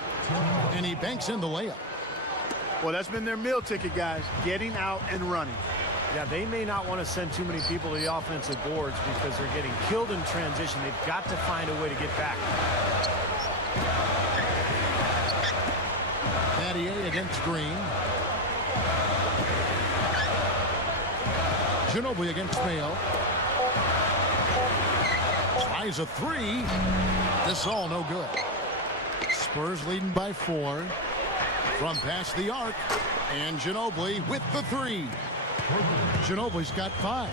And he banks in the layup. Well, that's been their meal ticket, guys. Getting out and running. Yeah, they may not want to send too many people to the offensive boards because they're getting killed in transition. They've got to find a way to get back. Gadier against Green. Ginobili against Mayo. Tries a 3. This all no good. Spurs leading by 4. From past the arc. And Ginobili with the 3. Ginobili's got 5.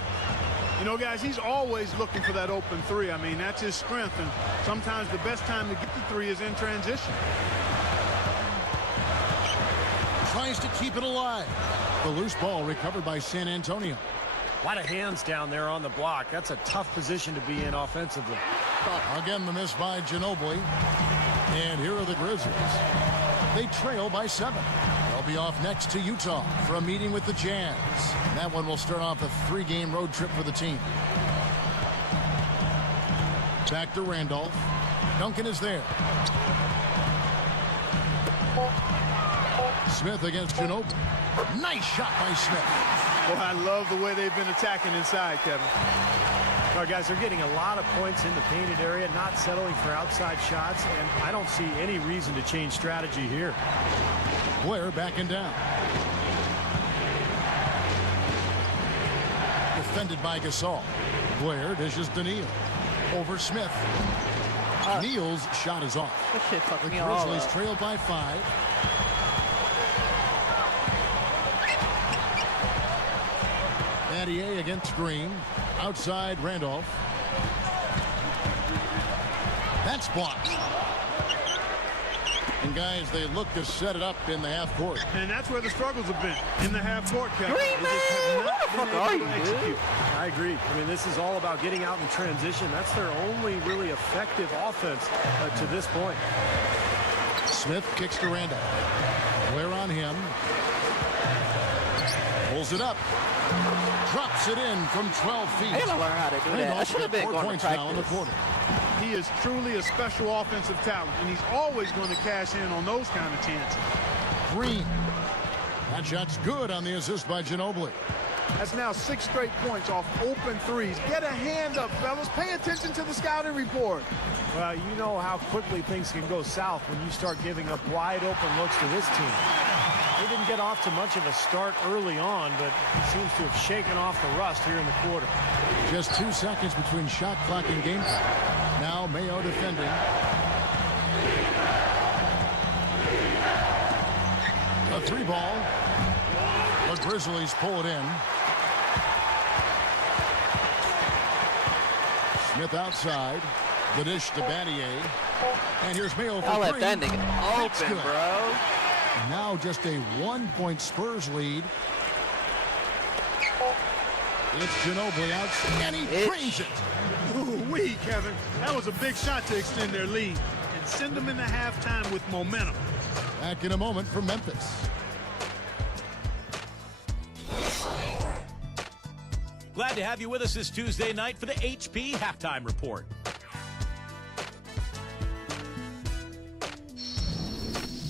You know, guys, he's always looking for that open 3. I mean, that's his strength. And sometimes the best time to get the 3 is in transition. Tries to keep it alive. The loose ball recovered by San Antonio. A lot of hands down there on the block. That's a tough position to be in offensively. Again, the miss by Ginobili. And here are the Grizzlies. They trail by 7. They'll be off next to Utah for a meeting with the Jazz. That one will start off a 3-game road trip for the team. Back to Randolph. Duncan is there. Smith against Ginobili. Nice shot by Smith. Boy, I love the way they've been attacking inside, Kevin. All right, guys, they're getting a lot of points in the painted area, not settling for outside shots, and I don't see any reason to change strategy here. Blair backing down. Defended by Gasol. Blair dishes to Neal. Over Smith. Neal's shot is off. That shit fucked The me all Grizzlies up. trail by 5. Battier against Green. Outside Randolph. That's blocked. And guys, they look to set it up in the half court. And that's where the struggles have been, in the half court, Kevin. Green, They just have man, not what the been fuck are able you, to dude? execute. I agree. I mean, this is all about getting out in transition. That's their only really effective offense to this point. Smith kicks to Randolph. Blair on him. Pulls it up. Drops it in from 12 feet. I gotta learn how to do that. I Randolph's should have got been 4 going to points now in the practice. quarter. He is truly a special offensive talent, and he's always going to cash in on those kind of chances. Green. That shot's good on the assist by Ginobili. That's now 6 straight points off open threes. Get a hand up, fellas. Pay attention to the scouting report. Well, you know how quickly things can go south when you start giving up wide open looks to this team. They didn't get off to much of a start early on, but it seems to have shaken off the rust here in the quarter. Just 2 seconds between shot clock and game time. Now Mayo defending. A 3 ball. The Grizzlies pull it in. Smith outside. The dish to Battier. And here's Mayo for I'll let 3. that nigga That's open, good. bro. Now just a 1-point Spurs lead. It's Ginobili out, and he drains it. Ooh-wee, Kevin. That was a big shot to extend their lead and send them into halftime with momentum. Back in a moment for Memphis. Glad to have you with us this Tuesday night for the HP Halftime Report.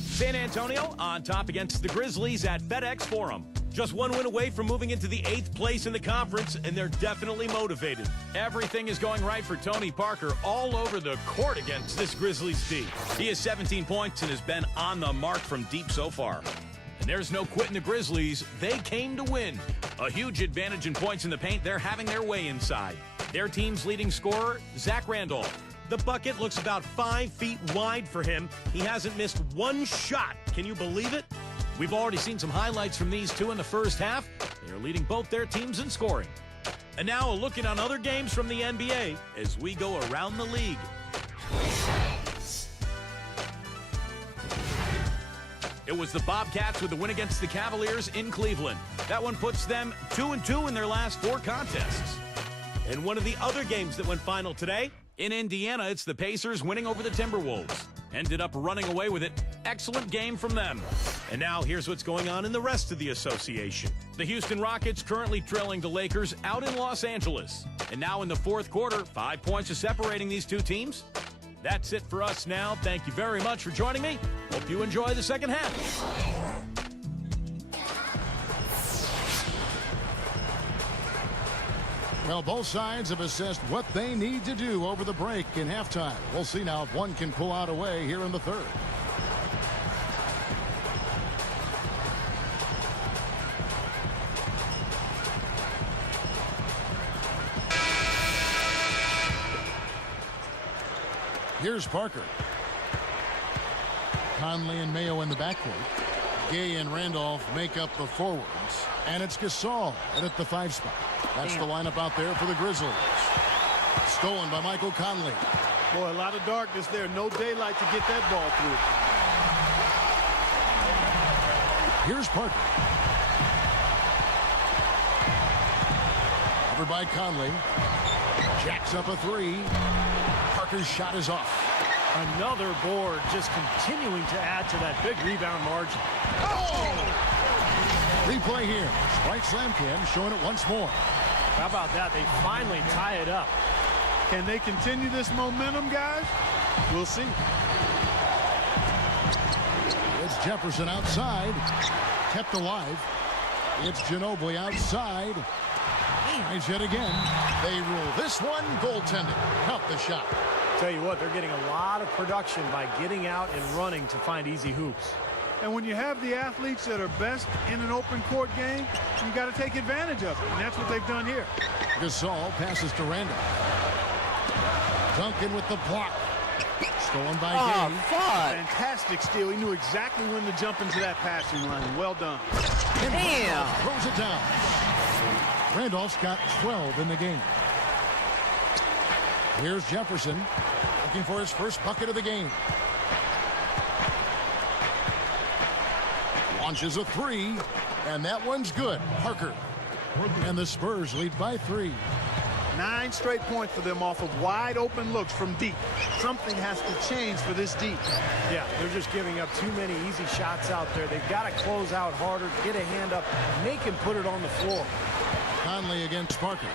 San Antonio on top against the Grizzlies at FedEx Forum. Just 1 win away from moving into the 8th place in the conference, and they're definitely motivated. Everything is going right for Tony Parker all over the court against this Grizzlies D. He has 17 points and has been on the mark from deep so far. And there's no quitting the Grizzlies. They came to win. A huge advantage in points in the paint. They're having their way inside. Their team's leading scorer, Zach Randolph. The bucket looks about 5 feet wide for him. He hasn't missed 1 shot. Can you believe it? We've already seen some highlights from these two in the first half. They are leading both their teams in scoring. And now a look in on other games from the NBA as we go around the league. It was the Bobcats with the win against the Cavaliers in Cleveland. That one puts them 2-2 in their last 4 contests. And one of the other games that went final today, in Indiana, it's the Pacers winning over the Timberwolves. Ended up running away with it. Excellent game from them. And now here's what's going on in the rest of the association. The Houston Rockets currently trailing the Lakers out in Los Angeles. And now in the 4th quarter, 5 points are separating these two teams. That's it for us now. Thank you very much for joining me. Hope you enjoy the second half. Well, both sides have assessed what they need to do over the break in halftime. We'll see now if one can pull out a way here in the 3rd. Here's Parker. Conley and Mayo in the backcourt. Gay and Randolph make up the forwards. And it's Gasol at the 5 spot. That's the lineup out there for the Grizzlies. Stolen by Michael Conley. Boy, a lot of darkness there. No daylight to get that ball through. Here's Parker. Covered by Conley. Jacks up a 3. Parker's shot is off. Another board, just continuing to add to that big rebound margin. Replay here. Sprite Slam Cam showing it once more. How about that? They finally tie it up. Can they continue this momentum, guys? We'll see. It's Jefferson outside. Kept alive. It's Ginobili outside. Tries it again. They rule this one goaltending. Help the shot. Tell you what, they're getting a lot of production by getting out and running to find easy hoops. And when you have the athletes that are best in an open court game, you got to take advantage of it. And that's what they've done here. Gasol passes to Randall. Duncan with the block. Stolen by Gay. Fantastic steal. He knew exactly when to jump into that passing lane. Well done. And Randolph throws it down. Randolph's got 12 in the game. Here's Jefferson looking for his first bucket of the game. Launches a three, and that one's good. Parker. And the Spurs lead by 3. 9 straight points for them off of wide open looks from deep. Something has to change for this deep. Yeah, they're just giving up too many easy shots out there. They've got to close out harder, get a hand up, make him put it on the floor. Conley against Parker.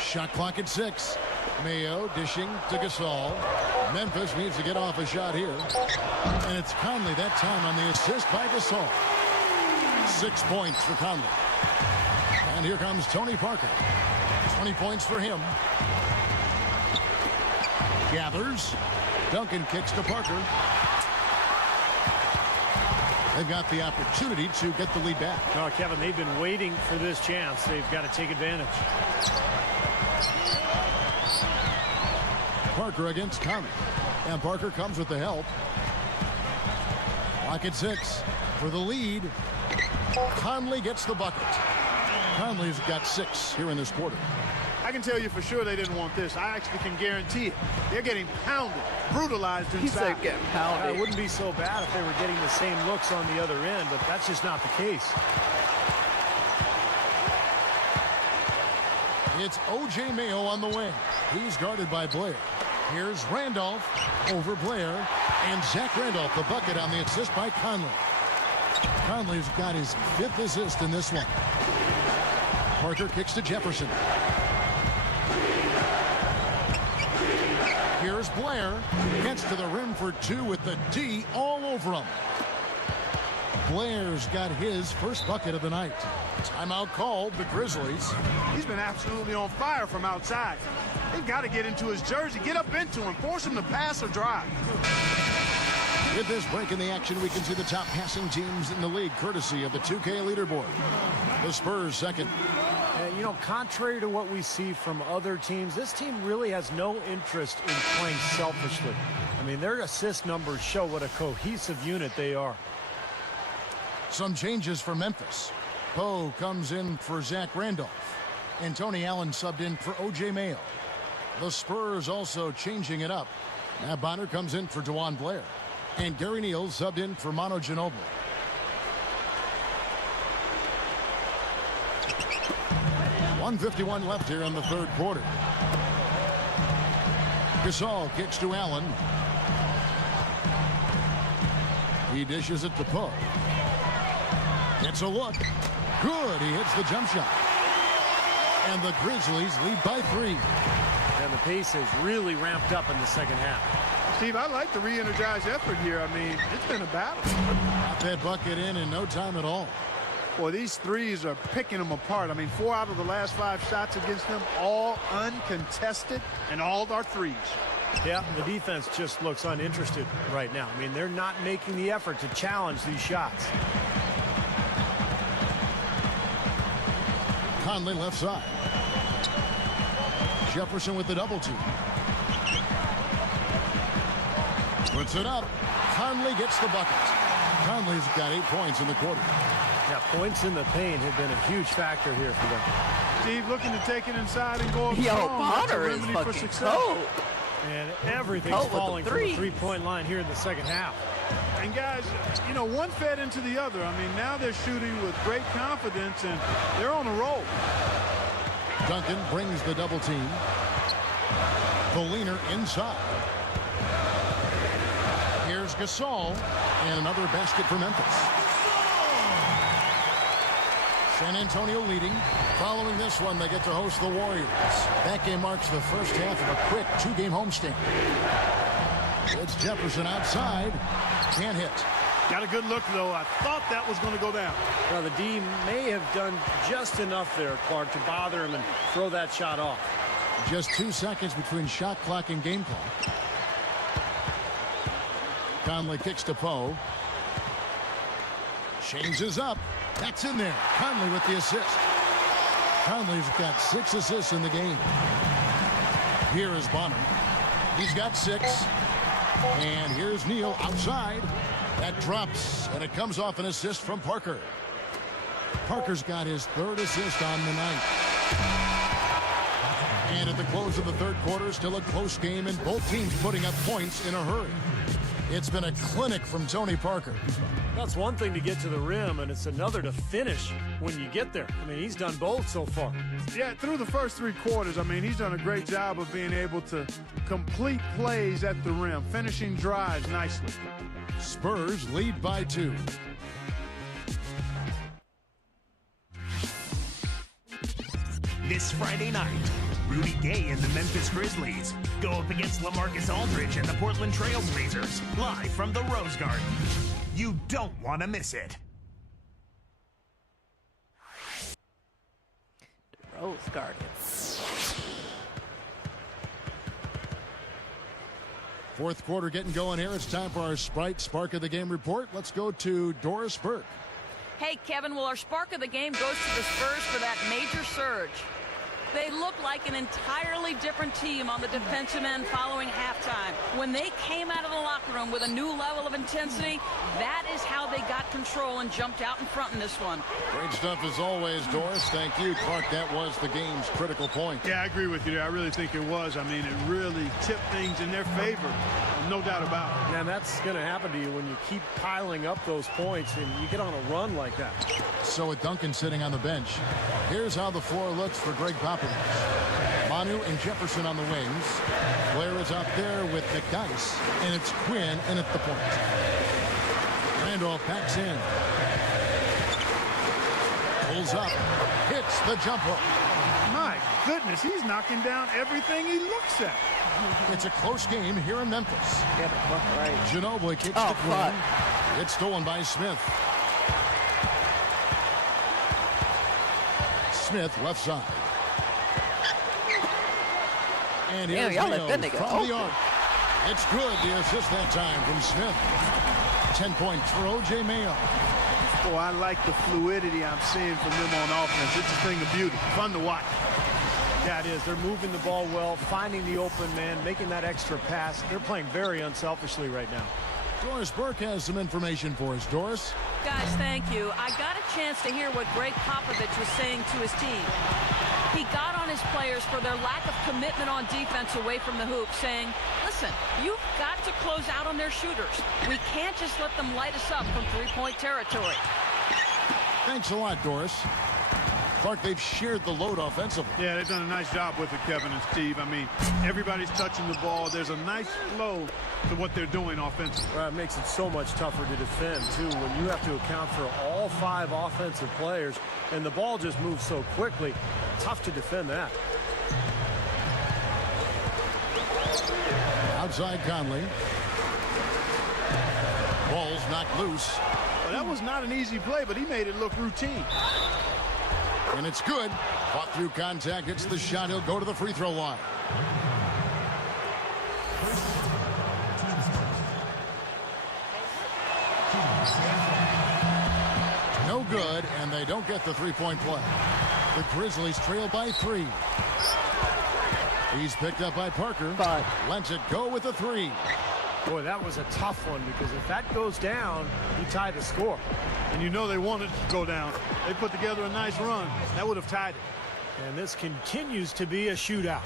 Shot clock at 6. Mayo dishing to Gasol. Memphis needs to get off a shot here. And it's Conley that time on the assist by Gasol. 6 points for Conley. And here comes Tony Parker. 20 points for him. Gathers. Duncan kicks to Parker. They've got the opportunity to get the lead back. No, Kevin, they've been waiting for this chance. They've got to take advantage. Parker against Conley. And Parker comes with the help. Clock at 6 for the lead. Conley gets the bucket. Conley's got 6 here in this quarter. I can tell you for sure they didn't want this. I actually can guarantee it. They're getting pounded, brutalized inside. He said getting pounded. It wouldn't be so bad if they were getting the same looks on the other end, but that's just not the case. It's O.J. Mayo on the wing. He's guarded by Blair. Here's Randolph over Blair. And Zach Randolph, the bucket on the assist by Conley. Conley's got his 5th assist in this one. Parker kicks to Jefferson. Here's Blair. Gets to the rim for 2 with the D all over him. Blair's got his first bucket of the night. Timeout called, the Grizzlies. He's been absolutely on fire from outside. They've got to get into his jersey, get up into him, force him to pass or drive. With this break in the action, we can see the top passing teams in the league, courtesy of the 2K leaderboard. The Spurs second. You know, contrary to what we see from other teams, this team really has no interest in playing selfishly. I mean, their assist numbers show what a cohesive unit they are. Some changes for Memphis. Poe comes in for Zach Randolph. And Tony Allen subbed in for O.J. Mayo. The Spurs also changing it up. Matt Bonner comes in for DeJuan Blair. And Gary Neal subbed in for Manu Ginobili. .151 left here in the third quarter. Gasol kicks to Allen. He dishes it to Poe. It's a look. Good. He hits the jump shot. And the Grizzlies lead by 3. And the pace has really ramped up in the second half. Steve, I like the re-energized effort here. I mean, it's been a battle. Got that bucket in no time at all. Boy, these threes are picking them apart. I mean, 4 out of the last 5 shots against them, all uncontested, and all are threes. Yeah, the defense just looks uninterested right now. I mean, they're not making the effort to challenge these shots. Conley left side. Jefferson with the double team. Puts it up. Conley gets the bucket. Conley's got 8 points in the quarter. Yeah, points in the paint have been a huge factor here for them. Steve looking to take it inside and go up Yo, strong. Bonner is fucking cold. And everything's falling from the three-point line here in the second half. And guys, you know, one fed into the other. I mean, now they're shooting with great confidence, and they're on a roll. Duncan brings the double team. The leaner inside. Here's Gasol, and another basket for Memphis. San Antonio leading. Following this one, they get to host the Warriors. That game marks the first half of a quick 2-game homestand. It's Jefferson outside. Can't hit. Got a good look, though. I thought that was going to go down. Now, the D may have done just enough there, Clark, to bother him and throw that shot off. Just 2 seconds between shot clock and game clock. Conley kicks to Poe. Changes up. That's in there. Conley with the assist. Conley's got 6 assists in the game. Here is Bonner. He's got 6. And here's Neal outside. That drops, and it comes off an assist from Parker. Parker's got his 3rd assist on the night. And at the close of the 3rd quarter, still a close game, and both teams putting up points in a hurry. It's been a clinic from Tony Parker. That's one thing to get to the rim, and it's another to finish when you get there. I mean, he's done both so far. Yeah, through the first 3 quarters, I mean, he's done a great job of being able to complete plays at the rim, finishing drives nicely. Spurs lead by 2. This Friday night, Rudy Gay and the Memphis Grizzlies go up against LaMarcus Aldridge and the Portland Trail Blazers, live from the Rose Garden. You don't want to miss it. Rose Garden. 4th quarter getting going here. It's time for our Sprite Spark of the Game report. Let's go to Doris Burke. Hey, Kevin, well, our spark of the game goes to the Spurs for that major surge. They look like an entirely different team on the defensive end following halftime. When they came out of the locker room with a new level of intensity, that is how they got control and jumped out in front in this one. Great stuff as always, Doris. Thank you, Clark. That was the game's critical point. Yeah, I agree with you there. I really think it was. I mean, it really tipped things in their favor. No doubt about it. And that's going to happen to you when you keep piling up those points and you get on a run like that. So with Duncan sitting on the bench, here's how the floor looks for Greg Popovich. Manu and Jefferson on the wings. Blair is out there with McDyess, and it's Quinn in at the point. Randolph backs in. Pulls up. Hits the jump hook. My goodness, he's knocking down everything he looks at. It's a close game here in Memphis. Get it, right. Ginobili kicks to Quinn. It's stolen by Smith. Smith left side. And here's Mayo from the arc. It's good. The assist that time from Smith. 10-point for O.J. Mayo. Oh, I like the fluidity I'm seeing from them on offense. It's a thing of beauty. Fun to watch. Yeah, it is. They're moving the ball well, finding the open man, making that extra pass. They're playing very unselfishly right now. Doris Burke has some information for us. Doris? Guys, thank you. I got a chance to hear what Greg Popovich was saying to his team. He got on his players for their lack of commitment on defense away from the hoop, saying, listen, you've got to close out on their shooters. We can't just let them light us up from three-point territory. Thanks a lot, Doris. Clark, they've shared the load offensively. Yeah, they've done a nice job with it, Kevin and Steve. I mean, everybody's touching the ball. There's a nice flow to what they're doing offensively. It makes it so much tougher to defend, too, when you have to account for all 5 offensive players, and the ball just moves so quickly. Tough to defend that. Outside Conley. Ball's knocked loose. Well, that was not an easy play, but he made it look routine. And it's good. Fought through contact. It's the shot. He'll go to the free throw line. No good, and they don't get the three-point play. The Grizzlies trail by 3. He's picked up by Parker. But lets it go with a 3. Boy, that was a tough one, because if that goes down, you tie the score. And you know they wanted it to go down. They put together a nice run. That would have tied it. And this continues to be a shootout.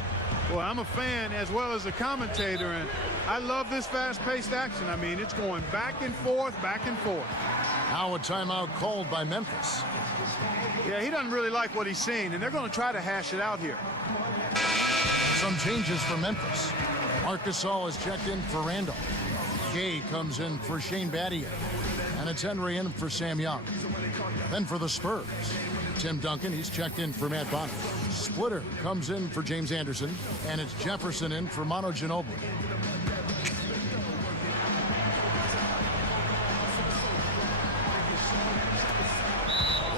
Well, I'm a fan as well as a commentator, and I love this fast-paced action. I mean, it's going back and forth, back and forth. Now a timeout called by Memphis. Yeah, he doesn't really like what he's seeing, and they're going to try to hash it out here. Some changes for Memphis. Marc Gasol is checked in for Randolph. Gay comes in for Shane Battier. And it's Henry in for Sam Young. Then for the Spurs, Tim Duncan, he's checked in for Matt Bonner. Splitter comes in for James Anderson. And it's Jefferson in for Manu Ginobili.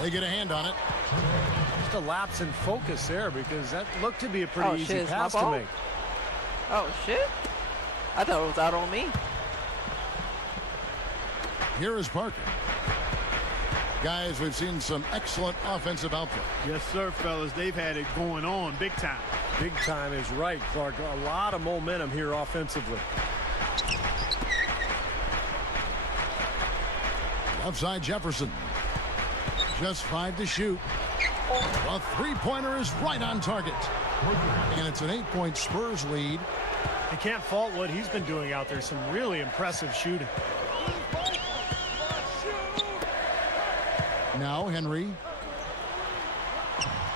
They get a hand on it. Just a lapse in focus there because that looked to be a pretty easy pass to make. Oh, shit. I thought it was out on me. Here is Parker. Guys, we've seen some excellent offensive output. Yes, sir, fellas. They've had it going on big time. Big time is right, Clark. A lot of momentum here offensively. Outside Jefferson. Just 5 to shoot. A three-pointer is right on target. And it's an 8-point Spurs lead. You can't fault what he's been doing out there. Some really impressive shooting. Now Henry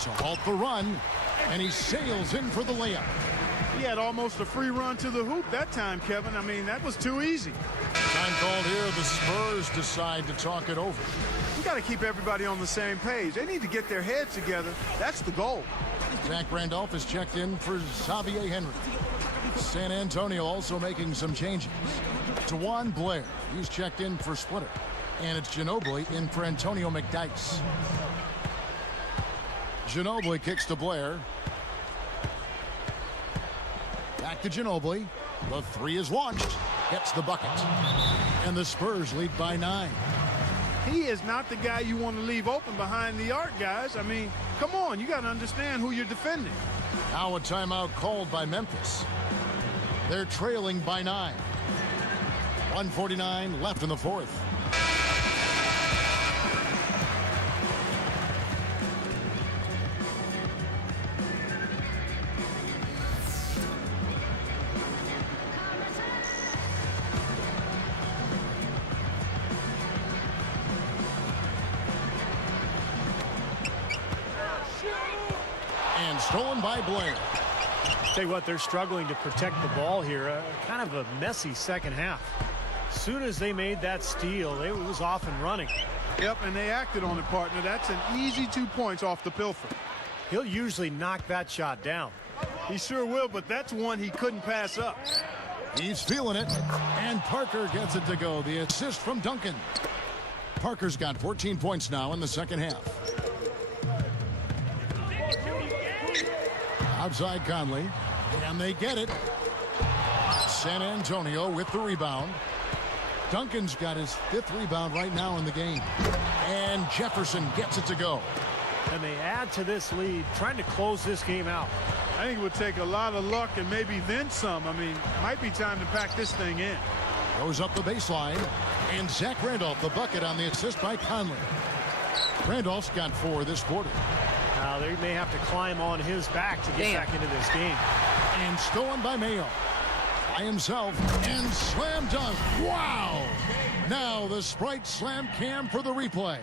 to halt the run, and he sails in for the layup. He had almost a free run to the hoop that time, Kevin. I mean, that was too easy. Time called here. The Spurs decide to talk it over. You got to keep everybody on the same page. They need to get their heads together. That's the goal. Zach Randolph is checked in for Xavier Henry. San Antonio also making some changes. DeJuan Blair, he's checked in for Splitter. And it's Ginobili in for Antonio McDyess. Ginobili kicks to Blair. Back to Ginobili. The three is launched. Gets the bucket. And the Spurs lead by 9. He is not the guy you want to leave open behind the arc, guys. I mean, come on. You got to understand who you're defending. Now a timeout called by Memphis. They're trailing by 9. 1:49 left in the fourth. And stolen by Blair. Tell you what, they're struggling to protect the ball here. Kind of a messy second half. As soon as they made that steal, it was off and running. Yep, and they acted on it, partner. That's an easy 2 points off the pilfer. He'll usually knock that shot down. He sure will, but that's one he couldn't pass up. He's feeling it, and Parker gets it to go. The assist from Duncan. Parker's got 14 points now in the second half. Outside Conley, and they get it. San Antonio with the rebound. Duncan's got his 5th rebound right now in the game. And Jefferson gets it to go. And they add to this lead, trying to close this game out. I think it would take a lot of luck and maybe then some. I mean, might be time to pack this thing in. Goes up the baseline, and Zach Randolph the bucket on the assist by Conley. Randolph's got 4 this quarter. Now they may have to climb on his back to get back into this game. And stolen by Mayo. By himself, and slam dunk. Wow! Now the Sprite slam cam for the replay.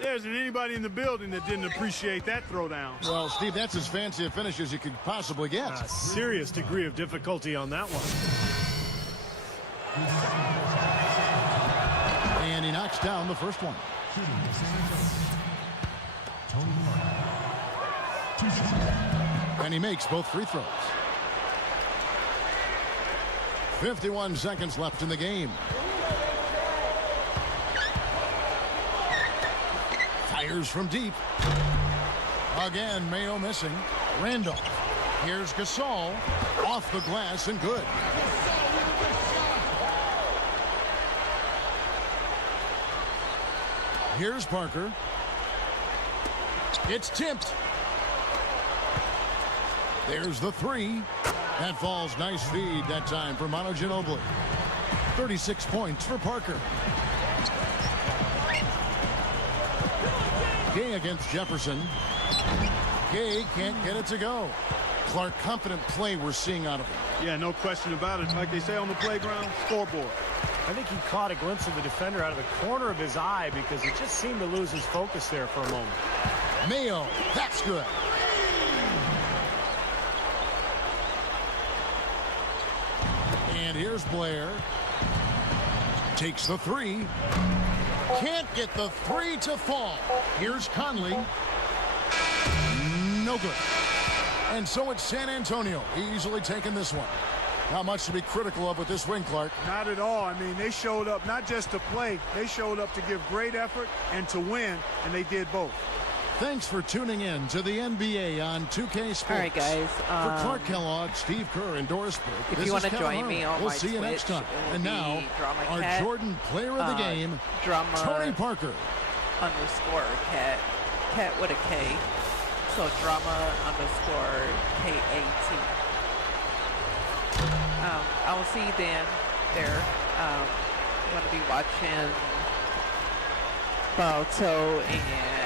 There isn't anybody in the building that didn't appreciate that throwdown. Well, Steve, that's as fancy a finish as you could possibly get. A serious degree of difficulty on that one. And he knocks down the first one. And he makes both free throws. 51 seconds left in the game. Fires from deep. Again, Mayo missing. Randolph. Here's Gasol. Off the glass and good. Here's Parker. It's tipped. There's the 3. That falls. Nice feed that time for Manu Ginobili. 36 points for Parker. Gay against Jefferson. Gay can't get it to go. Clark, confident play we're seeing out of him. Yeah, no question about it. Like they say on the playground, scoreboard. I think he caught a glimpse of the defender out of the corner of his eye because he just seemed to lose his focus there for a moment. Mayo, that's good. And here's Blair. Takes the 3. Can't get the 3 to fall. Here's Conley. No good. And so it's San Antonio easily taking this one. Not much to be critical of with this win, Clark. Not at all. I mean, they showed up not just to play, they showed up to give great effort and to win, and they did both. Thanks for tuning in to the NBA on 2K Sports. All right, guys. For Clark Kellogg, Steve Kerr, and Doris Burke, If you want to join me on we'll my see you next Twitch, time. it will And now, be Drama our Cat, Jordan player of the game, Drama Tony Parker. _cat. Cat with a K. So Drama _KAT. I will see you then there. I'm going to be watching Balto and